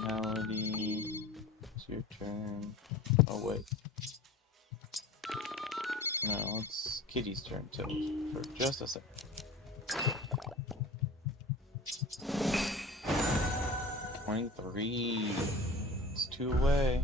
Melody, it's your turn. Oh wait. No, it's Kitty's turn till for just a second. 23. It's 2 away.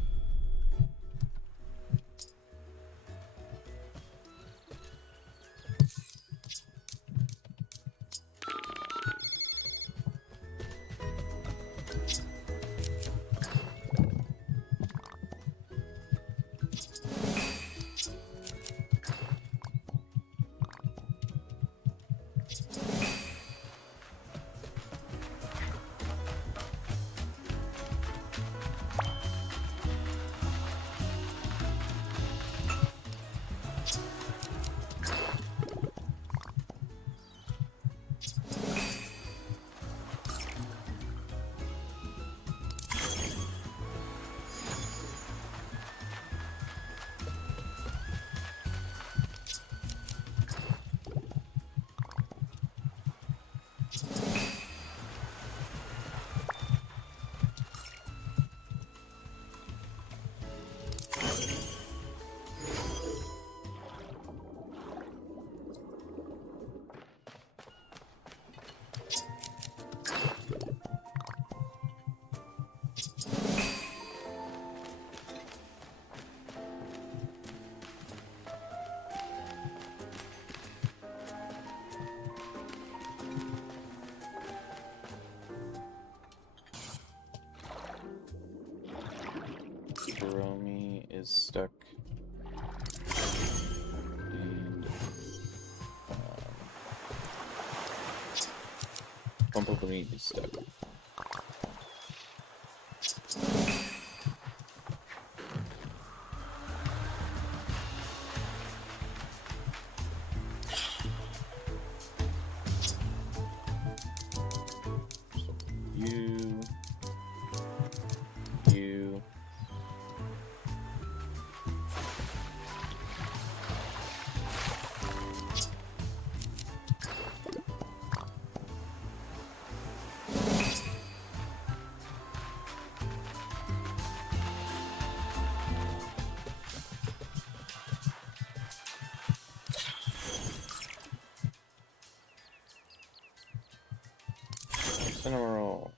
Jerome is stuck. And Bumblebee is stuck. You. Cinnamoroll.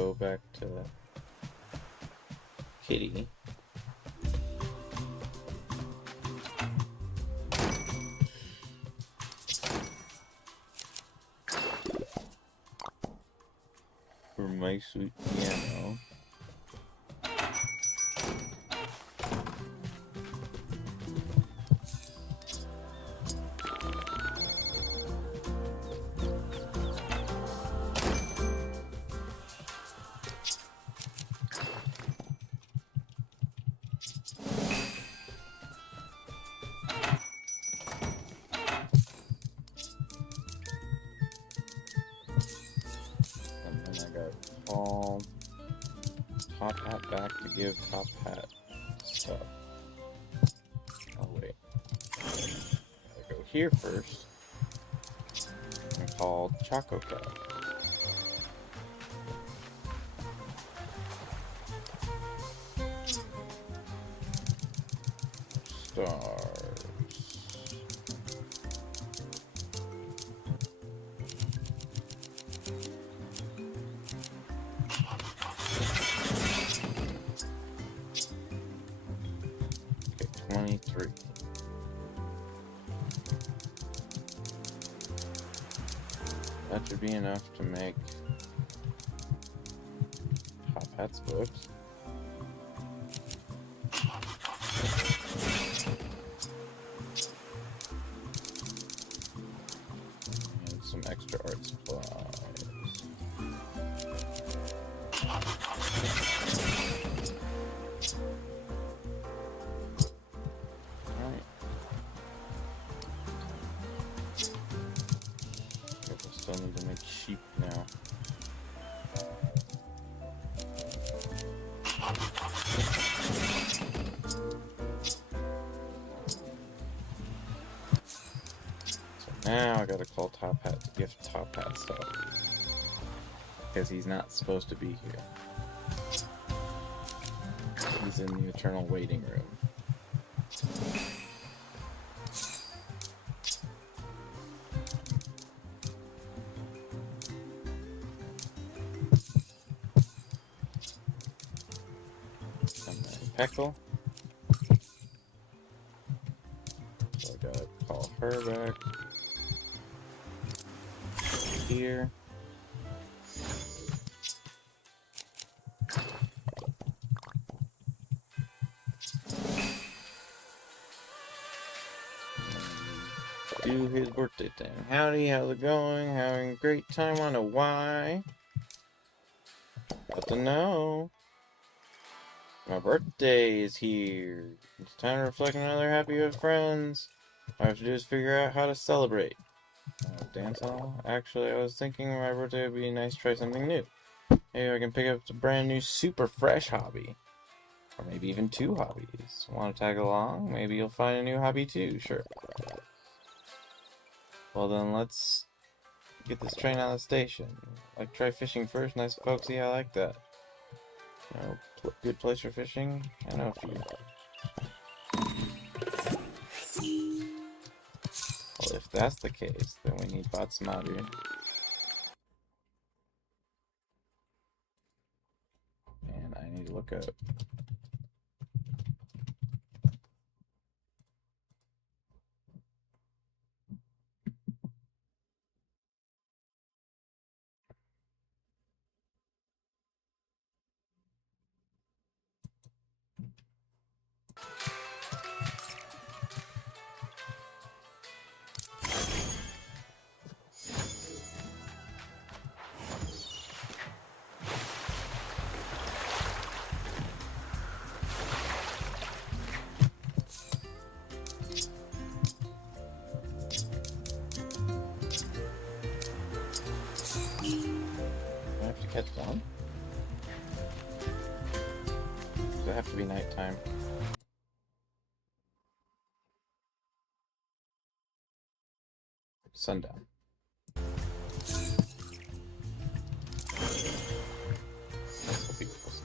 go back to Kitty. For my sweet piano. Call Top Hat back to give Top Hat stuff. Oh wait. Gotta go here first and call Choco Cat. Stars. Okay, 23. That should be enough to make Top Hat's books. And some extra art supplies. Alright. Guess I still need to make sheep now. Now I gotta call Top Hat to gift Top Hat stuff. Because he's not supposed to be here. He's in the eternal waiting room. And then Peckle. So I gotta call her back. Here. Do his birthday thing. Howdy, how's it going? Having a great time on a Y. But to know, my birthday is here. It's time to reflect on another happy with friends. All I have to do is figure out how to celebrate. Dance hall? Actually, I was thinking my birthday would be nice to try something new. Maybe I can pick up a brand new super fresh hobby. Or maybe even 2 hobbies. Want to tag along? Maybe you'll find a new hobby too, sure. Well then, let's get this train out of the station. Like, try fishing first, nice folksy, I like that. You know, good place for fishing? I know a few. Well, if that's the case, then we need Batsumadu. And I need to look up. Do I have to catch one? Does it have to be nighttime? Sundown. This will be close.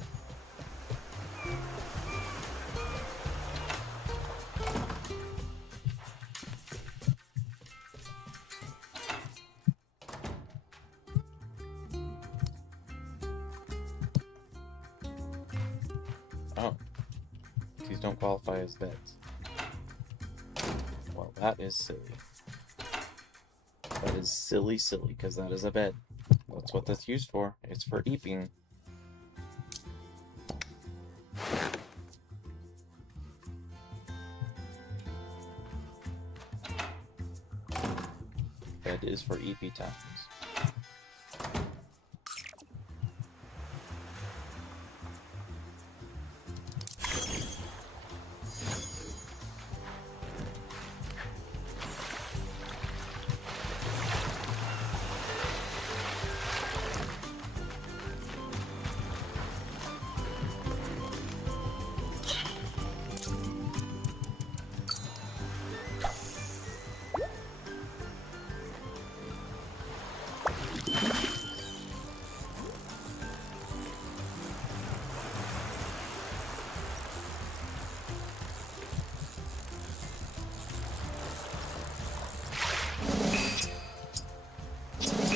don't qualify as beds. Well, that is silly. That is silly, because that is a bed. That's what that's used for. It's for eeping. Bed is for EP times.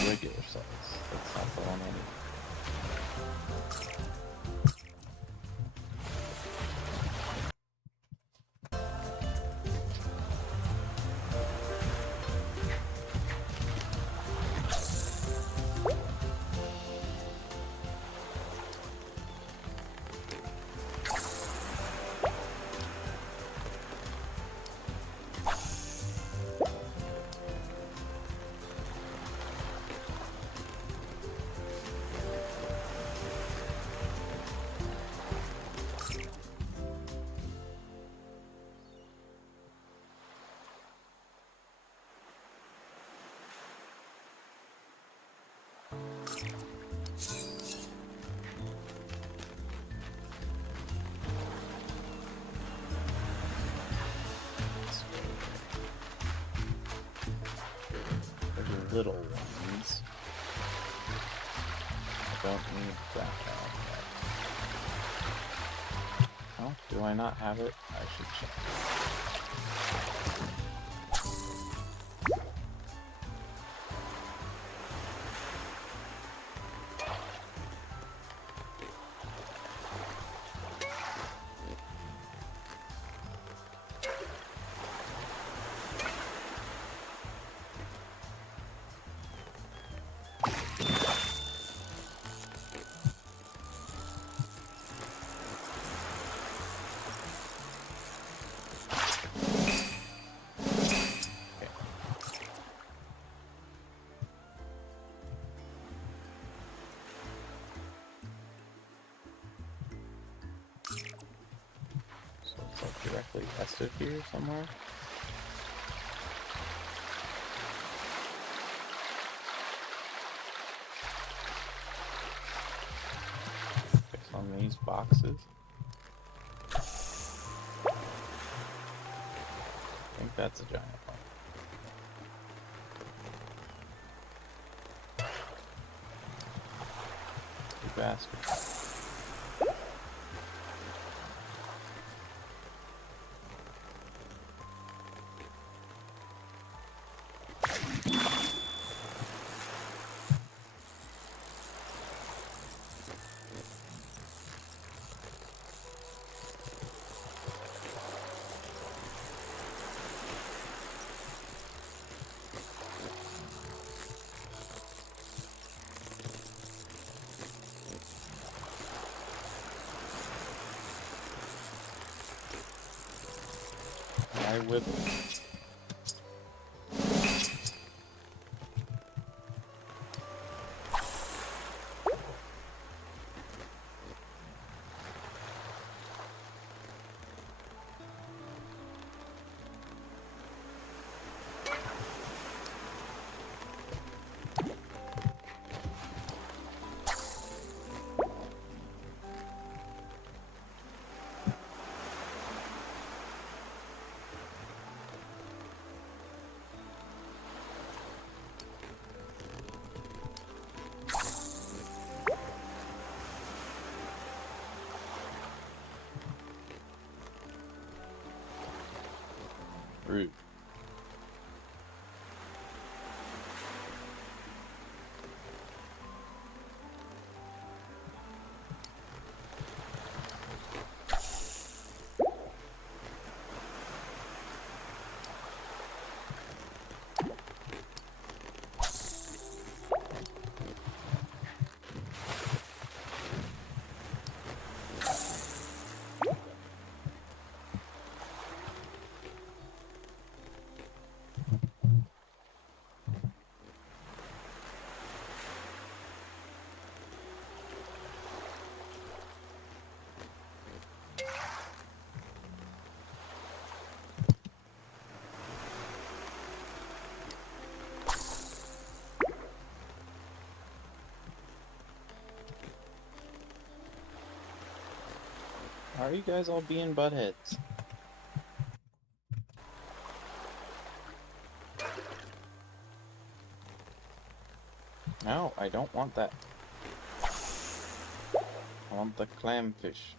Regular size. That's not the one I need. Little ones. I don't need that one. Oh, do I not have it? I should check. It's like directly west of here somewhere. Fix on these boxes. I think that's a giant one. You bastard. I wibble. are you guys all being buttheads? No, I don't want that. I want the clamfish.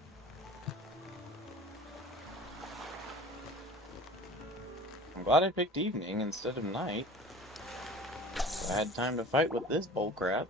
I'm glad I picked evening instead of night. I had time to fight with this bullcrap.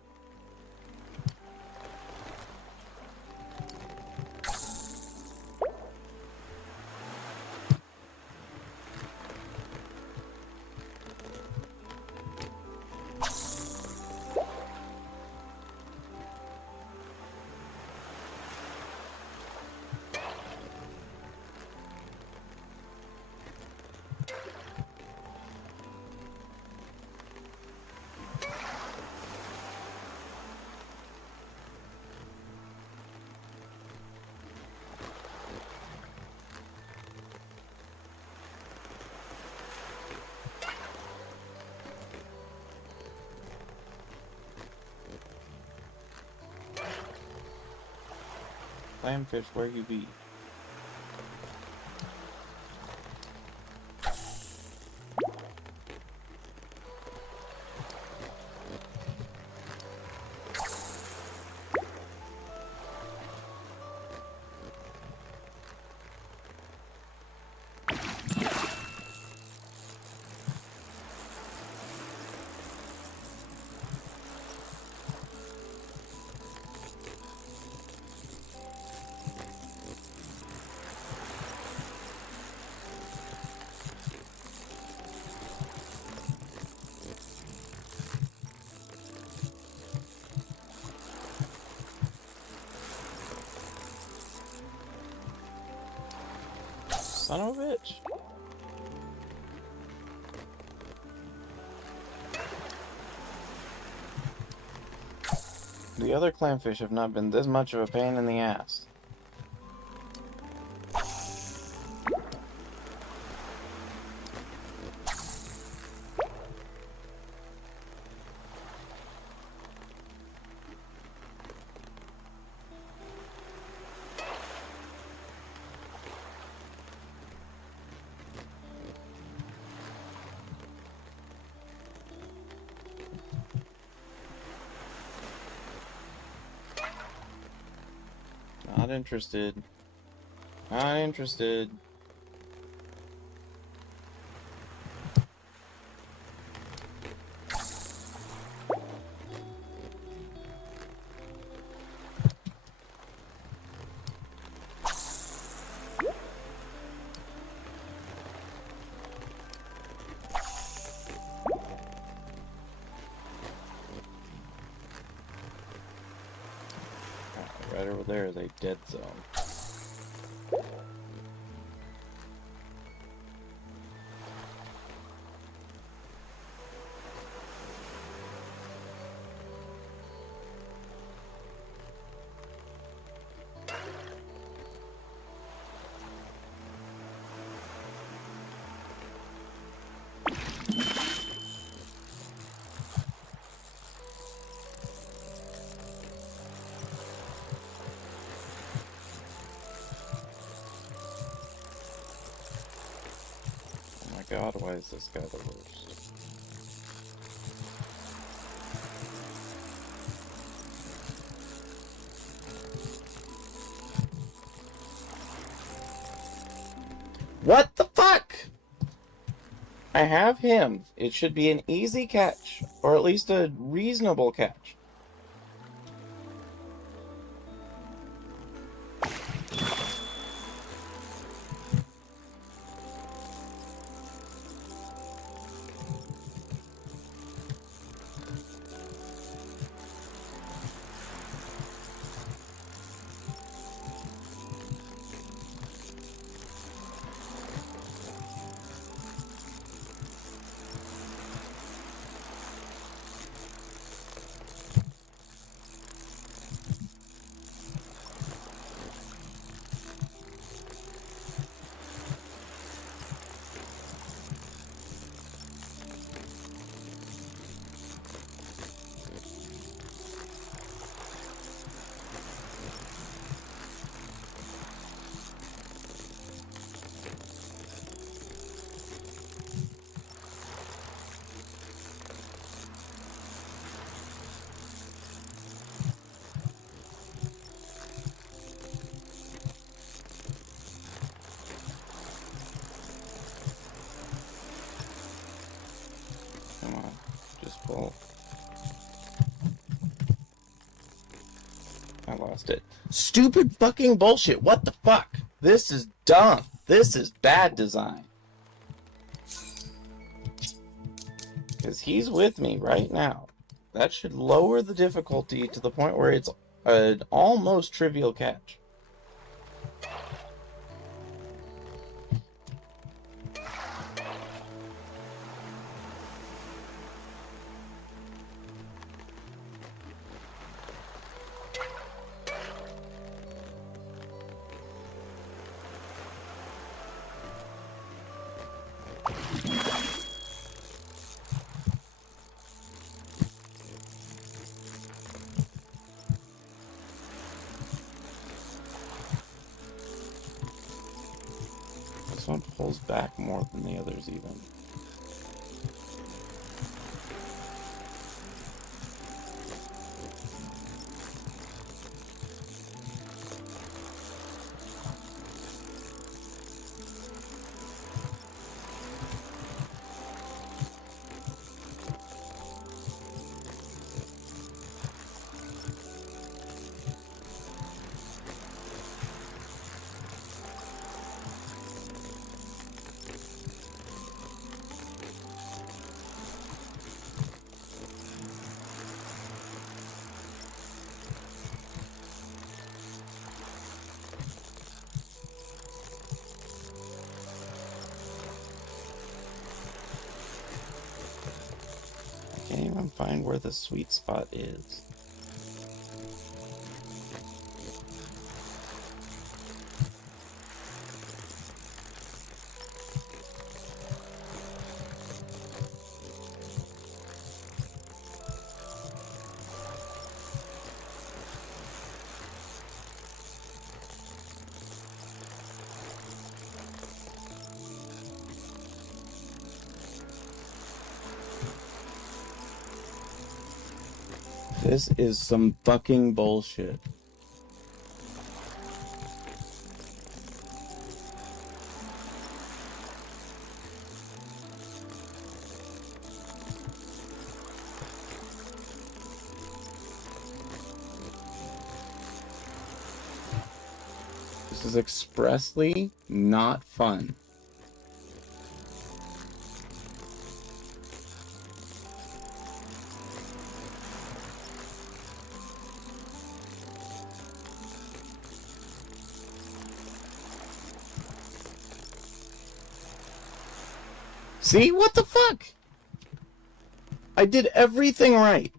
Clamfish, where you be? Son of a bitch. The other clamfish have not been this much of a pain in the ass. Not interested. Not interested. Right over there is a dead zone. God, why is this guy the worst? What the fuck? I have him. It should be an easy catch, or at least a reasonable catch. I lost it. Stupid fucking bullshit. What the fuck? This is dumb. This is bad design. Because he's with me right now. That should lower the difficulty to the point where it's an almost trivial catch. This one pulls back more than the others even. I can't even find where the sweet spot is. This is some fucking bullshit. This is expressly not fun. See? What the fuck? I did everything right.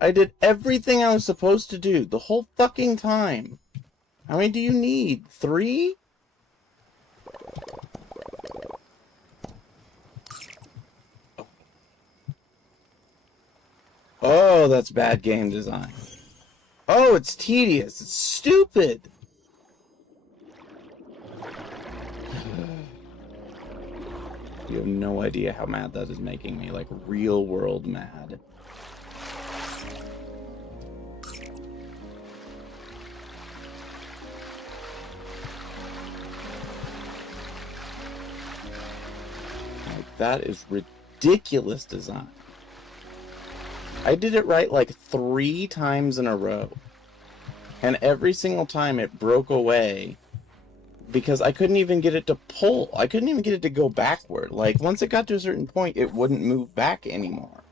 I did everything I was supposed to do the whole fucking time. How many do you need? 3? Oh, that's bad game design. Oh, it's tedious. It's stupid. You have no idea how mad that is making me. Like, real world mad. Like, that is ridiculous design. I did it right like 3 times in a row. And every single time it broke away because I couldn't even get it to pull. I couldn't even get it to go backward. Like, once it got to a certain point, it wouldn't move back anymore.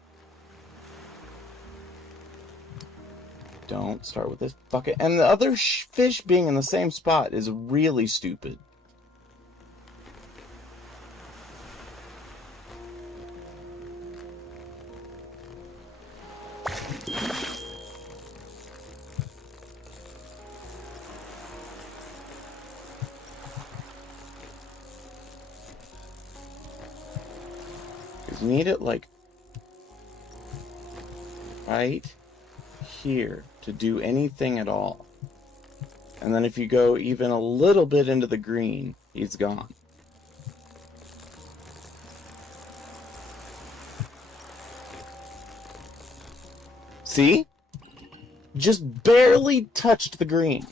Don't start with this bucket. And the other fish being in the same spot is really stupid. You need it like right here to do anything at all. And then if you go even a little bit into the green, he's gone. See? Just barely touched the green.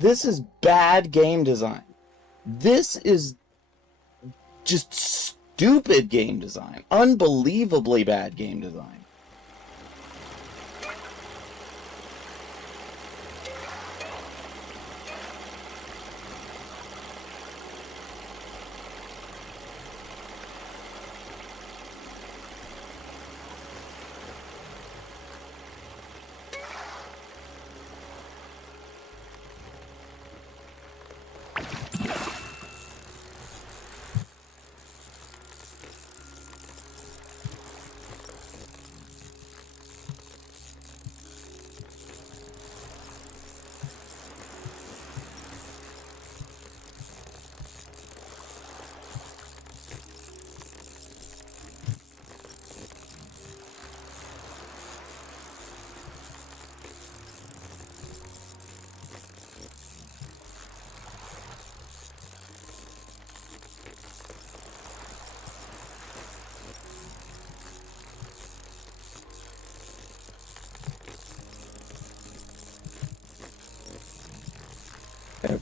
This is bad game design. This is just stupid game design. Unbelievably bad game design.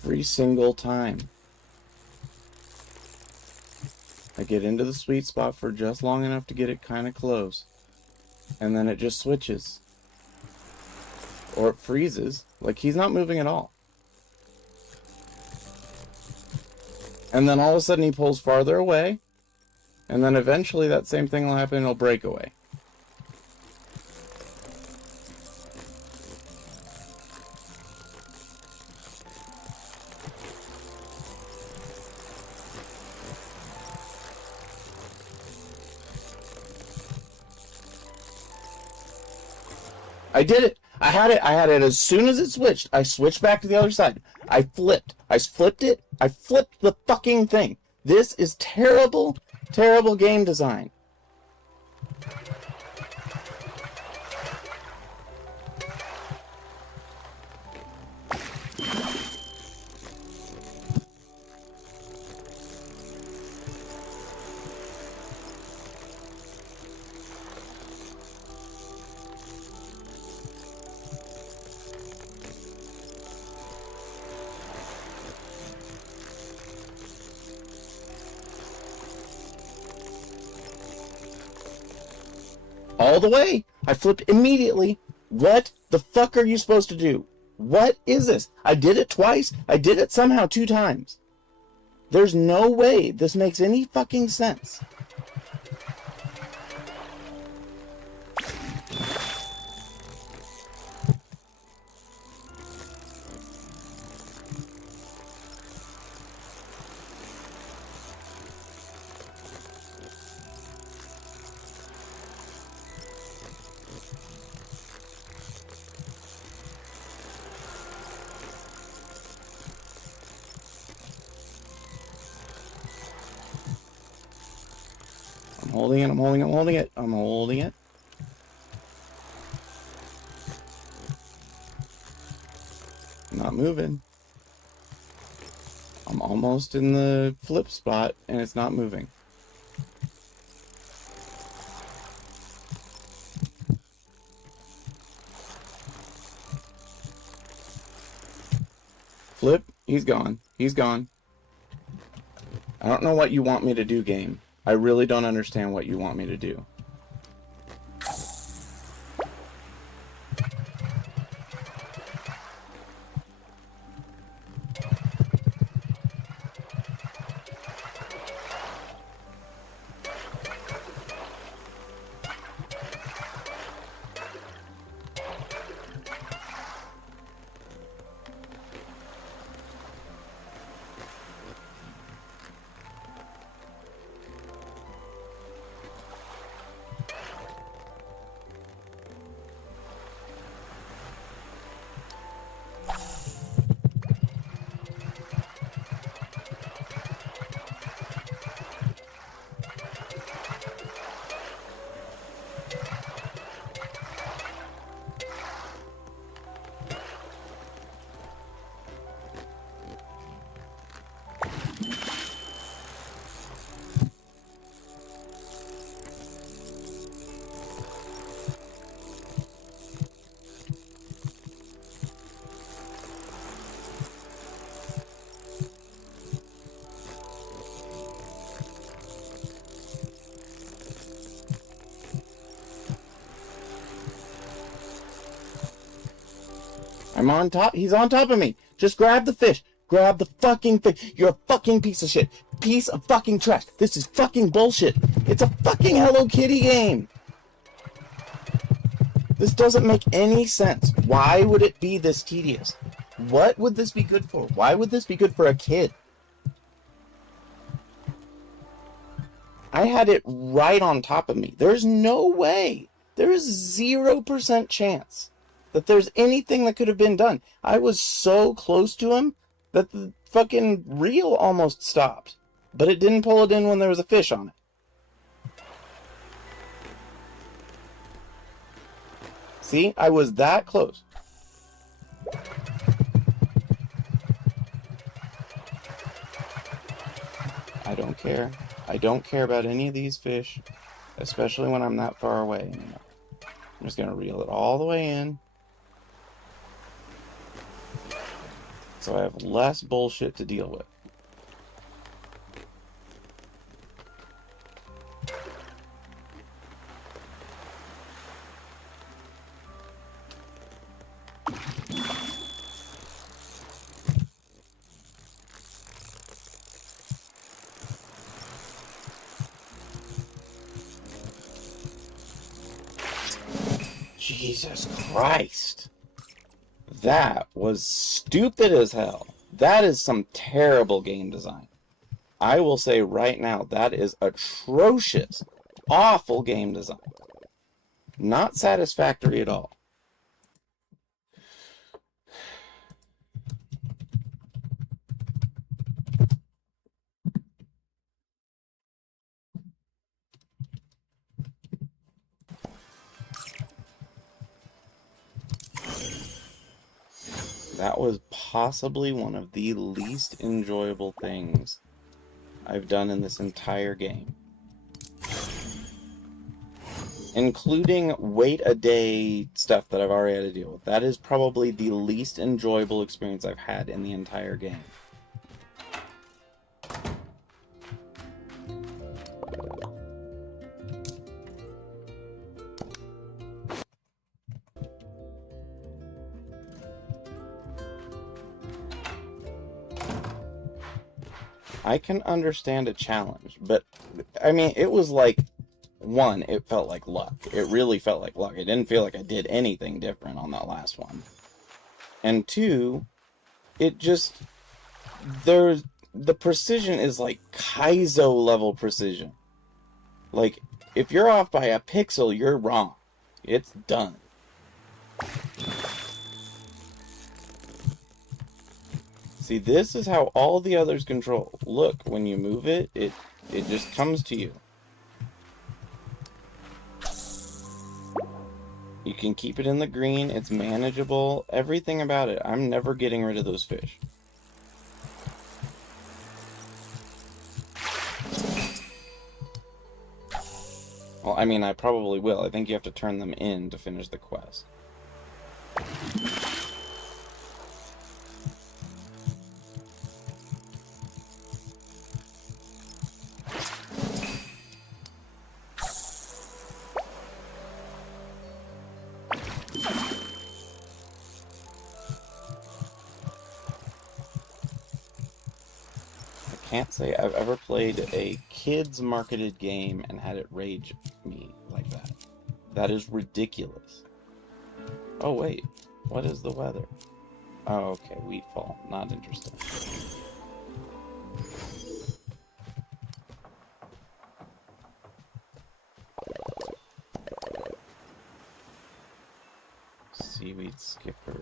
Every single time. I get into the sweet spot for just long enough to get it kind of close. And then it just switches. Or it freezes. Like, he's not moving at all. And then all of a sudden he pulls farther away. And then eventually that same thing will happen and it'll break away. I did it. I had it as soon as it switched. I switched back to the other side. I flipped it. I flipped the fucking thing. This is terrible, terrible game design. All the way. I flipped immediately. What the fuck are you supposed to do? What is this? I did it twice. I did it somehow 2 times. There's no way this makes any fucking sense. I'm holding it, I'm holding it, I'm holding it, I'm holding it. I'm not moving. I'm almost in the flip spot and it's not moving. Flip, he's gone. He's gone. I don't know what you want me to do, game. I really don't understand what you want me to do. I'm on top. He's on top of me. Just grab the fish. Grab the fucking fish. You're a fucking piece of shit. Piece of fucking trash. This is fucking bullshit. It's a fucking Hello Kitty game. This doesn't make any sense. Why would it be this tedious? What would this be good for? Why would this be good for a kid? I had it right on top of me. There's no way. There is 0% chance that there's anything that could have been done. I was so close to him that the fucking reel almost stopped. But it didn't pull it in when there was a fish on it. See? I was that close. I don't care. I don't care about any of these fish, especially when I'm that far away. I'm just going to reel it all the way in. so I have less bullshit to deal with. Jesus Christ. That was stupid as hell. That is some terrible game design. I will say right now, that is atrocious, awful game design. Not satisfactory at all. That was possibly one of the least enjoyable things I've done in this entire game. Including wait a day stuff that I've already had to deal with. That is probably the least enjoyable experience I've had in the entire game. I can understand a challenge, but, I mean, it was like, one, it felt like luck. It really felt like luck. It didn't feel like I did anything different on that last one. And two, it just, the precision is like Kaizo level precision. Like, if you're off by a pixel, you're wrong. It's done. See, this is how all the others control. Look, when you move it, it just comes to you. You can keep it in the green, it's manageable, everything about it. I'm never getting rid of those fish. Well, I mean, I probably will. I think you have to turn them in to finish the quest. Can't say I've ever played a kids marketed game and had it rage me like that. That is ridiculous. Oh wait, what is the weather? Oh, okay, wheat fall. Not interesting. Seaweed skipper.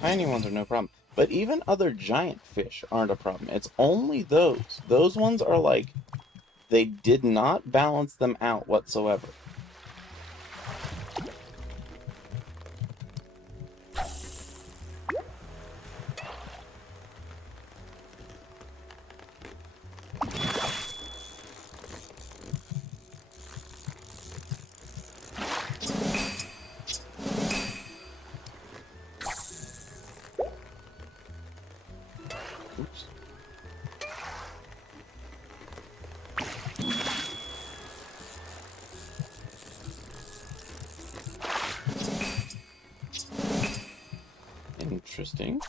Tiny ones are no problem. But even other giant fish aren't a problem. It's only those. Those ones are like, they did not balance them out whatsoever. Oops. Interesting.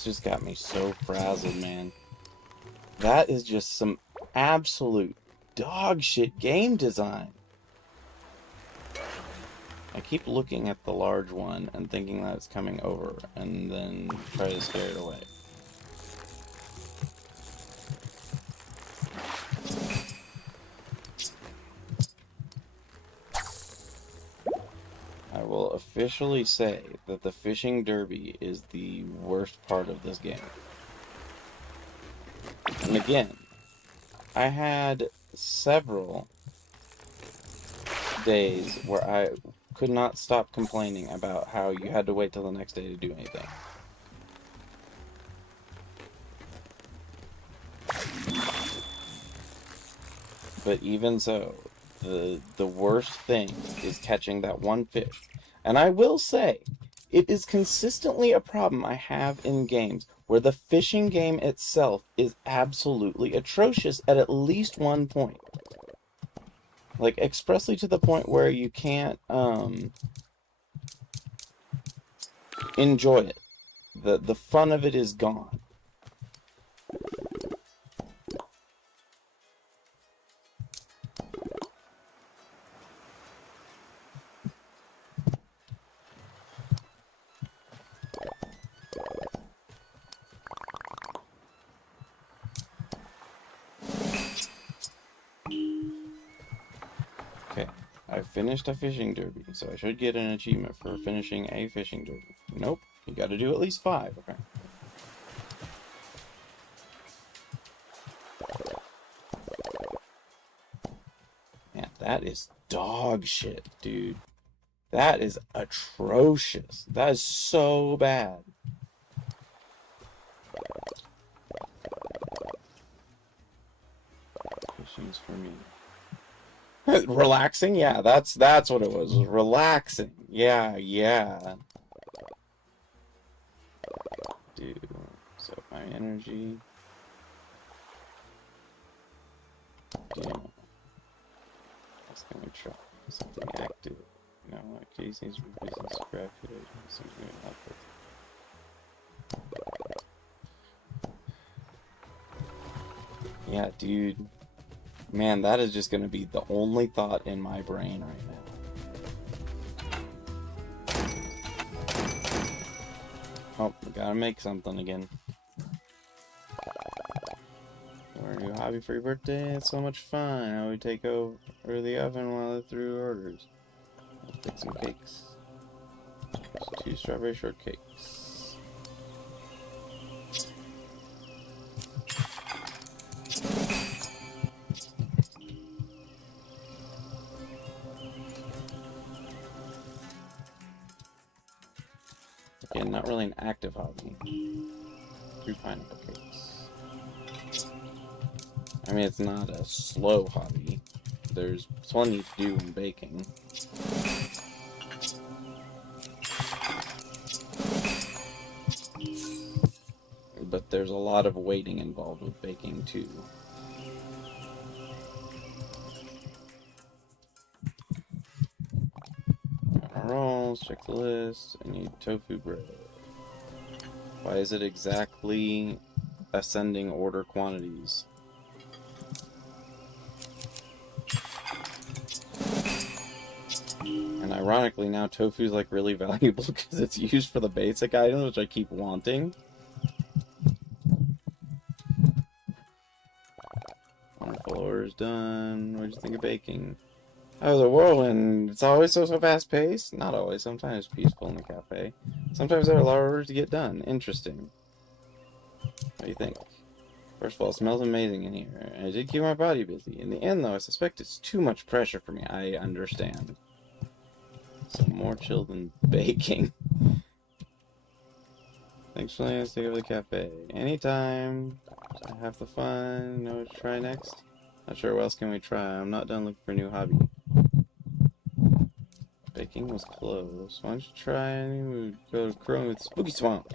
That's just got me so frazzled, man. That is just some absolute dog shit game design. I keep looking at the large one and thinking that it's coming over, and then try to scare it away. I will officially say that the fishing derby is the worst part of this game. And again, I had several days where I could not stop complaining about how you had to wait till the next day to do anything. But even so, the worst thing is catching that one fish. And I will say, it is consistently a problem I have in games where the fishing game itself is absolutely atrocious at least one point. Like, expressly to the point where you can't, enjoy it. The fun of it is gone. Okay, I finished a fishing derby, so I should get an achievement for finishing a fishing derby. Nope, you gotta do at least 5, okay. Man, that is dog shit, dude. That is atrocious. That is so bad. Fishing's for me. Relaxing? Yeah, that's what it was. Relaxing. Yeah. Dude, so my energy. Damn. Let's go and try something active. No, like casings for business scrap here. Seems to be output. Yeah, dude. Man, that is just gonna be the only thought in my brain right now. Oh, we gotta make something again. Or a new hobby for your birthday? It's so much fun. How we take over the oven while I through orders. Let's bake some cakes. There's 2 strawberry shortcakes. Again, not really an active hobby. 3 pineapple cakes. I mean, it's not a slow hobby. There's plenty to do in baking. But there's a lot of waiting involved with baking, too. Rolls, check the list. I need tofu bread. Why is it exactly ascending order quantities? And ironically now tofu is like really valuable because it's used for the basic items, which I keep wanting. Wonderful orders done. What did you think of baking? I was a whirlwind. It's always so fast paced. Not always. Sometimes it's peaceful in the cafe. Sometimes there are a lot of orders to get done. Interesting. What do you think? First of all, it smells amazing in here. I did keep my body busy. In the end, though, I suspect it's too much pressure for me. I understand. So more chill than baking. Thanks for letting us take over the cafe. Anytime. Have the fun. Know what to try next? Not sure what else can we try. I'm not done looking for a new hobby. Baking was close. Why don't you try we go to Chrome with Spooky Swamp?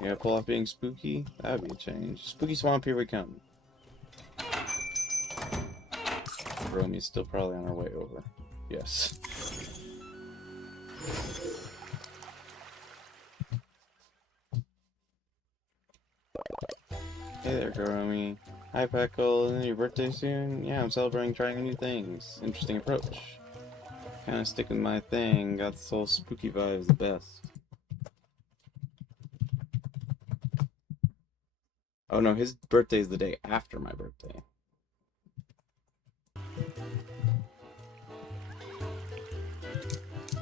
You gonna pull off being spooky? That would be a change. Spooky Swamp, here we come. Romy's still probably on our way over. Yes. Hey there, Karomi. Hi, Peckle. Isn't your birthday soon? Yeah, I'm celebrating trying new things. Interesting approach. Kinda stick with my thing. Got this whole spooky vibes the best. Oh no, his birthday's the day after my birthday.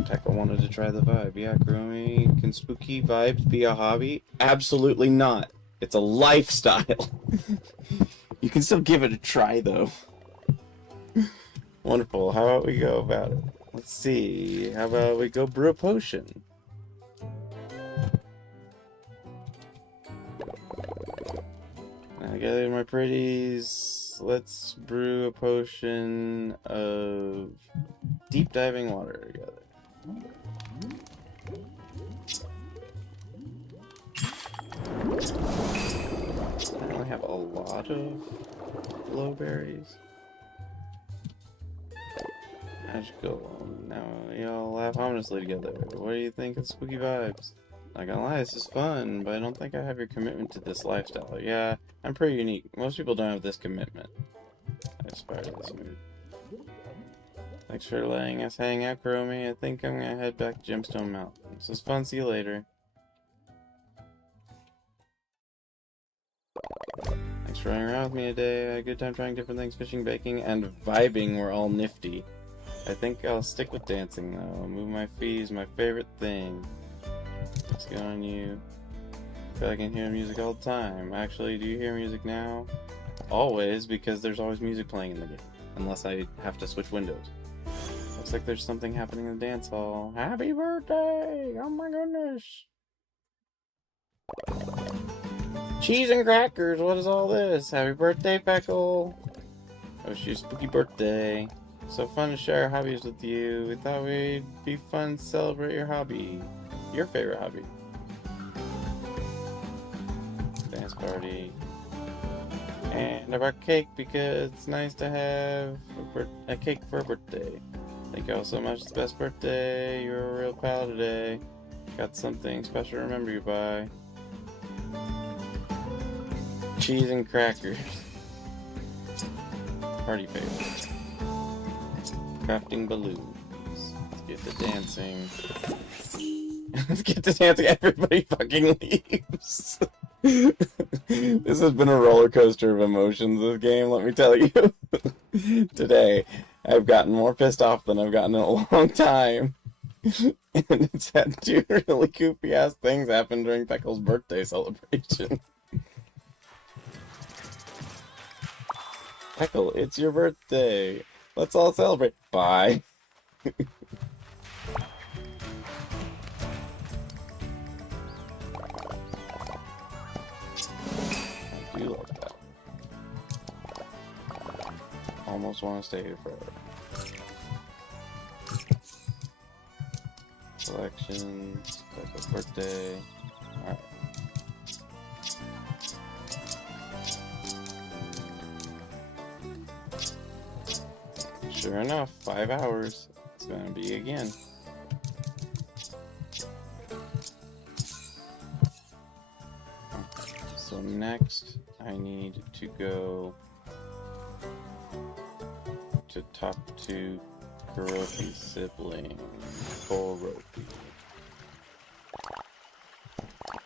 Tekka wanted to try the vibe. Yeah, Karomi, can spooky vibes be a hobby? Absolutely not. It's a lifestyle. You can still give it a try, though. Wonderful. How about we go about it? Let's see. How about we go brew a potion? Now, gather my pretties. Let's brew a potion of deep diving water together. I only have a lot of glowberries. Magical. Now you all laugh ominously together. What do you think of spooky vibes? Not gonna lie, this is fun, but I don't think I have your commitment to this lifestyle. Yeah, I'm pretty unique. Most people don't have this commitment. I aspire to this mood. Thanks for letting us hang out, Karomi. I think I'm gonna head back to Gemstone Mountain. This was fun. See you later. Thanks for running around with me today. I had a good time trying different things. Fishing, baking, and vibing were all nifty. I think I'll stick with dancing, though. Move my feet is my favorite thing. Let's go on you. I feel like I can hear music all the time. Actually, do you hear music now? Always, because there's always music playing in the game. Unless I have to switch windows. Looks like there's something happening in the dance hall. Happy birthday! Oh my goodness! Cheese and crackers, what is all this? Happy birthday, Peckle! Oh, it's your spooky birthday. So fun to share our hobbies with you. We thought we'd be fun to celebrate your hobby. Your favorite hobby. Dance party. And I brought cake because it's nice to have a cake for a birthday. Thank you all so much. It's the best birthday. You're a real pal today. Got something special to remember you by. Cheese and crackers. Party favorites. Crafting balloons. Let's get to dancing. Let's get to dancing. Everybody fucking leaves. This has been a roller coaster of emotions, this game, let me tell you. Today, I've gotten more pissed off than I've gotten in a long time. And it's had two really goofy ass things happen during Peckle's birthday celebration. Peckle, it's your birthday. Let's all celebrate. Bye. I do like that. Almost want to stay here forever. Selection, Peckle's birthday. Alright. Sure enough, 5 hours. It's gonna be again. So next, I need to go to talk to Kuropi's sibling, Koropi.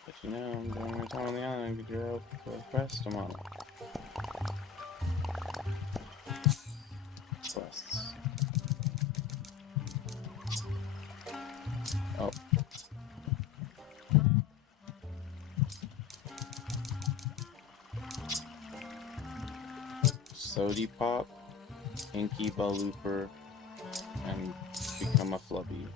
But you know, I'm doing my time on the island. Could you help quest? I'm on it. Quests. Oh. Sody Pop, Inky Balooper, and become a Flubby.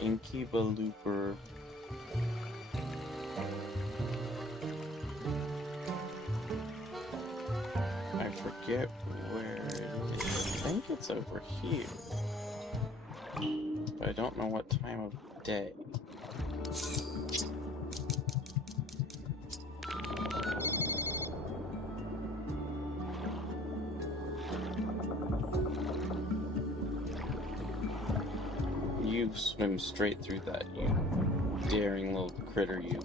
Inky Balooper. I forget where it is. I think it's over here. But I don't know what time of day. You swim straight through that, you daring little critter, you.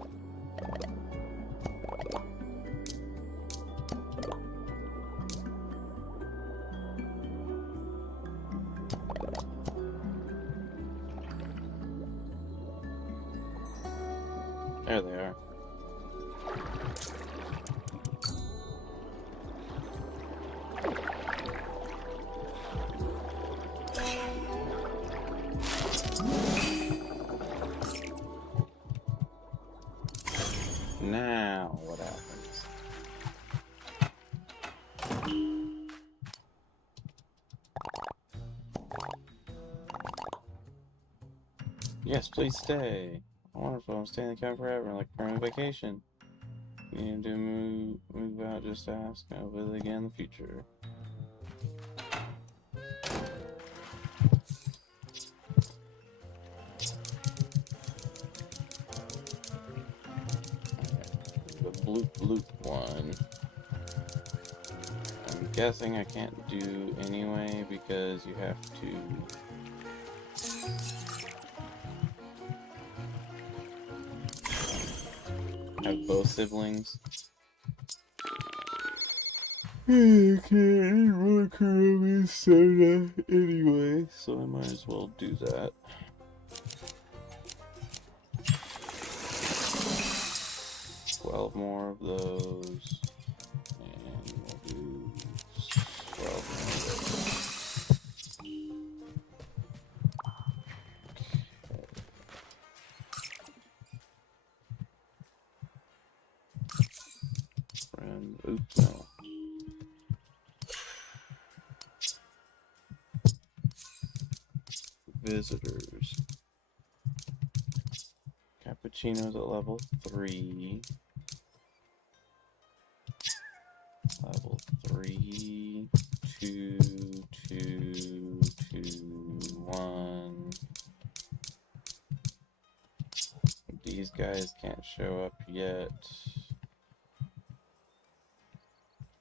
There they are. Now, what happens? Yes, please stay. Wonderful, I'm staying in the camp forever, like permanent vacation. You need to move out, just ask. I'll visit again in the future. The bloop bloop one. I'm guessing I can't do anyway because you have to have both siblings. I can't eat really Kurumi soda anyway, so I might as well do that. More of those, and we'll do 12 more of those. Okay. Friend, oops, no. Visitors. Cappuccino's at level 3. Level 3, 2, 2, 2, 1. These guys can't show up yet.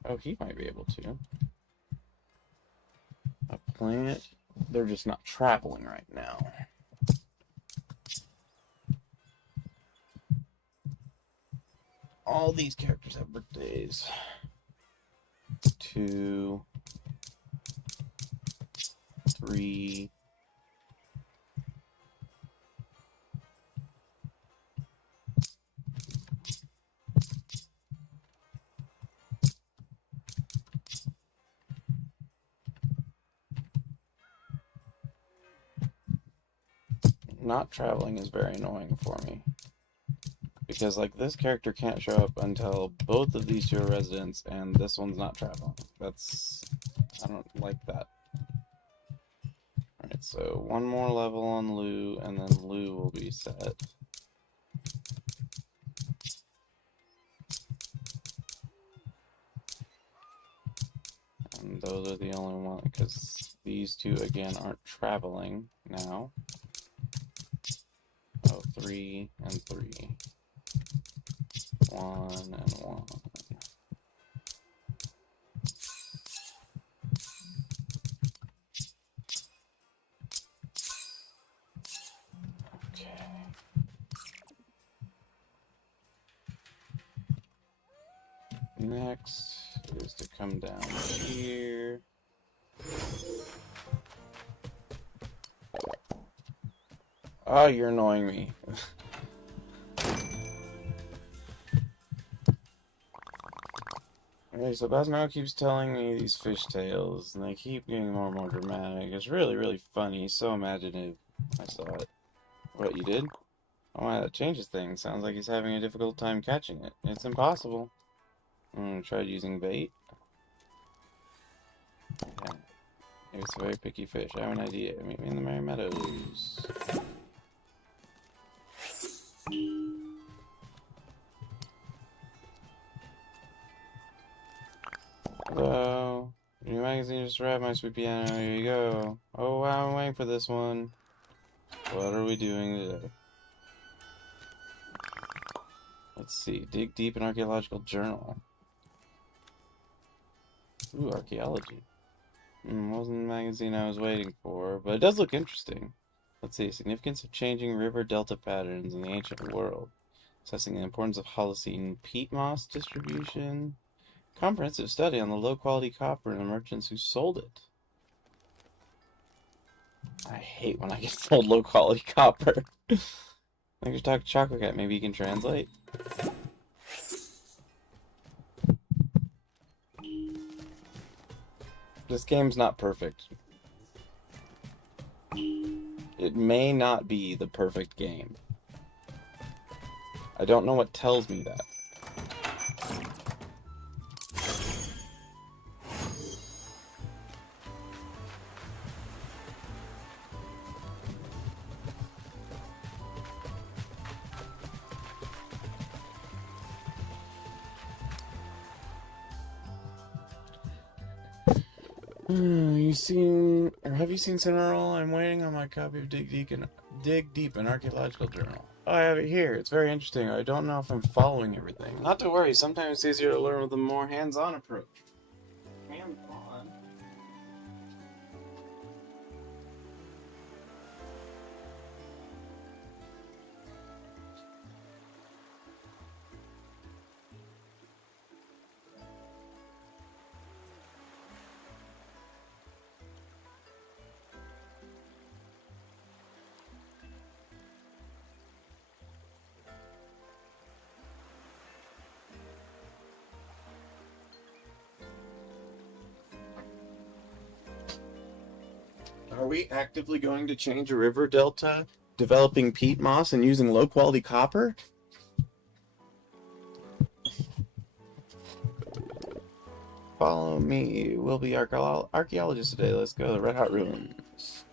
Oh, he might be able to. A plant. They're just not traveling right now. All these characters have birthdays. 2, 3. Not traveling is very annoying for me. Because, like, this character can't show up until both of these two are residents, and this one's not traveling. I don't like that. Alright, so one more level on Lou, and then Lou will be set. And those are the only ones, because these two, again, aren't traveling now. Oh, 3 and 3. 1 and 1. Okay. Next is to come down here. Oh, you're annoying me. Okay, so Basmo keeps telling me these fish tales, and they keep getting more and more dramatic. It's really, really funny. So imaginative. I saw it. What, you did? Oh my, that changes things. Sounds like he's having a difficult time catching it. It's impossible. I'm gonna try using bait. Okay. Maybe it's a very picky fish. I have an idea. Meet me in the Merry Meadows. Hello. New magazine just arrived, my sweet piano. Here you go. Oh wow, I'm waiting for this one. What are we doing today? Let's see. Dig deep in archaeological journal. Ooh, archaeology. Wasn't the magazine I was waiting for, but it does look interesting. Let's see. Significance of changing river delta patterns in the ancient world. Assessing the importance of Holocene peat moss distribution. Comprehensive study on the low-quality copper and the merchants who sold it. I hate when I get sold low-quality copper. I could talk to Chocolate Cat. Maybe you can translate? This game's not perfect. It may not be the perfect game. I don't know what tells me that. Have you seen Cineroll? I'm waiting on my copy of Dig Deep, an archaeological journal. Oh, I have it here. It's very interesting. I don't know if I'm following everything. Not to worry, sometimes it's easier to learn with a more hands-on approach. Hands-on? Are we actively going to change a river delta, developing peat moss and using low-quality copper? Follow me. We'll be archaeologists today. Let's go to the Red Hot Ruins.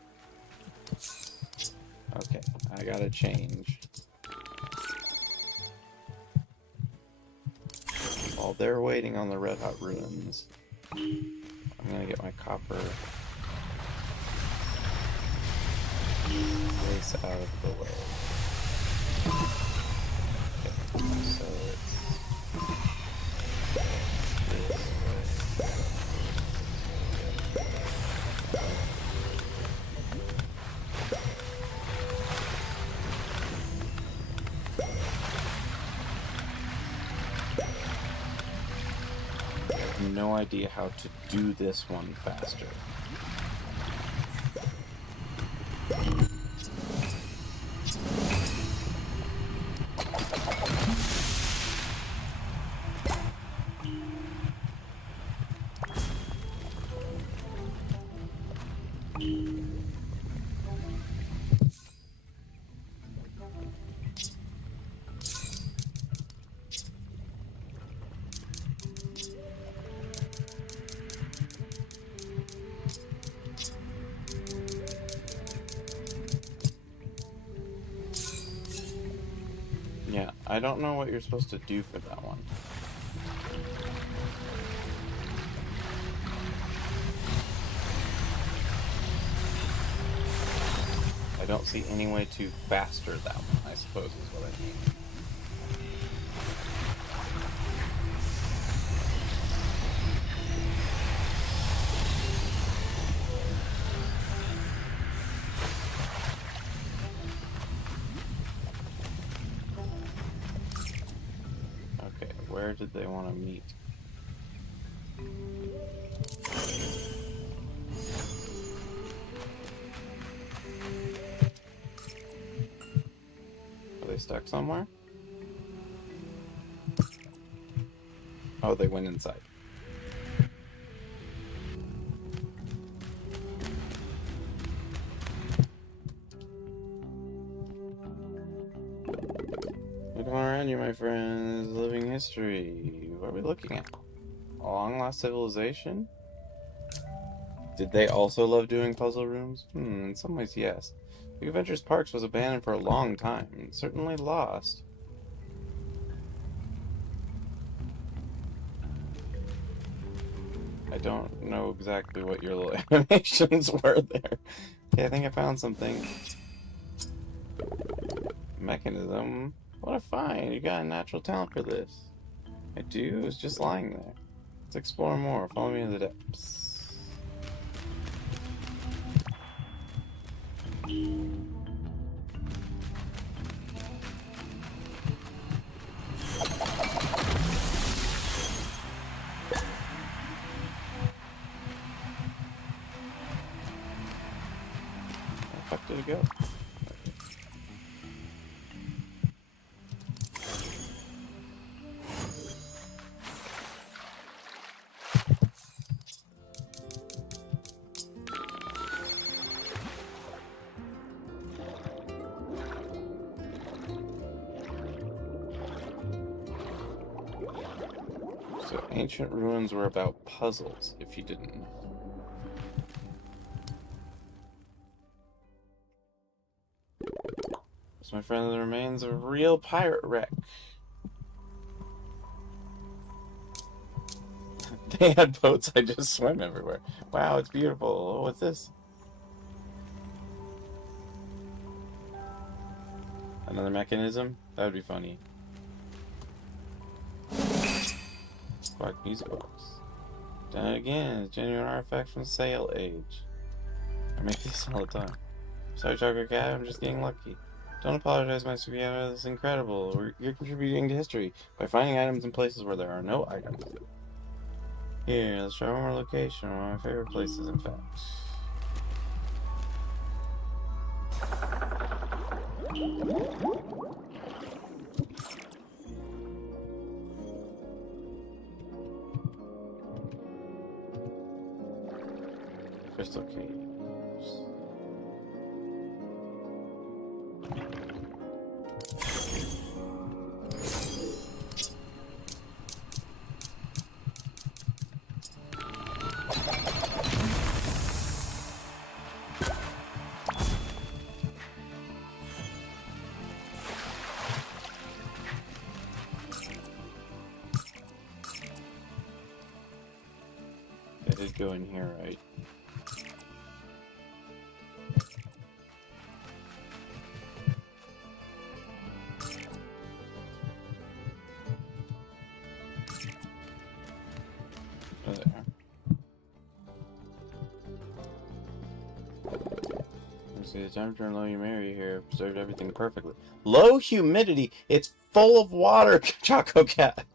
Okay, I gotta change. While they're waiting on the Red Hot Ruins, I'm gonna get my copper place out of the way. Okay, so it's I have no idea how to do this one faster. Yeah, I don't know what you're supposed to do for that one. I don't see any way to faster that one, I suppose is what I mean. Okay, where did they want to meet? Are they stuck somewhere? Oh, they went inside. Looking around you, my friends. Living history. What are we looking at? A long-lost civilization? Did they also love doing puzzle rooms? In some ways, yes. Big Adventures Parks was abandoned for a long time, and certainly lost. I don't know exactly what your little animations were there. Okay, I think I found something. Mechanism. What a find! You got a natural talent for this. I do? It's just lying there. Let's explore more. Follow me into the depths. fuck did it go? So ancient ruins were about puzzles, if you didn't know. So my friend, the remains of a real pirate wreck. They had boats, I just swim everywhere. Wow, it's beautiful. Oh, what's this? Another mechanism? That would be funny. Quack music box. Done it again. It's a genuine artifact from Sail Age. I make these all the time. Sorry, Chocolate Cat, I'm just getting lucky. Don't apologize, my Sugiana. This is incredible. You're contributing to history by finding items in places where there are no items. Here, let's try one more location. One of my favorite places, in fact. Crystal Caves. I did go in here, right? Oh, there. See, the temperature and low humidity here preserved everything perfectly. Low humidity? It's full of water, Choco Cat!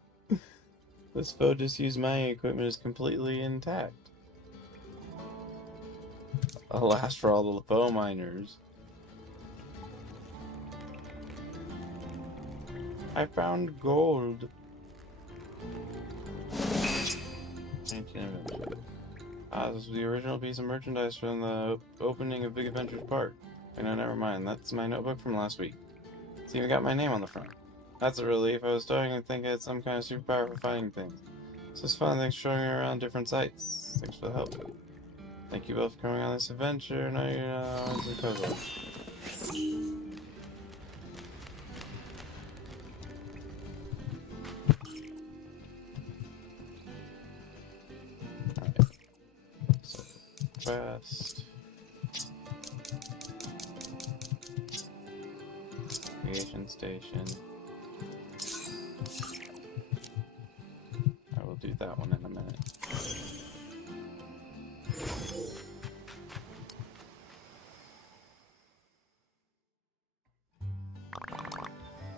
This boat disused mining equipment is completely intact. Alas for all the LeFaux miners. I found gold. Ah, this was the original piece of merchandise from the opening of Big Adventures Park. No, never mind. That's my notebook from last week. It's even got my name on the front. That's a relief. I was starting to think I had some kind of superpower for finding things. This was fun. Thanks for showing me around different sites. Thanks for the help. Thank you both for coming on this adventure. Now you're on the puzzle. Alright. So, quest. Creation station. I will do that one in a minute.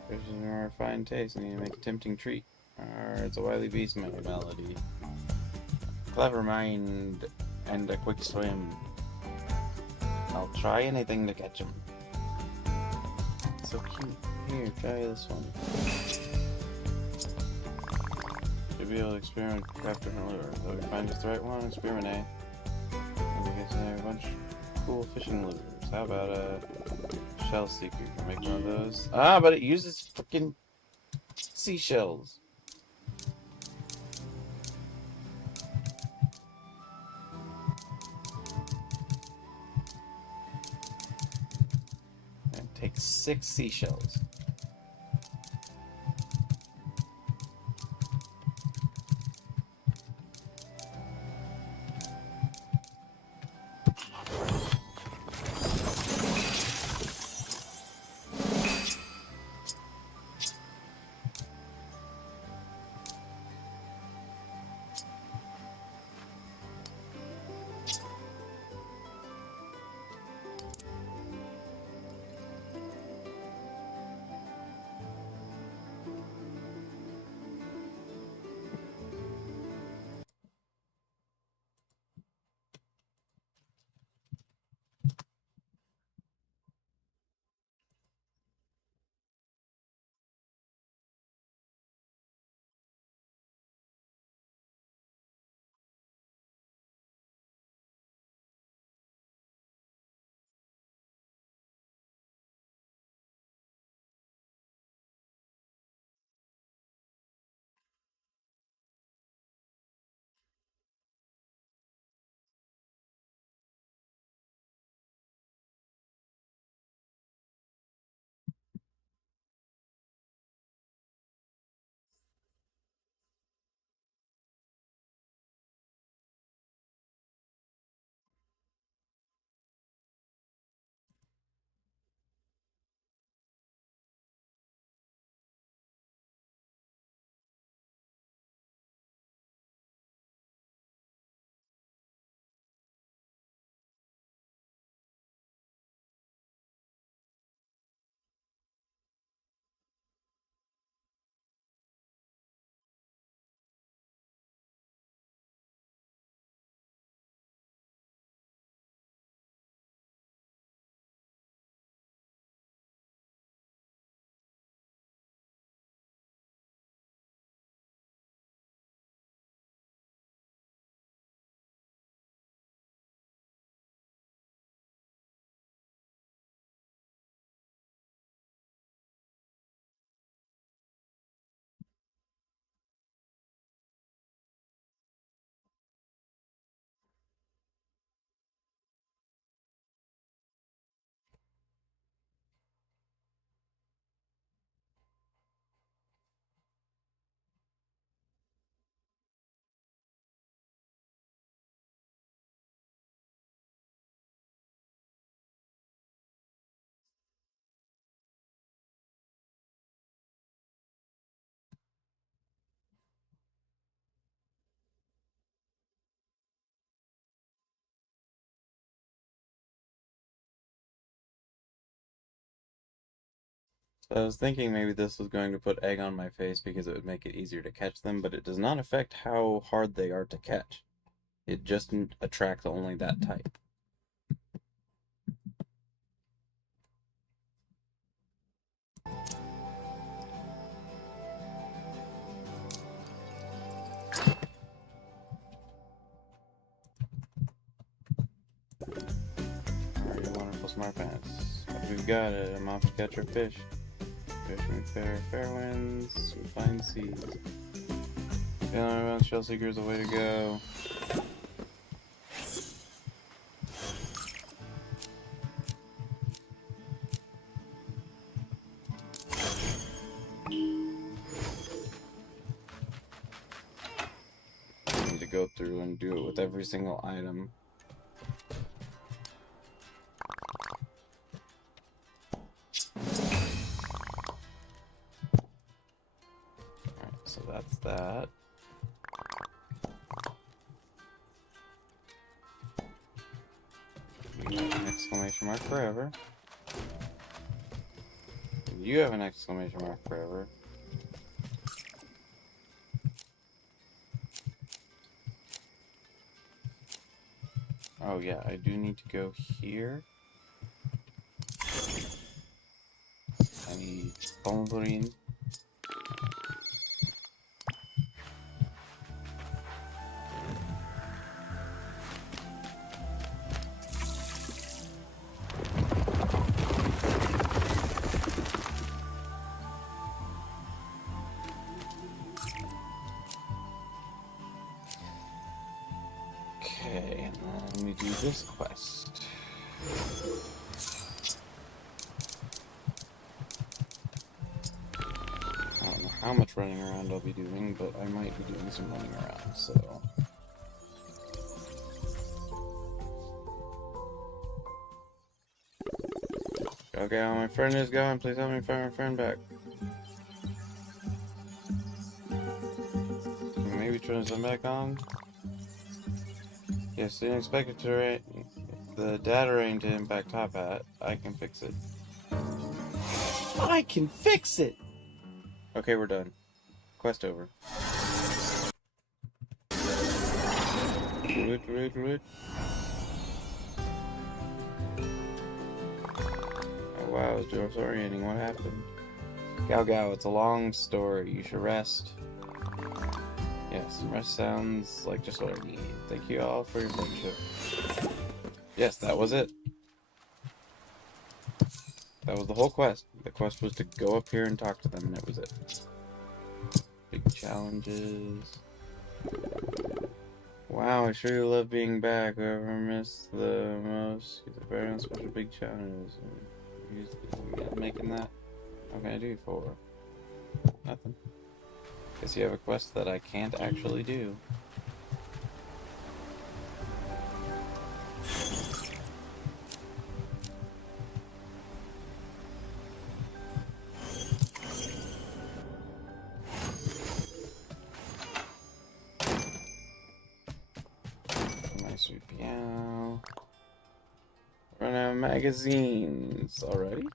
There's a more refined taste. I need to make a tempting treat. It's a wily beast melody. Clever mind and a quick swim. I'll try anything to catch him. So cute. Here, try this one. Should be able to experiment with craft different lures. So we find just the right one, experiment A. And we get a bunch of cool fishing lures. How about a shell seeker? You can make one of those. Ah, but it uses freaking seashells. And take 6 seashells. So I was thinking maybe this was going to put egg on my face because it would make it easier to catch them, but it does not affect how hard they are to catch. It just attracts only that type. Alright, wonderful smart pants. We've got it. I'm off to catch our fish. Fishing fair winds, we find seeds. Feeling around shell seekers the way to go. I need to go through and do it with every single item. Alright, so that's that. You have an exclamation mark forever. You have an exclamation mark forever. Oh yeah, I do need to go here. I need Pomverine. Okay, and then we do this quest. I don't know how much running around I'll be doing, but I might be doing some running around, so... Okay, my friend is gone. Please help me find my friend back. Maybe turn some back on? Yes, the inspector to the data rain to impact Top Hat. I can fix it. I can fix it! Okay, we're done. Quest over. Root. Oh wow, it's disorienting. What happened? Gao, it's a long story. You should rest. Yes, rest sounds like just what I need. Thank you all for your friendship. Yes, that was it. That was the whole quest. The quest was to go up here and talk to them, and it was it. Big challenges. Wow, I sure love being back. Whoever missed the most, he's a very special big challenge. He's making that. What can I do for? Nothing. Guess you have a quest that I can't actually do. My sweet piano. Run out of magazines already?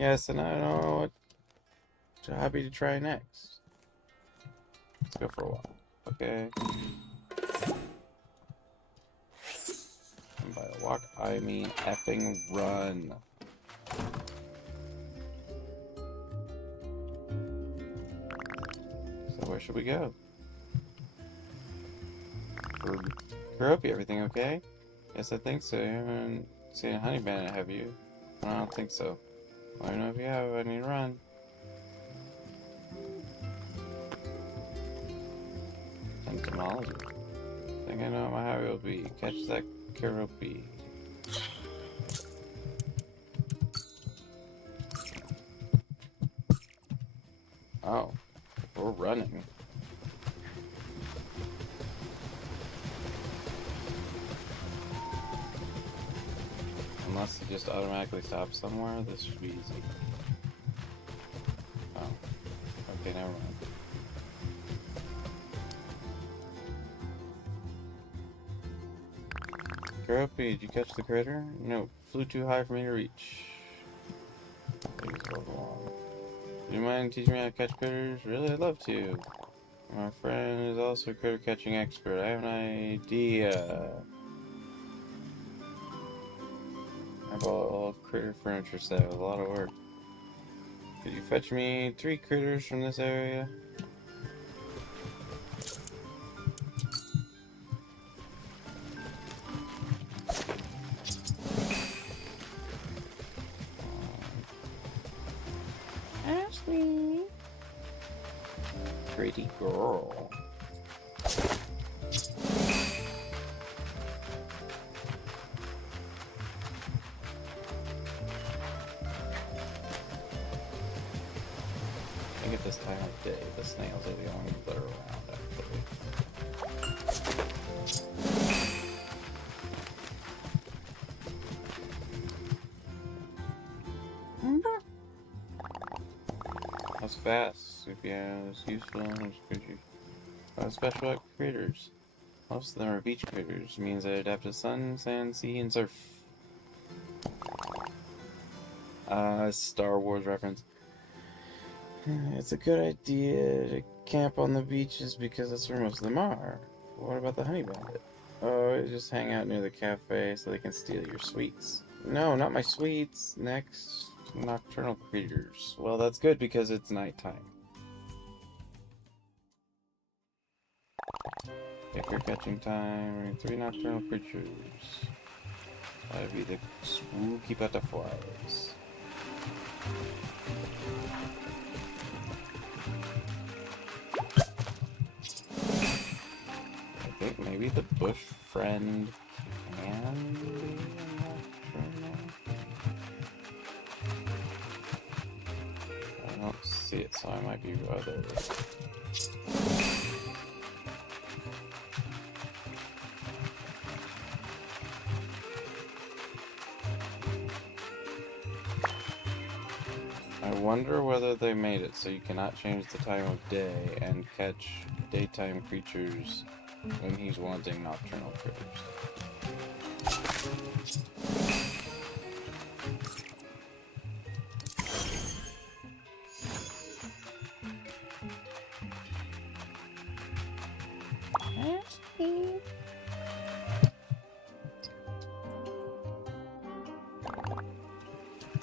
Yes, and I don't know what hobby to try next. Let's go for a walk. Okay. And by a walk, I mean effing run. So where should we go? For Keroppi, everything okay? Yes, I think so. You haven't seen a honey bandit, have you? I don't think so. Let me know if you have. I need to run. Entomology. I think I know what my hobby will be. Catch that Keroppi. Oh, we're running. Unless he just automatically stops somewhere, this should be easy. Oh. Okay, never mind. Keroppi, did you catch the critter? No, flew too high for me to reach. Please go along. Do you mind teaching me how to catch critters? Really, I'd love to. My friend is also a critter catching expert. I have an idea. I bought all critter furniture set. It was a lot of work. Could you fetch me 3 critters from this area? Ashley! Pretty girl. I think at this time of day, the snails are the only ones that are around, actually. That's fast. If yeah, it's useful. Special critters. Most of them are beach critters. Means they adapt to sun, sand, sea, and surf. Star Wars reference. It's a good idea to camp on the beaches because that's where most of them are. What about the honey bandit? Oh, just hang out near the cafe so they can steal your sweets. No, not my sweets. Next, nocturnal creatures. Well, that's good because it's nighttime. Picker catching time. 3 nocturnal creatures. That'd be the spooky butterflies. I think maybe the bush friend can be a nocturnal. I don't see it, so I might be rather. I wonder whether they made it so you cannot change the time of day and catch daytime creatures when he's wanting nocturnal critters.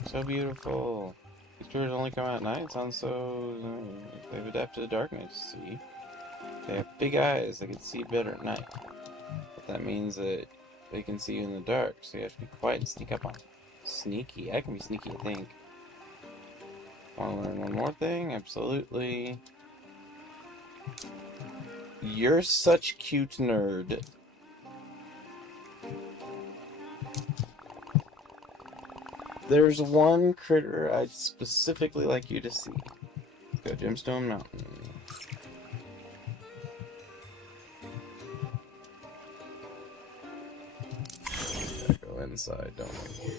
So beautiful. These tours only come out at night. Sounds so. They've adapted to darkness. See, they have big eyes. They can see better at night. But that means that they can see you in the dark. So you have to be quiet and sneak up on them. Sneaky. I can be sneaky, I think. Want to learn one more thing? Absolutely. You're such cute nerd. There's one critter I'd specifically like you to see. Let's go Gemstone Mountain. Gotta go inside, don't we?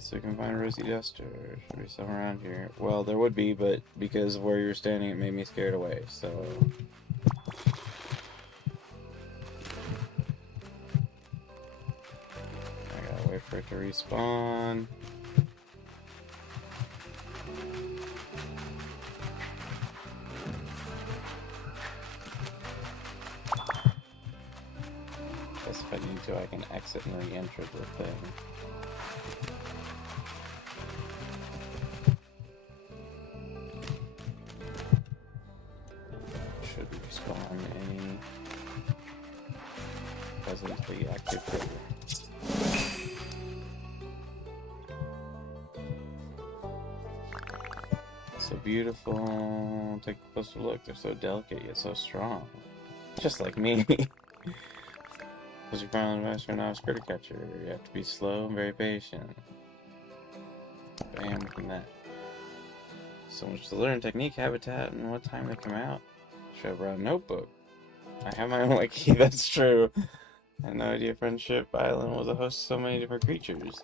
So we can find a Rosy Duster. Should be some around here. Well, there would be, but because of where you're standing, it made me scared away, so. I gotta wait for it to respawn. Guess if I need to, I can exit and re-enter the thing. Presently active critter. So beautiful. Take a closer look. They're so delicate yet so strong. Just like me. As your final advice for a novice critter catcher, you have to be slow and very patient. Bam from that. So much to learn: technique, habitat, and what time they come out. Should have brought a notebook. I have my own wiki, that's true. I had no idea Friendship Island was a host of so many different creatures.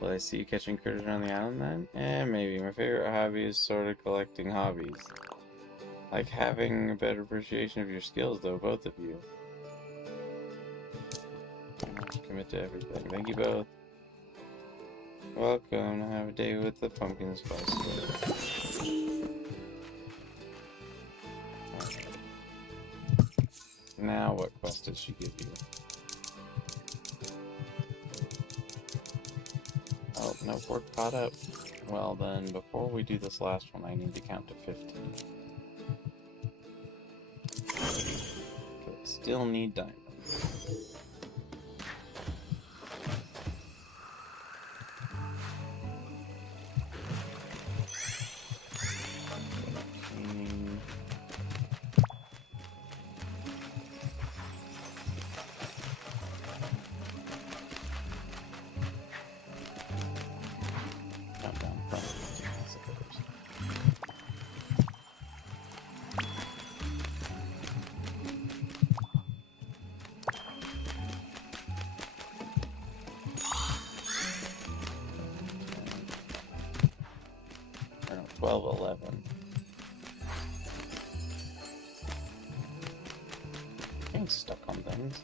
Will I see you catching critters around the island then? Maybe. My favorite hobby is sort of collecting hobbies. Like having a better appreciation of your skills, though, both of you. Commit to everything. Thank you both. Welcome to have a day with the pumpkin spice. Now what quest did she give you? Oh, no, we're caught up. Well then, before we do this last one, I need to count to 15. Okay, still need diamonds. I don't know, 12, 11. Getting stuck on things.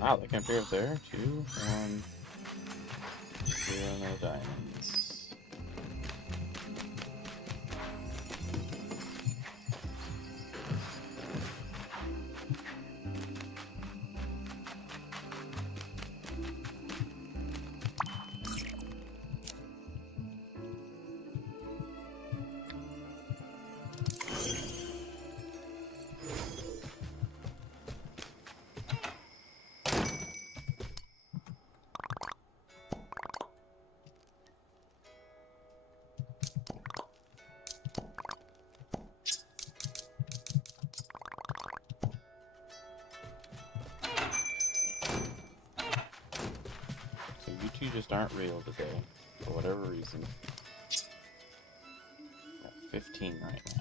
Wow, they can appear up there. 2, 1, 0, no diamonds. So you two just aren't real today, for whatever reason. Got 15 right now.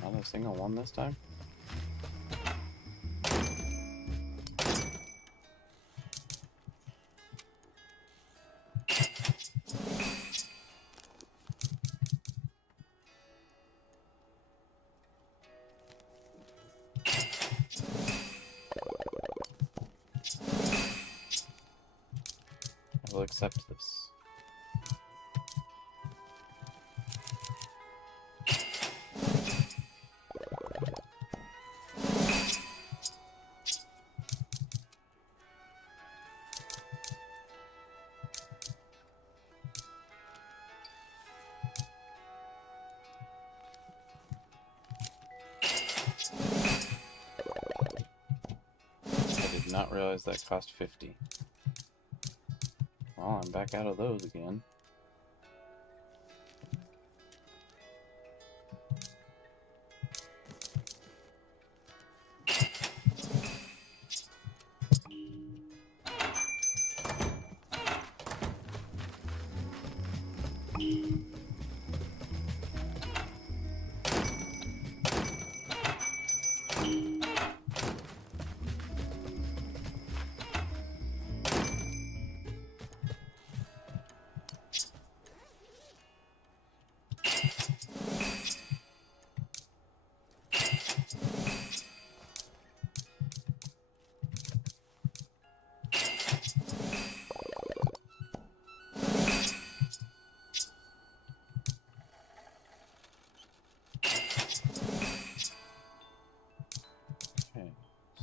Not a single one this time. I will accept this. I did not realize that cost 50. Well, I'm back out of those again.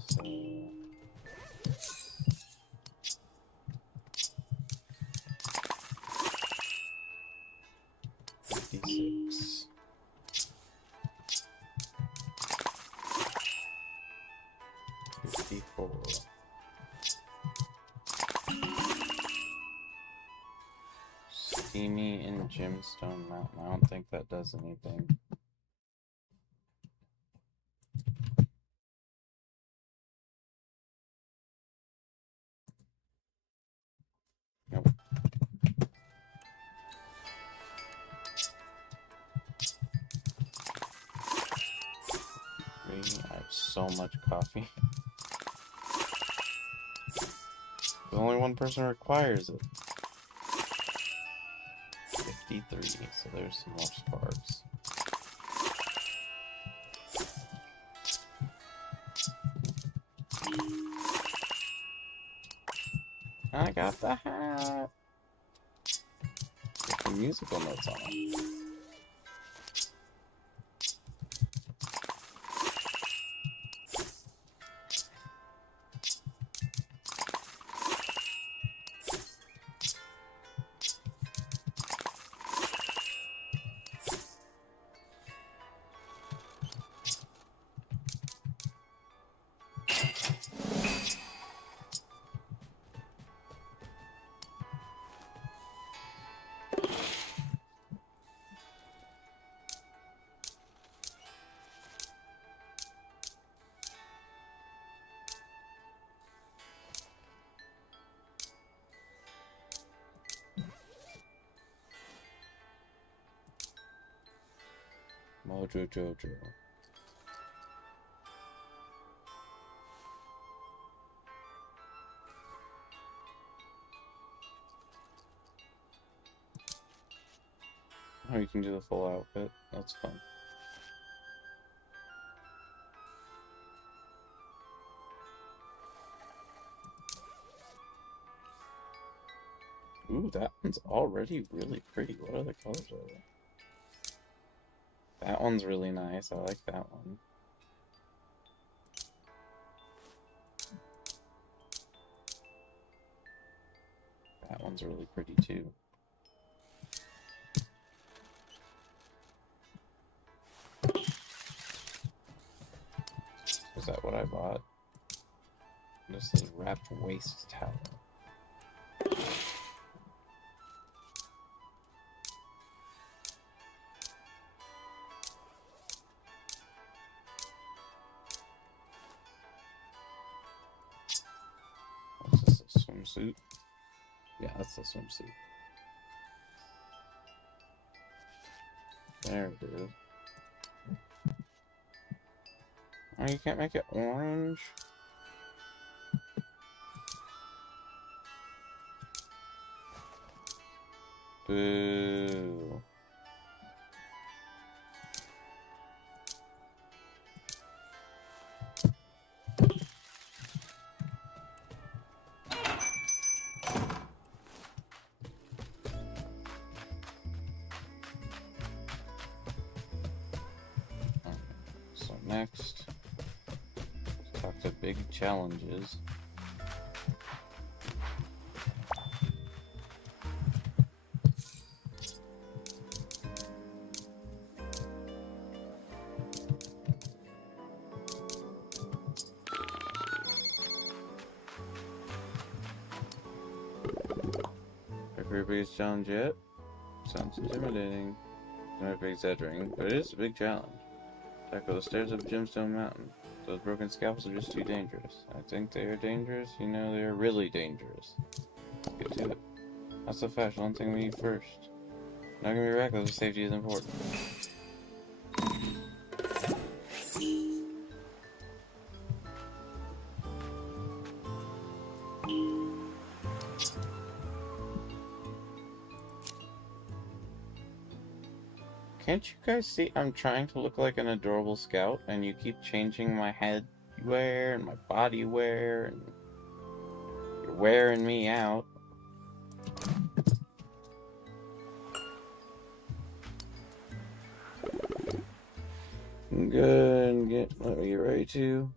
So 56. 54. Steamy and Gemstone Mountain. I don't think that does anything. Nope. I have so much coffee. But only one person requires it. 53, so there's some more sparks. I got the hat! With the musical notes on it. Mojo Jojo. Oh, you can do the full outfit. That's fun. Ooh, that one's already really pretty. What other colors are there? That one's really nice. I like that one. That one's really pretty too. Is that what I bought? This is wrapped waist towel. What's this, a swimsuit? Yeah, that's a swimsuit. There it is. Oh, you can't make it orange? Boo. So next, let's talk to big challenges. Your biggest challenge yet? Sounds intimidating. It might be exaggerating, but it is a big challenge. Tackle the stairs up Gemstone Mountain. Those broken scalpels are just too dangerous. I think they are dangerous. You know, they are really dangerous. Get to it. That's so fast. One thing we need first. Not gonna be reckless if safety is important. Can't you guys see I'm trying to look like an adorable scout and you keep changing my head wear and my body wear and you're wearing me out? Good, let me get ready to.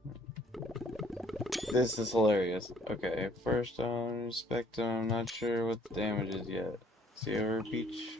This is hilarious. Okay, first inspect them. I'm not sure what the damage is yet. See over Peach?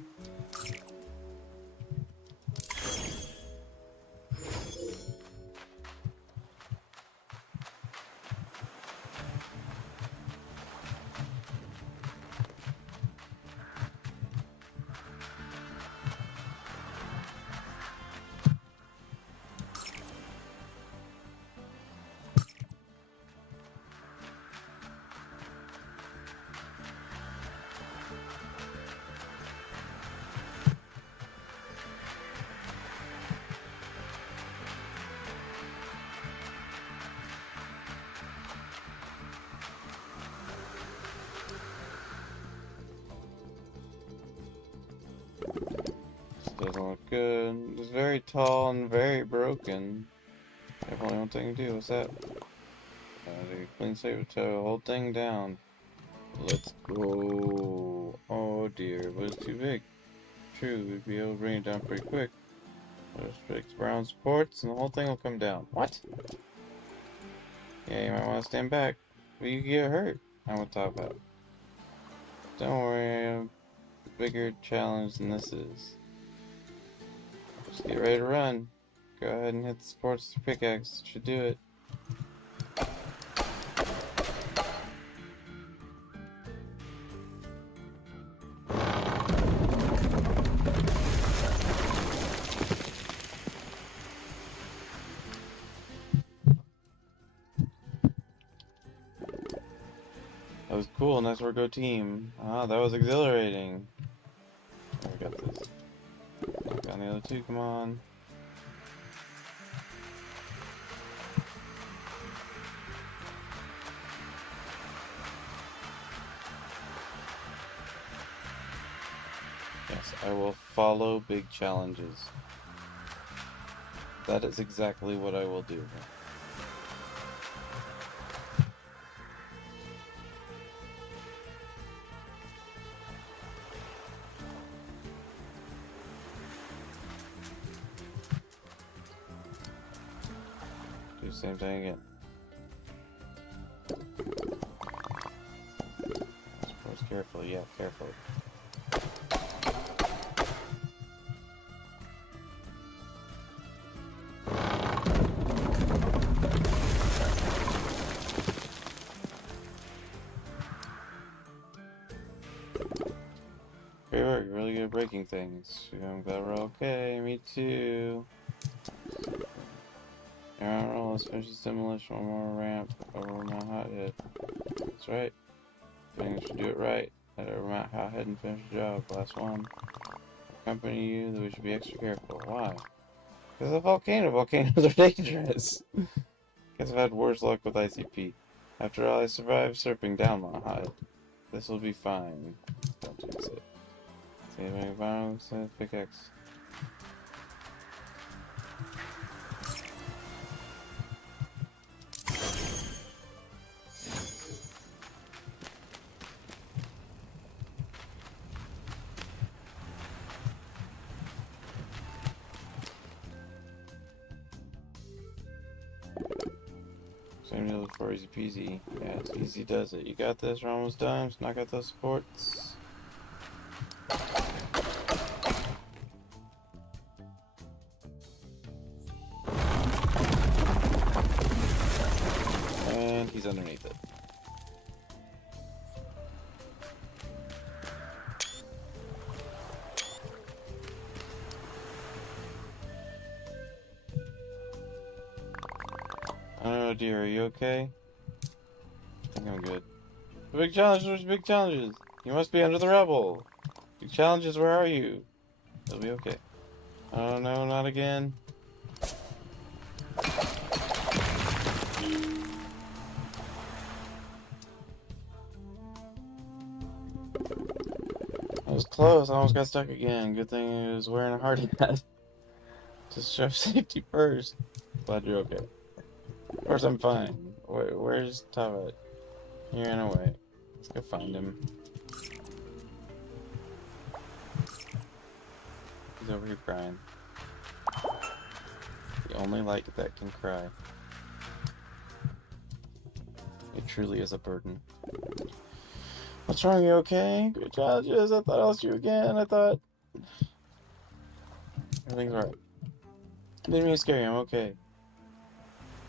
Doesn't look good. It's very tall and very broken. Definitely one thing to do. What's that? Clean saber toe. Hold thing down. Let's go. Oh dear, but it's too big. True, we'd be able to bring it down pretty quick. Just fix brown supports and the whole thing will come down. What? Yeah, you might want to stand back. But you get hurt. I'm gonna top out. Don't worry, I have a bigger challenge than this is. Just get ready to run. Go ahead and hit the supports with the pickaxe. Should do it. That was cool. Nice work, go team. Ah, that was exhilarating. I got this. Knock on the other two, come on. Yes, I will follow big challenges. That is exactly what I will do. Do the same thing again. Of course, careful, yeah, careful. Great work, you're really good at breaking things. I'm glad we're okay, me too. Alright, let's finish this demolition. One more ramp over my hothead. That's right. I think we should do it right. Head over my hothead and finish the job. Last one. Accompany you, that we should be extra careful. Why? Because of a volcano. Volcanoes are dangerous. Guess I've had worse luck with ICP. After all, I survived surfing down my hothead. This will be fine. Don't jinx it. Saving violence and pickaxe. Same deal for easy peasy. Yeah, it's easy does it. You got this, we're almost done. Just knock out those supports. And he's underneath it. Oh dear, are you okay? I think I'm good. The big challenges, there's big challenges. You must be under the rubble. Big challenges, where are you? It'll be okay. Oh no, not again. I was close, I almost got stuck again. Good thing I was wearing a hard hat. Just show safety first. Glad you're okay. Of course I'm fine. Where's Tavet? He ran away. Let's go find him. He's over here crying. The only light that can cry. It truly is a burden. What's wrong? You okay? Good challenges. I thought I lost you again. I thought everything's right. Didn't mean to scare you. I'm okay.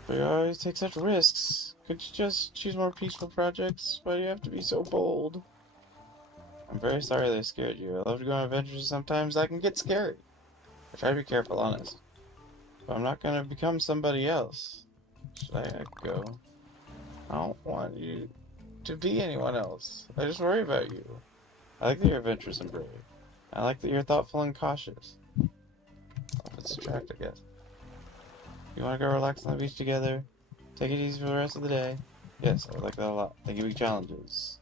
But you always take such risks. Could you just choose more peaceful projects? Why do you have to be so bold? I'm very sorry that I scared you. I love to go on adventures. Sometimes I can get scary. I try to be careful, honest. But I'm not going to become somebody else. Should I go? I don't want you to be anyone else. I just worry about you. I like that you're adventurous and brave. I like that you're thoughtful and cautious. Let's subtract, I guess. You want to go relax on the beach together? Take it easy for the rest of the day? Yes, I like that a lot. They give you challenges.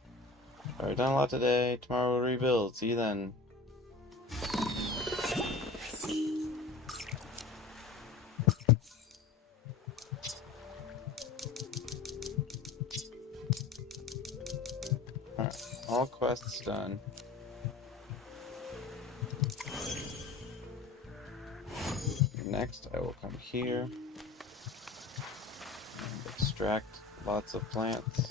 Alright, done a lot today. Tomorrow we'll rebuild. See you then. Alright, all quests done. Next, I will come here and extract lots of plants.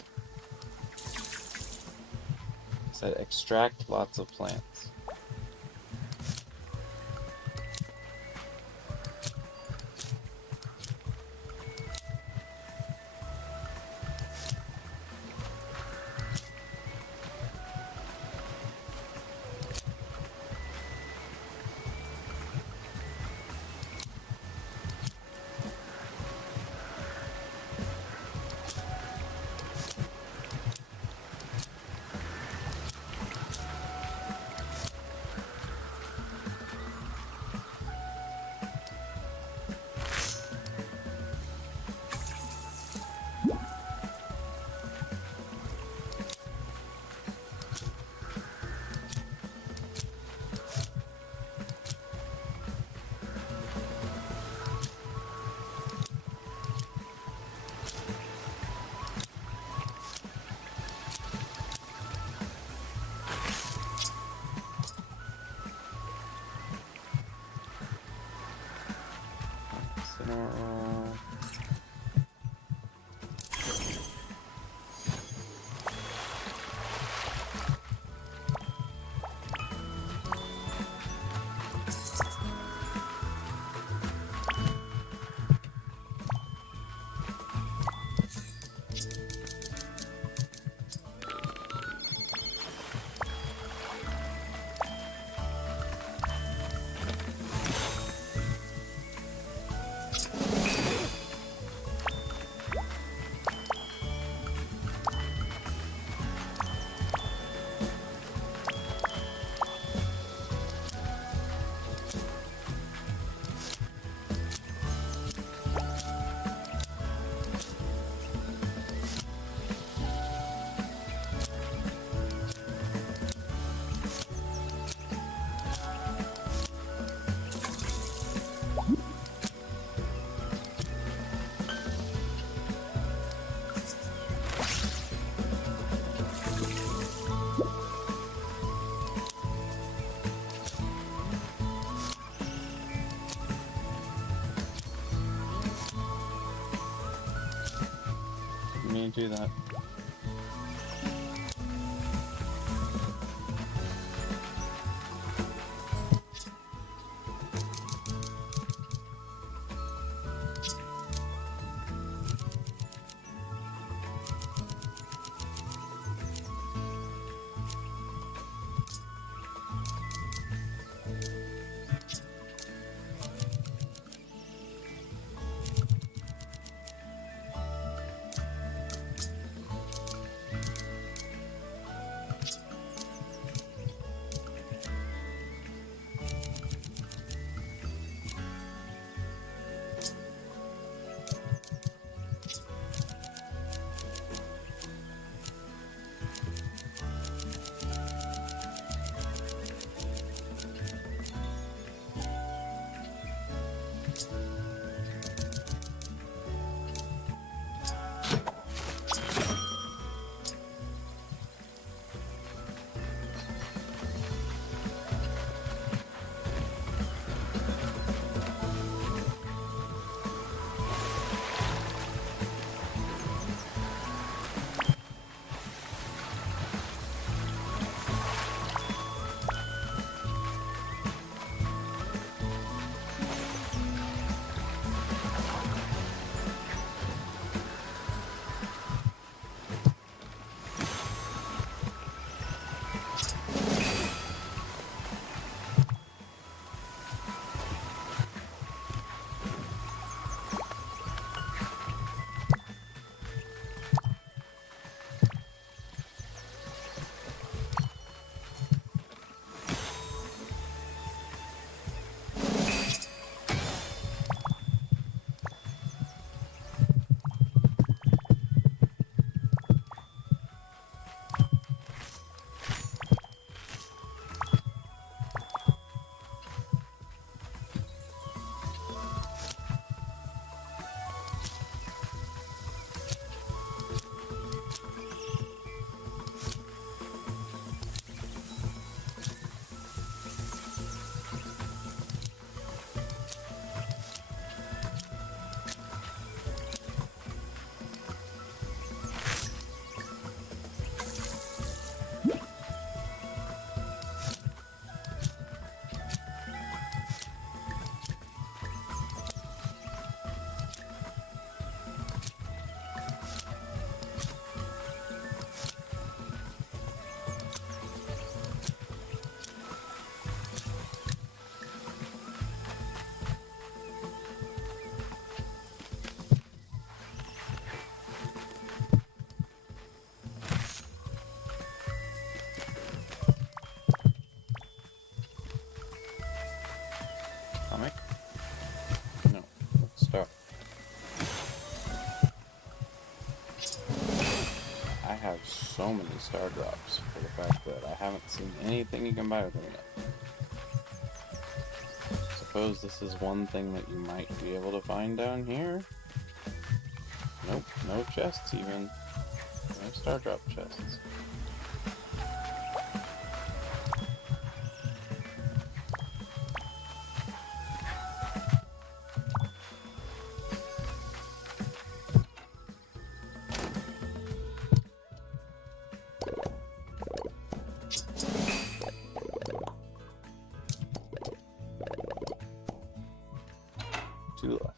I said extract lots of plants. mean to do that. Comic? No. Stop. I have so many star drops for the fact that I haven't seen anything you can buy with them yet. Suppose this is one thing that you might be able to find down here? Nope, no chests even. No star drop chests. Two left.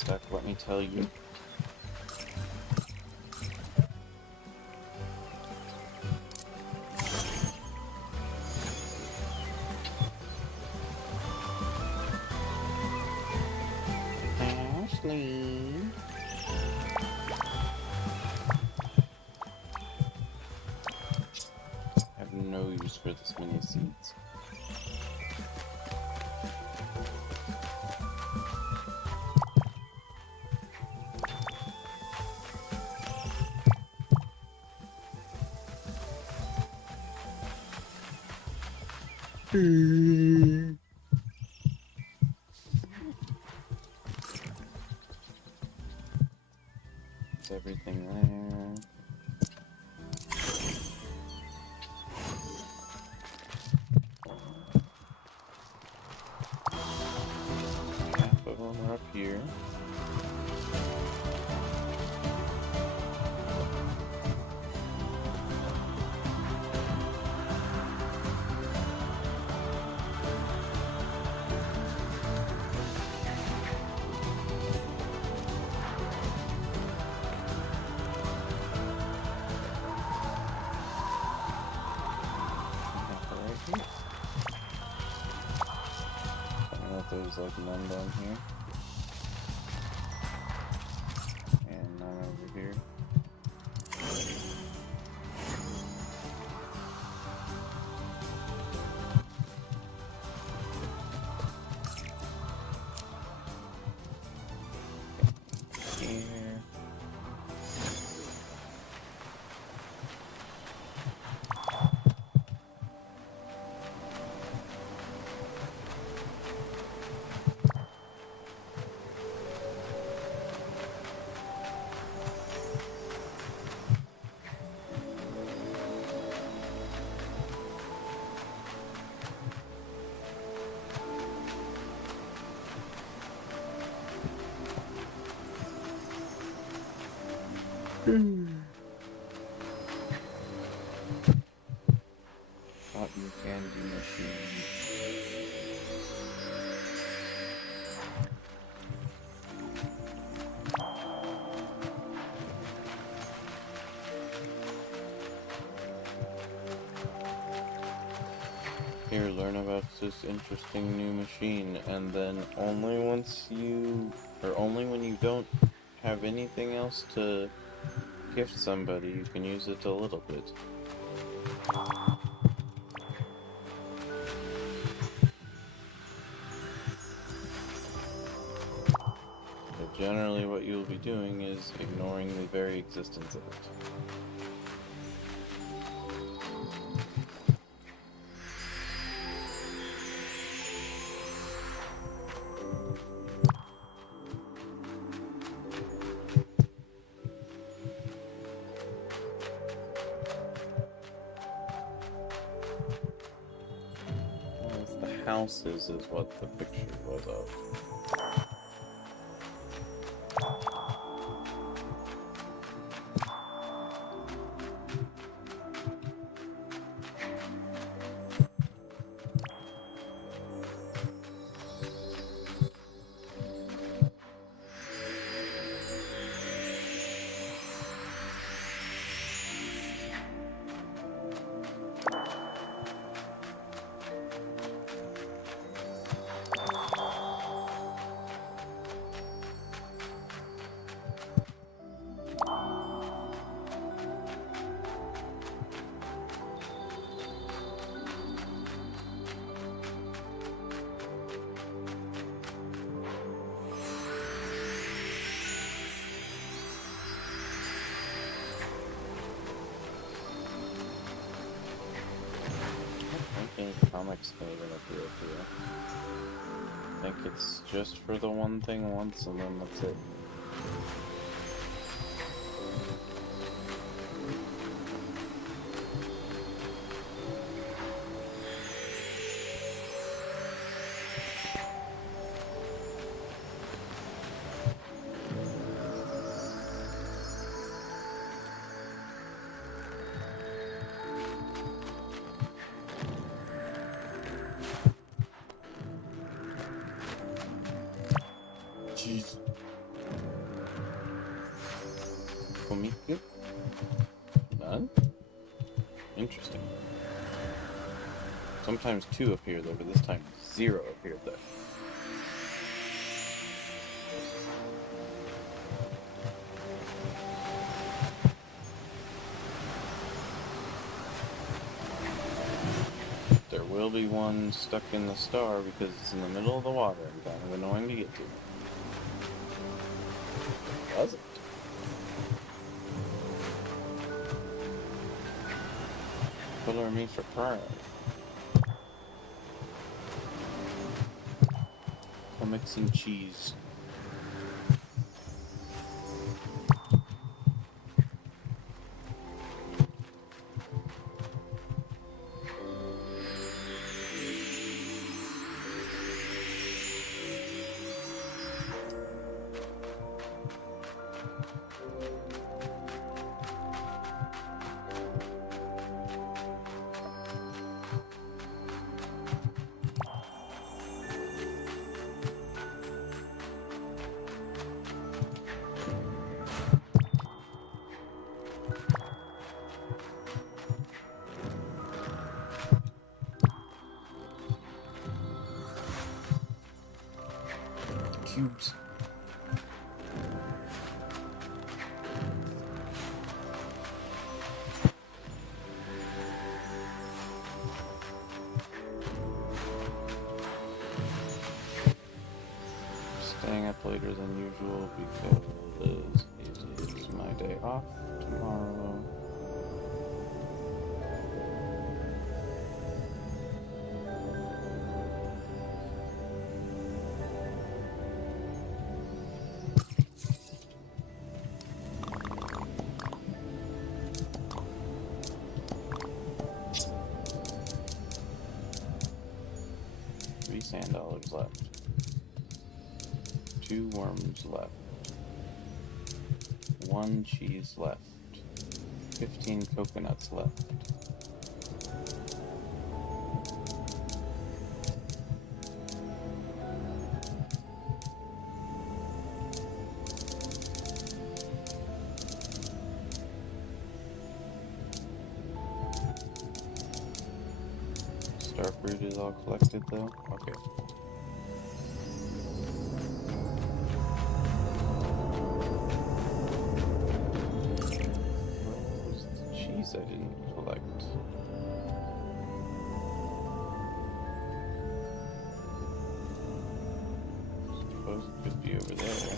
stuck, let me tell you. Ashley. I have no use for this many seeds. Is everything there? Half of them are up here. There's like none down here. And none over here. Here. Cotton candy machine. Here, learn about this interesting new machine, and then only when you don't have anything else to gift somebody, you can use it a little bit. But generally what you'll be doing is ignoring the very existence of it. Houses is what the picture was of. Comics made an appeal here. I think it's just for the one thing once and then that's it. Jeez. Komiku? None? Interesting. Sometimes 2 appear there, but this time 0 appeared there. There will be one stuck in the star because it's in the middle of the water and kind of annoying to get to. It doesn't. Color me for pride. I'm mixing cheese. Cubes. Staying up later than usual because it is my day off tomorrow. $3 left. 2 worms left. 1 cheese left. 15 coconuts left. Starfruit is all collected though? Okay. Where was the cheese I didn't collect? Suppose it could be over there.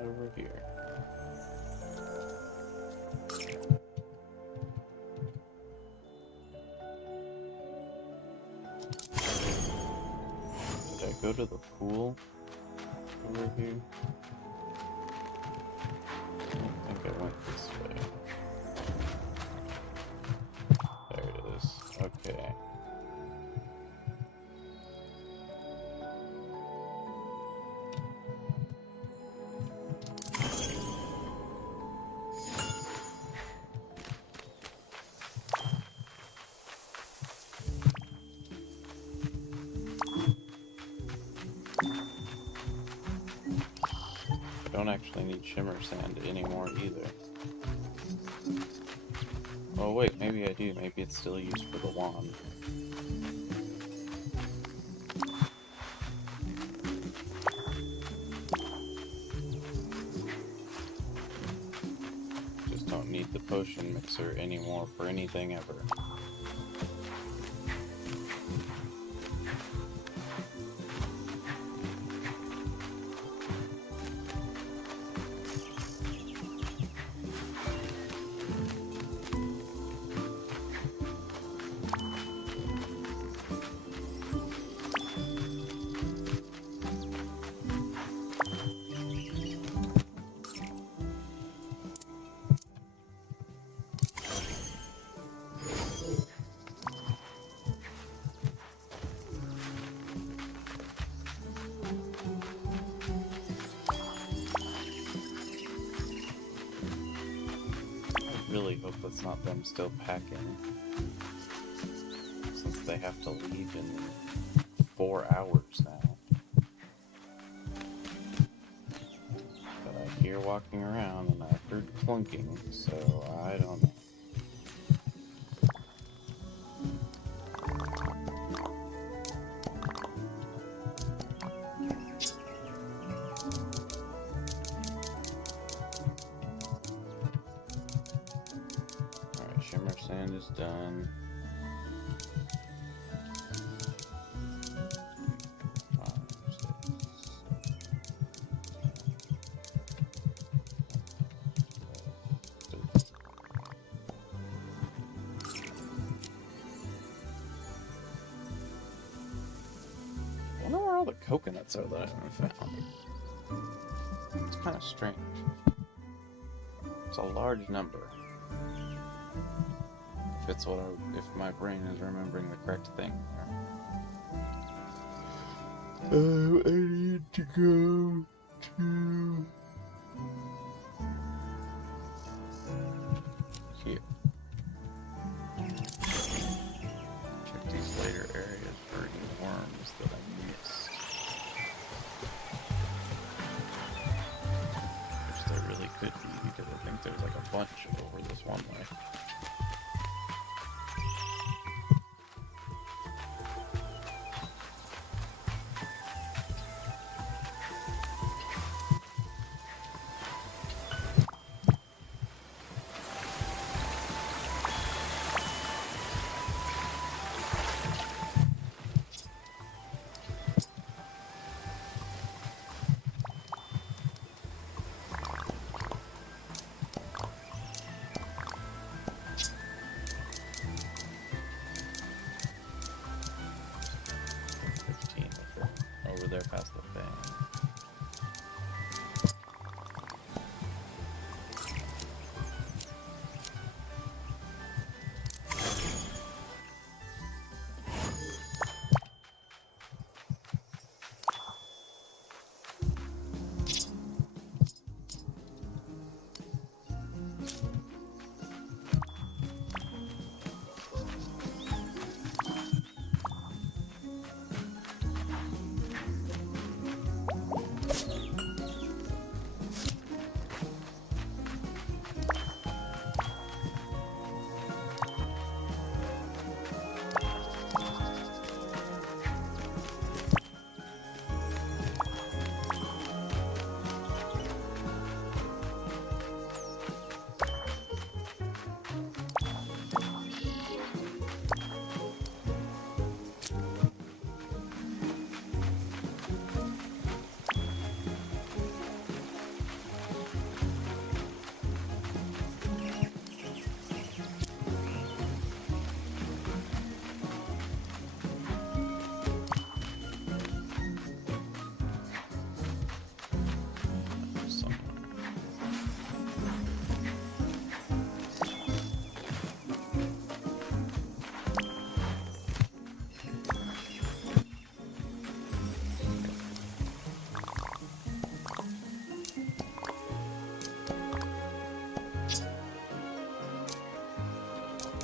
Over here. Did I go to the pool over here? I think I went this way. There it is. Okay. Don't actually need shimmer sand anymore either. Oh wait, maybe I do. Maybe it's still used for the wand. Just don't need the potion mixer anymore for anything ever. really hope that's not them still packing, since they have to leave in 4 hours now. But I hear walking around and I heard clunking, so I don't know. Alright, Shimmer Sand is done. I wonder where all the coconuts are that I haven't found. It's kind of strange. It's a large number. If my brain is remembering the correct thing there. I need to go to here. Check these later areas for any worms that I missed. Which there really could be, because I think there's like a bunch over this one way. There past the thing.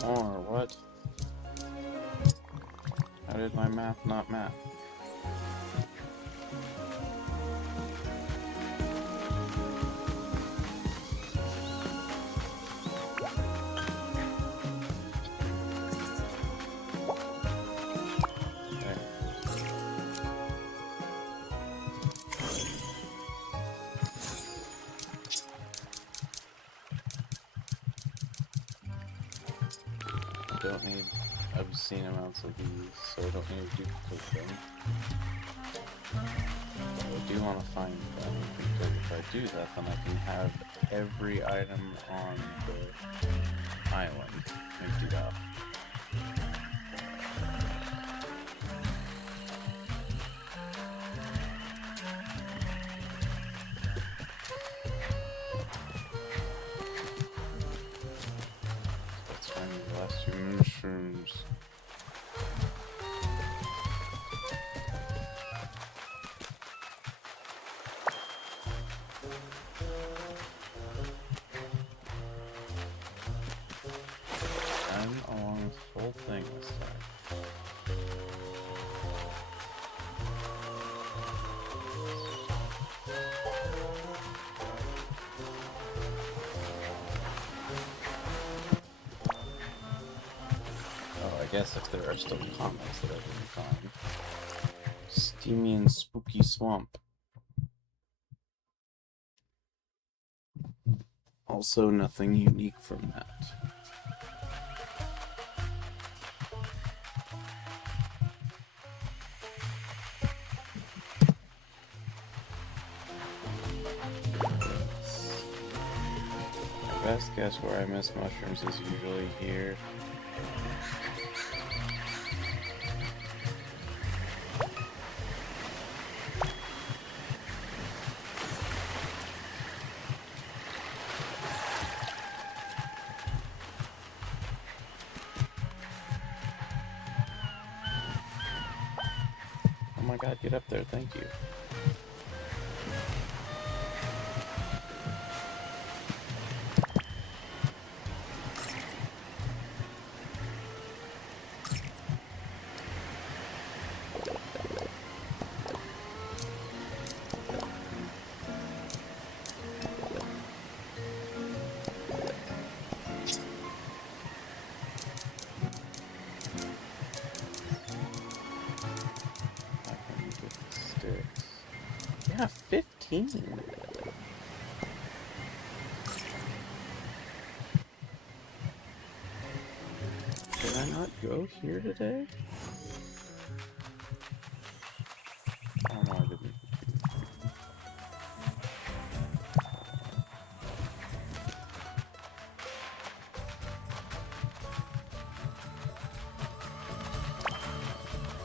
Or what? How did my math not math? I don't need obscene amounts of these, so I don't need to duplicate them. But I do want to find them, because if I do that, then I can have every item on the island emptied out. Let's find the last few mushrooms. guess if there are still comics that I can find. Steamy and Spooky Swamp. Also, nothing unique from that. My best guess where I miss mushrooms is usually here. Oh my god, get up there, thank you. Yeah, 15. Did I not go here today? Oh no, I didn't.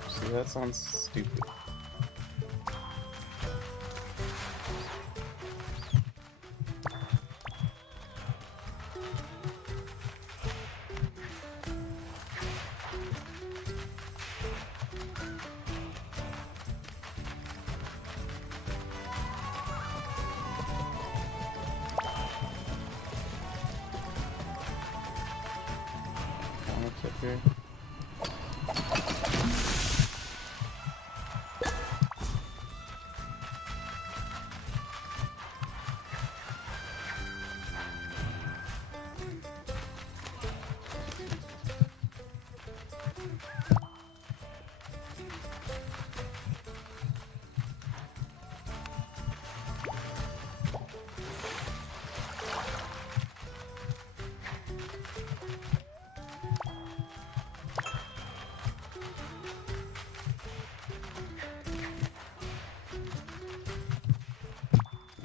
See, that sounds stupid. What's up here?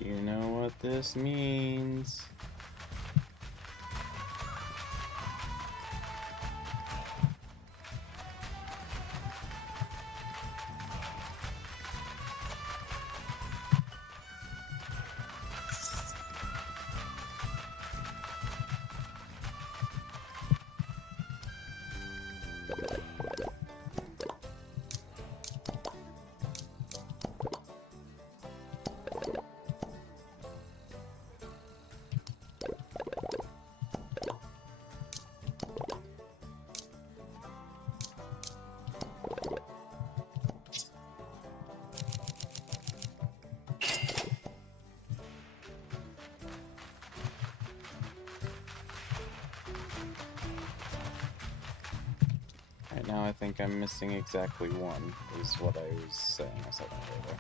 You know what this means. Right now I think I'm missing exactly one, is what I was saying a second ago.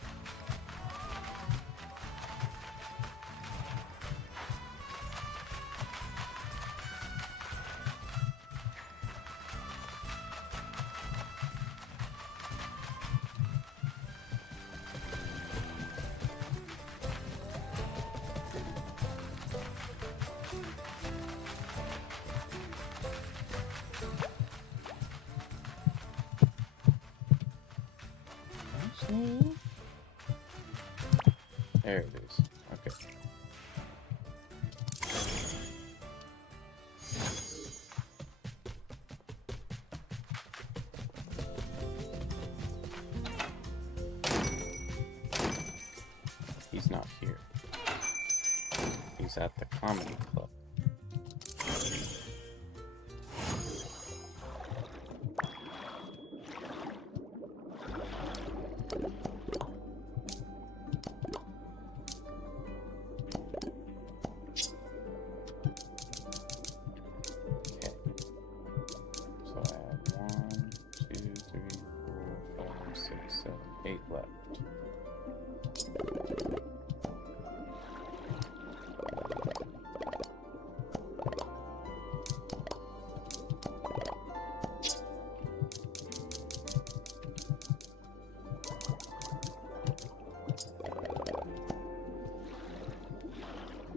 There it is. Okay. He's not here. He's at the comedy club. So I have 1,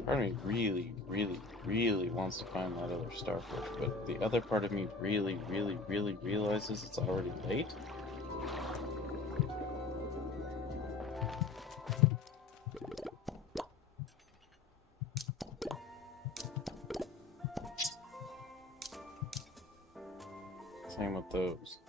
Part of me really, really, really wants to find that other starport, but the other part of me really, really, really realizes it's already late. Same with those.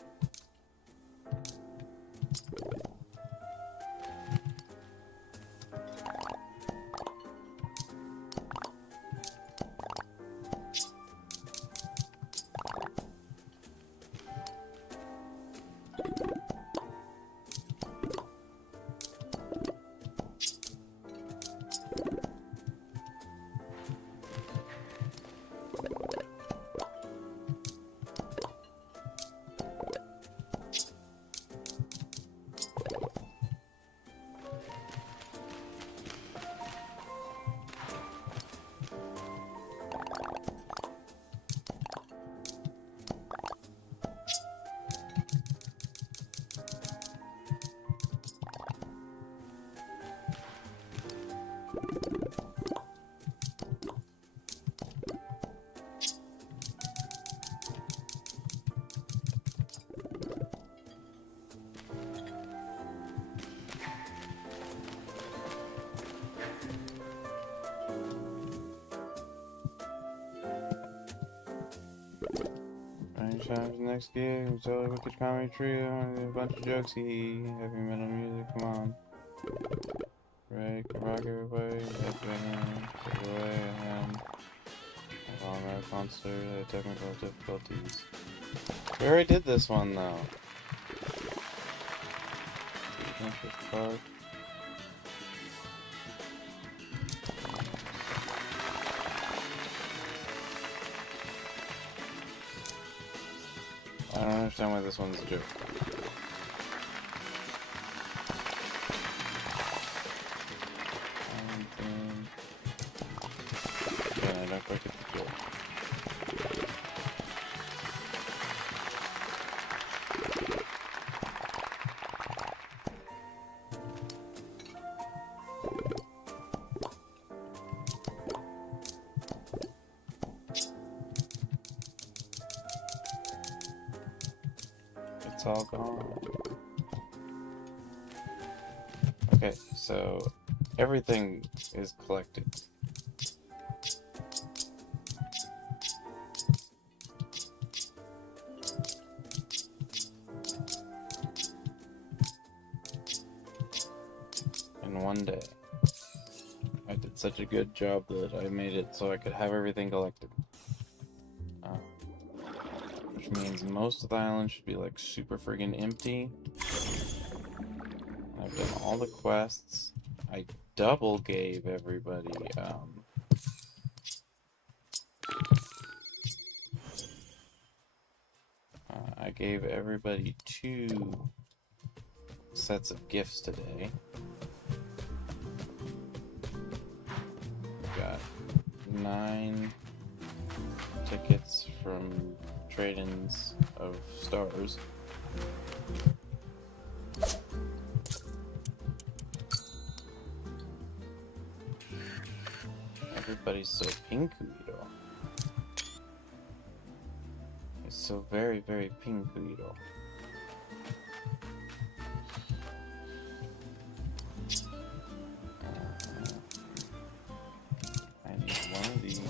Next gig, we totally with the comedy trio, a bunch of jokes, heavy metal music, come on. Right, rock everybody, take it away, long rock concert, technical difficulties. We already did this one though. I don't understand why this one's a joke. Yeah, I don't quite get the joke. It's all gone. Okay, so everything is collected. In one day. I did such a good job that I made it so I could have everything collected. Which means most of the island should be like super friggin' empty. I've done all the quests. I double gave everybody I gave everybody 2 sets of gifts today. Got 9 tickets from trade-ins of stars. Everybody's so pinkuito. It's so very, very pinkuito. I need one of these.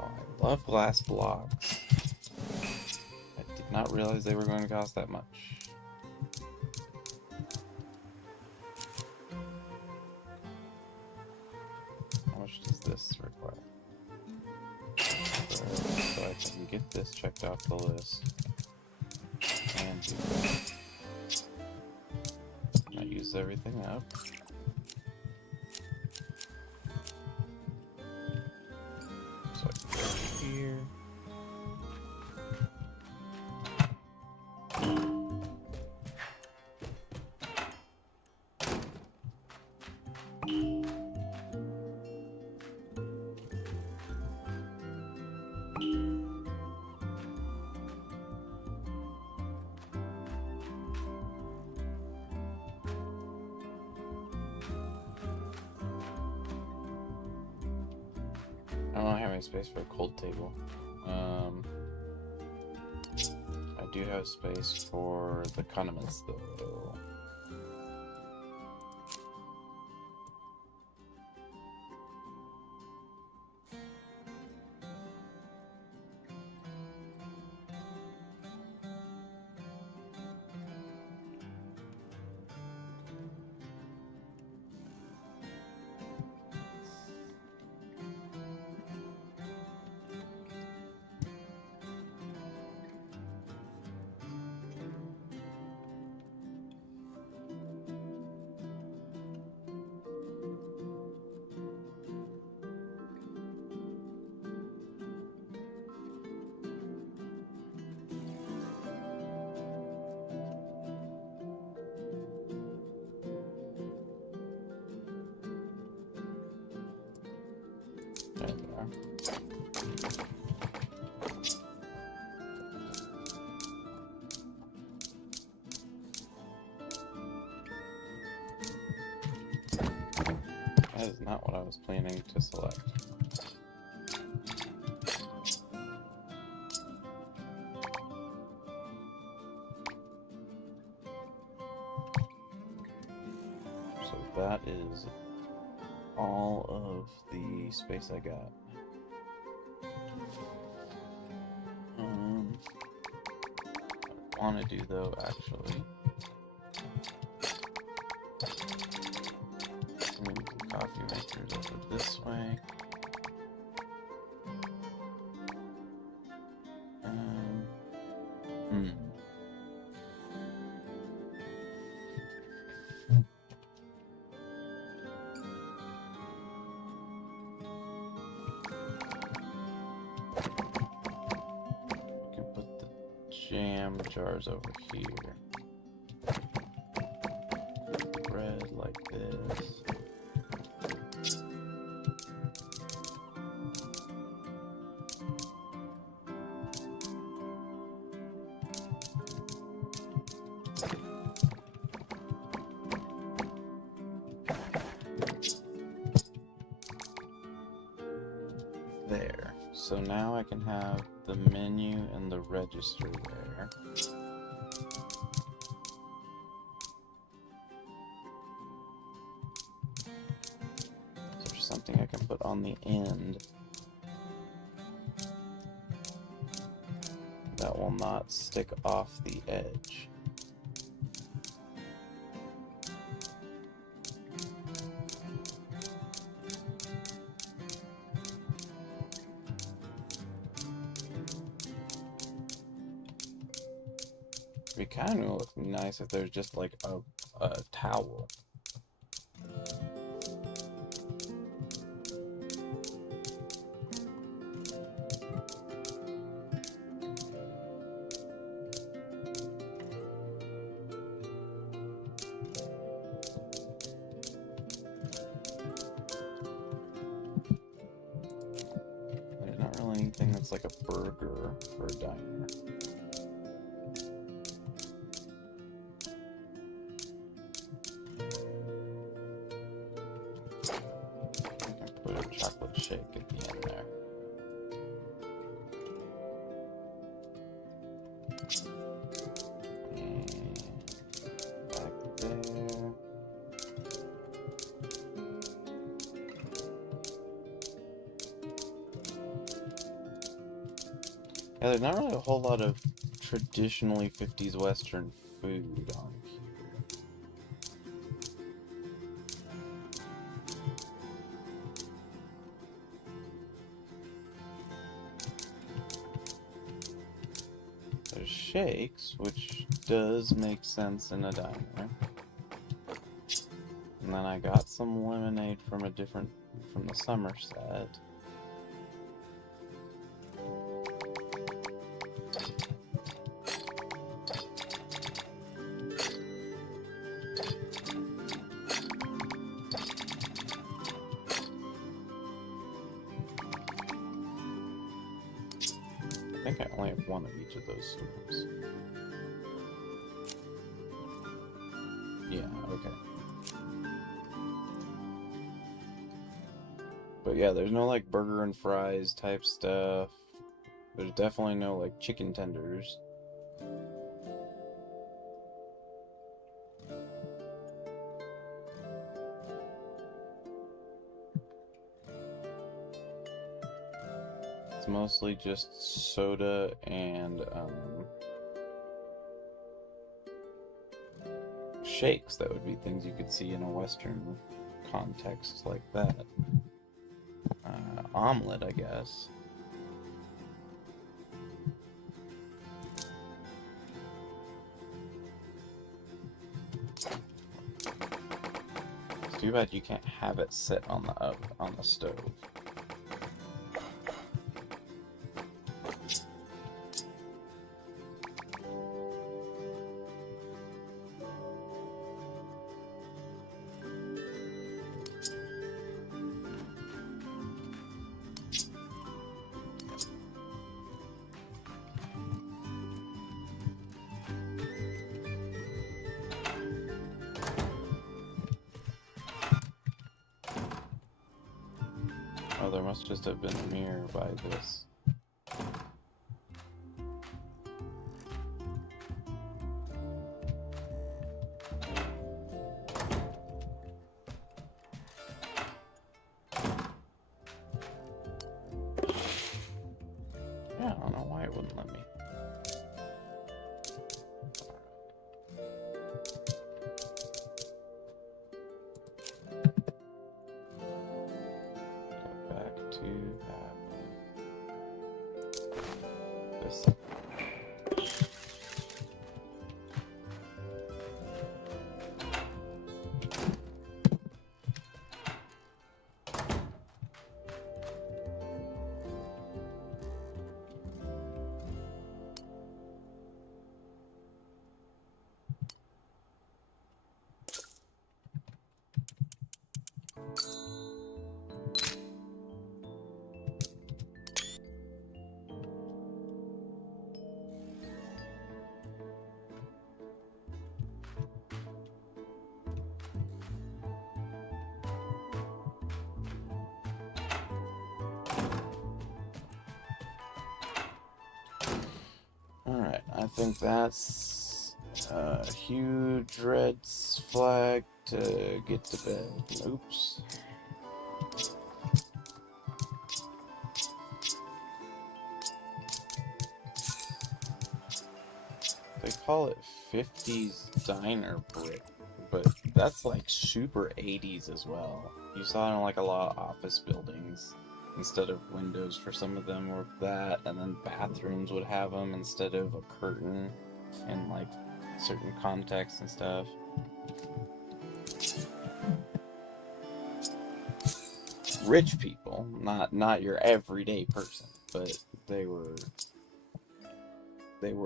Oh, I love glass blocks. I did not realize they were going to cost that much. How much does this require? So I can get this checked off the list. And do that. I use everything up. So I can go here. don't have any space for a cold table. I do have space for the condiments, though. There they are. That is not what I was planning to select. So that is all of the space I got. What I want to do though, actually, move the coffee makers over this way. Jam jars over here. Bread like this. There. So now I can have the menu and the register there. So there's something I can put on the end that will not stick off the edge. It'd be kind of look nice if there's just like a towel. There's not really anything that's like a burger for a diner. Put a chocolate shake at the end there. And back there. Yeah, there's not really a whole lot of traditionally 50s Western food on here. There's shakes, which does make sense in a diner. And then I got some lemonade from the Somerset. I think I only have one of each of those soups. Yeah, okay. But yeah, there's no like burger and fries type stuff. There's definitely no like chicken tenders. It's mostly just soda and shakes. That would be things you could see in a Western context like that. Omelet, I guess. It's too bad you can't have it sit on the stove. Oh, there must just have been a mirror by this. Yeah, I don't know why it wouldn't let me. Go back to this. Alright, I think that's a huge red flag to get to bed. Oops. They call it 50s diner brick, but that's like super 80s as well. You saw it in like a lot of office buildings. Instead of windows for some of them or that, and then bathrooms would have them instead of a curtain in like certain contexts and stuff. Rich people, not your everyday person, but they were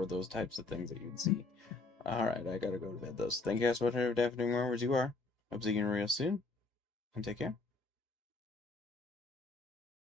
those types of things that you'd see. Alright, I gotta go to bed though. So thank you guys so much for deafening wherever you are. Hope to see you again real soon. And take care.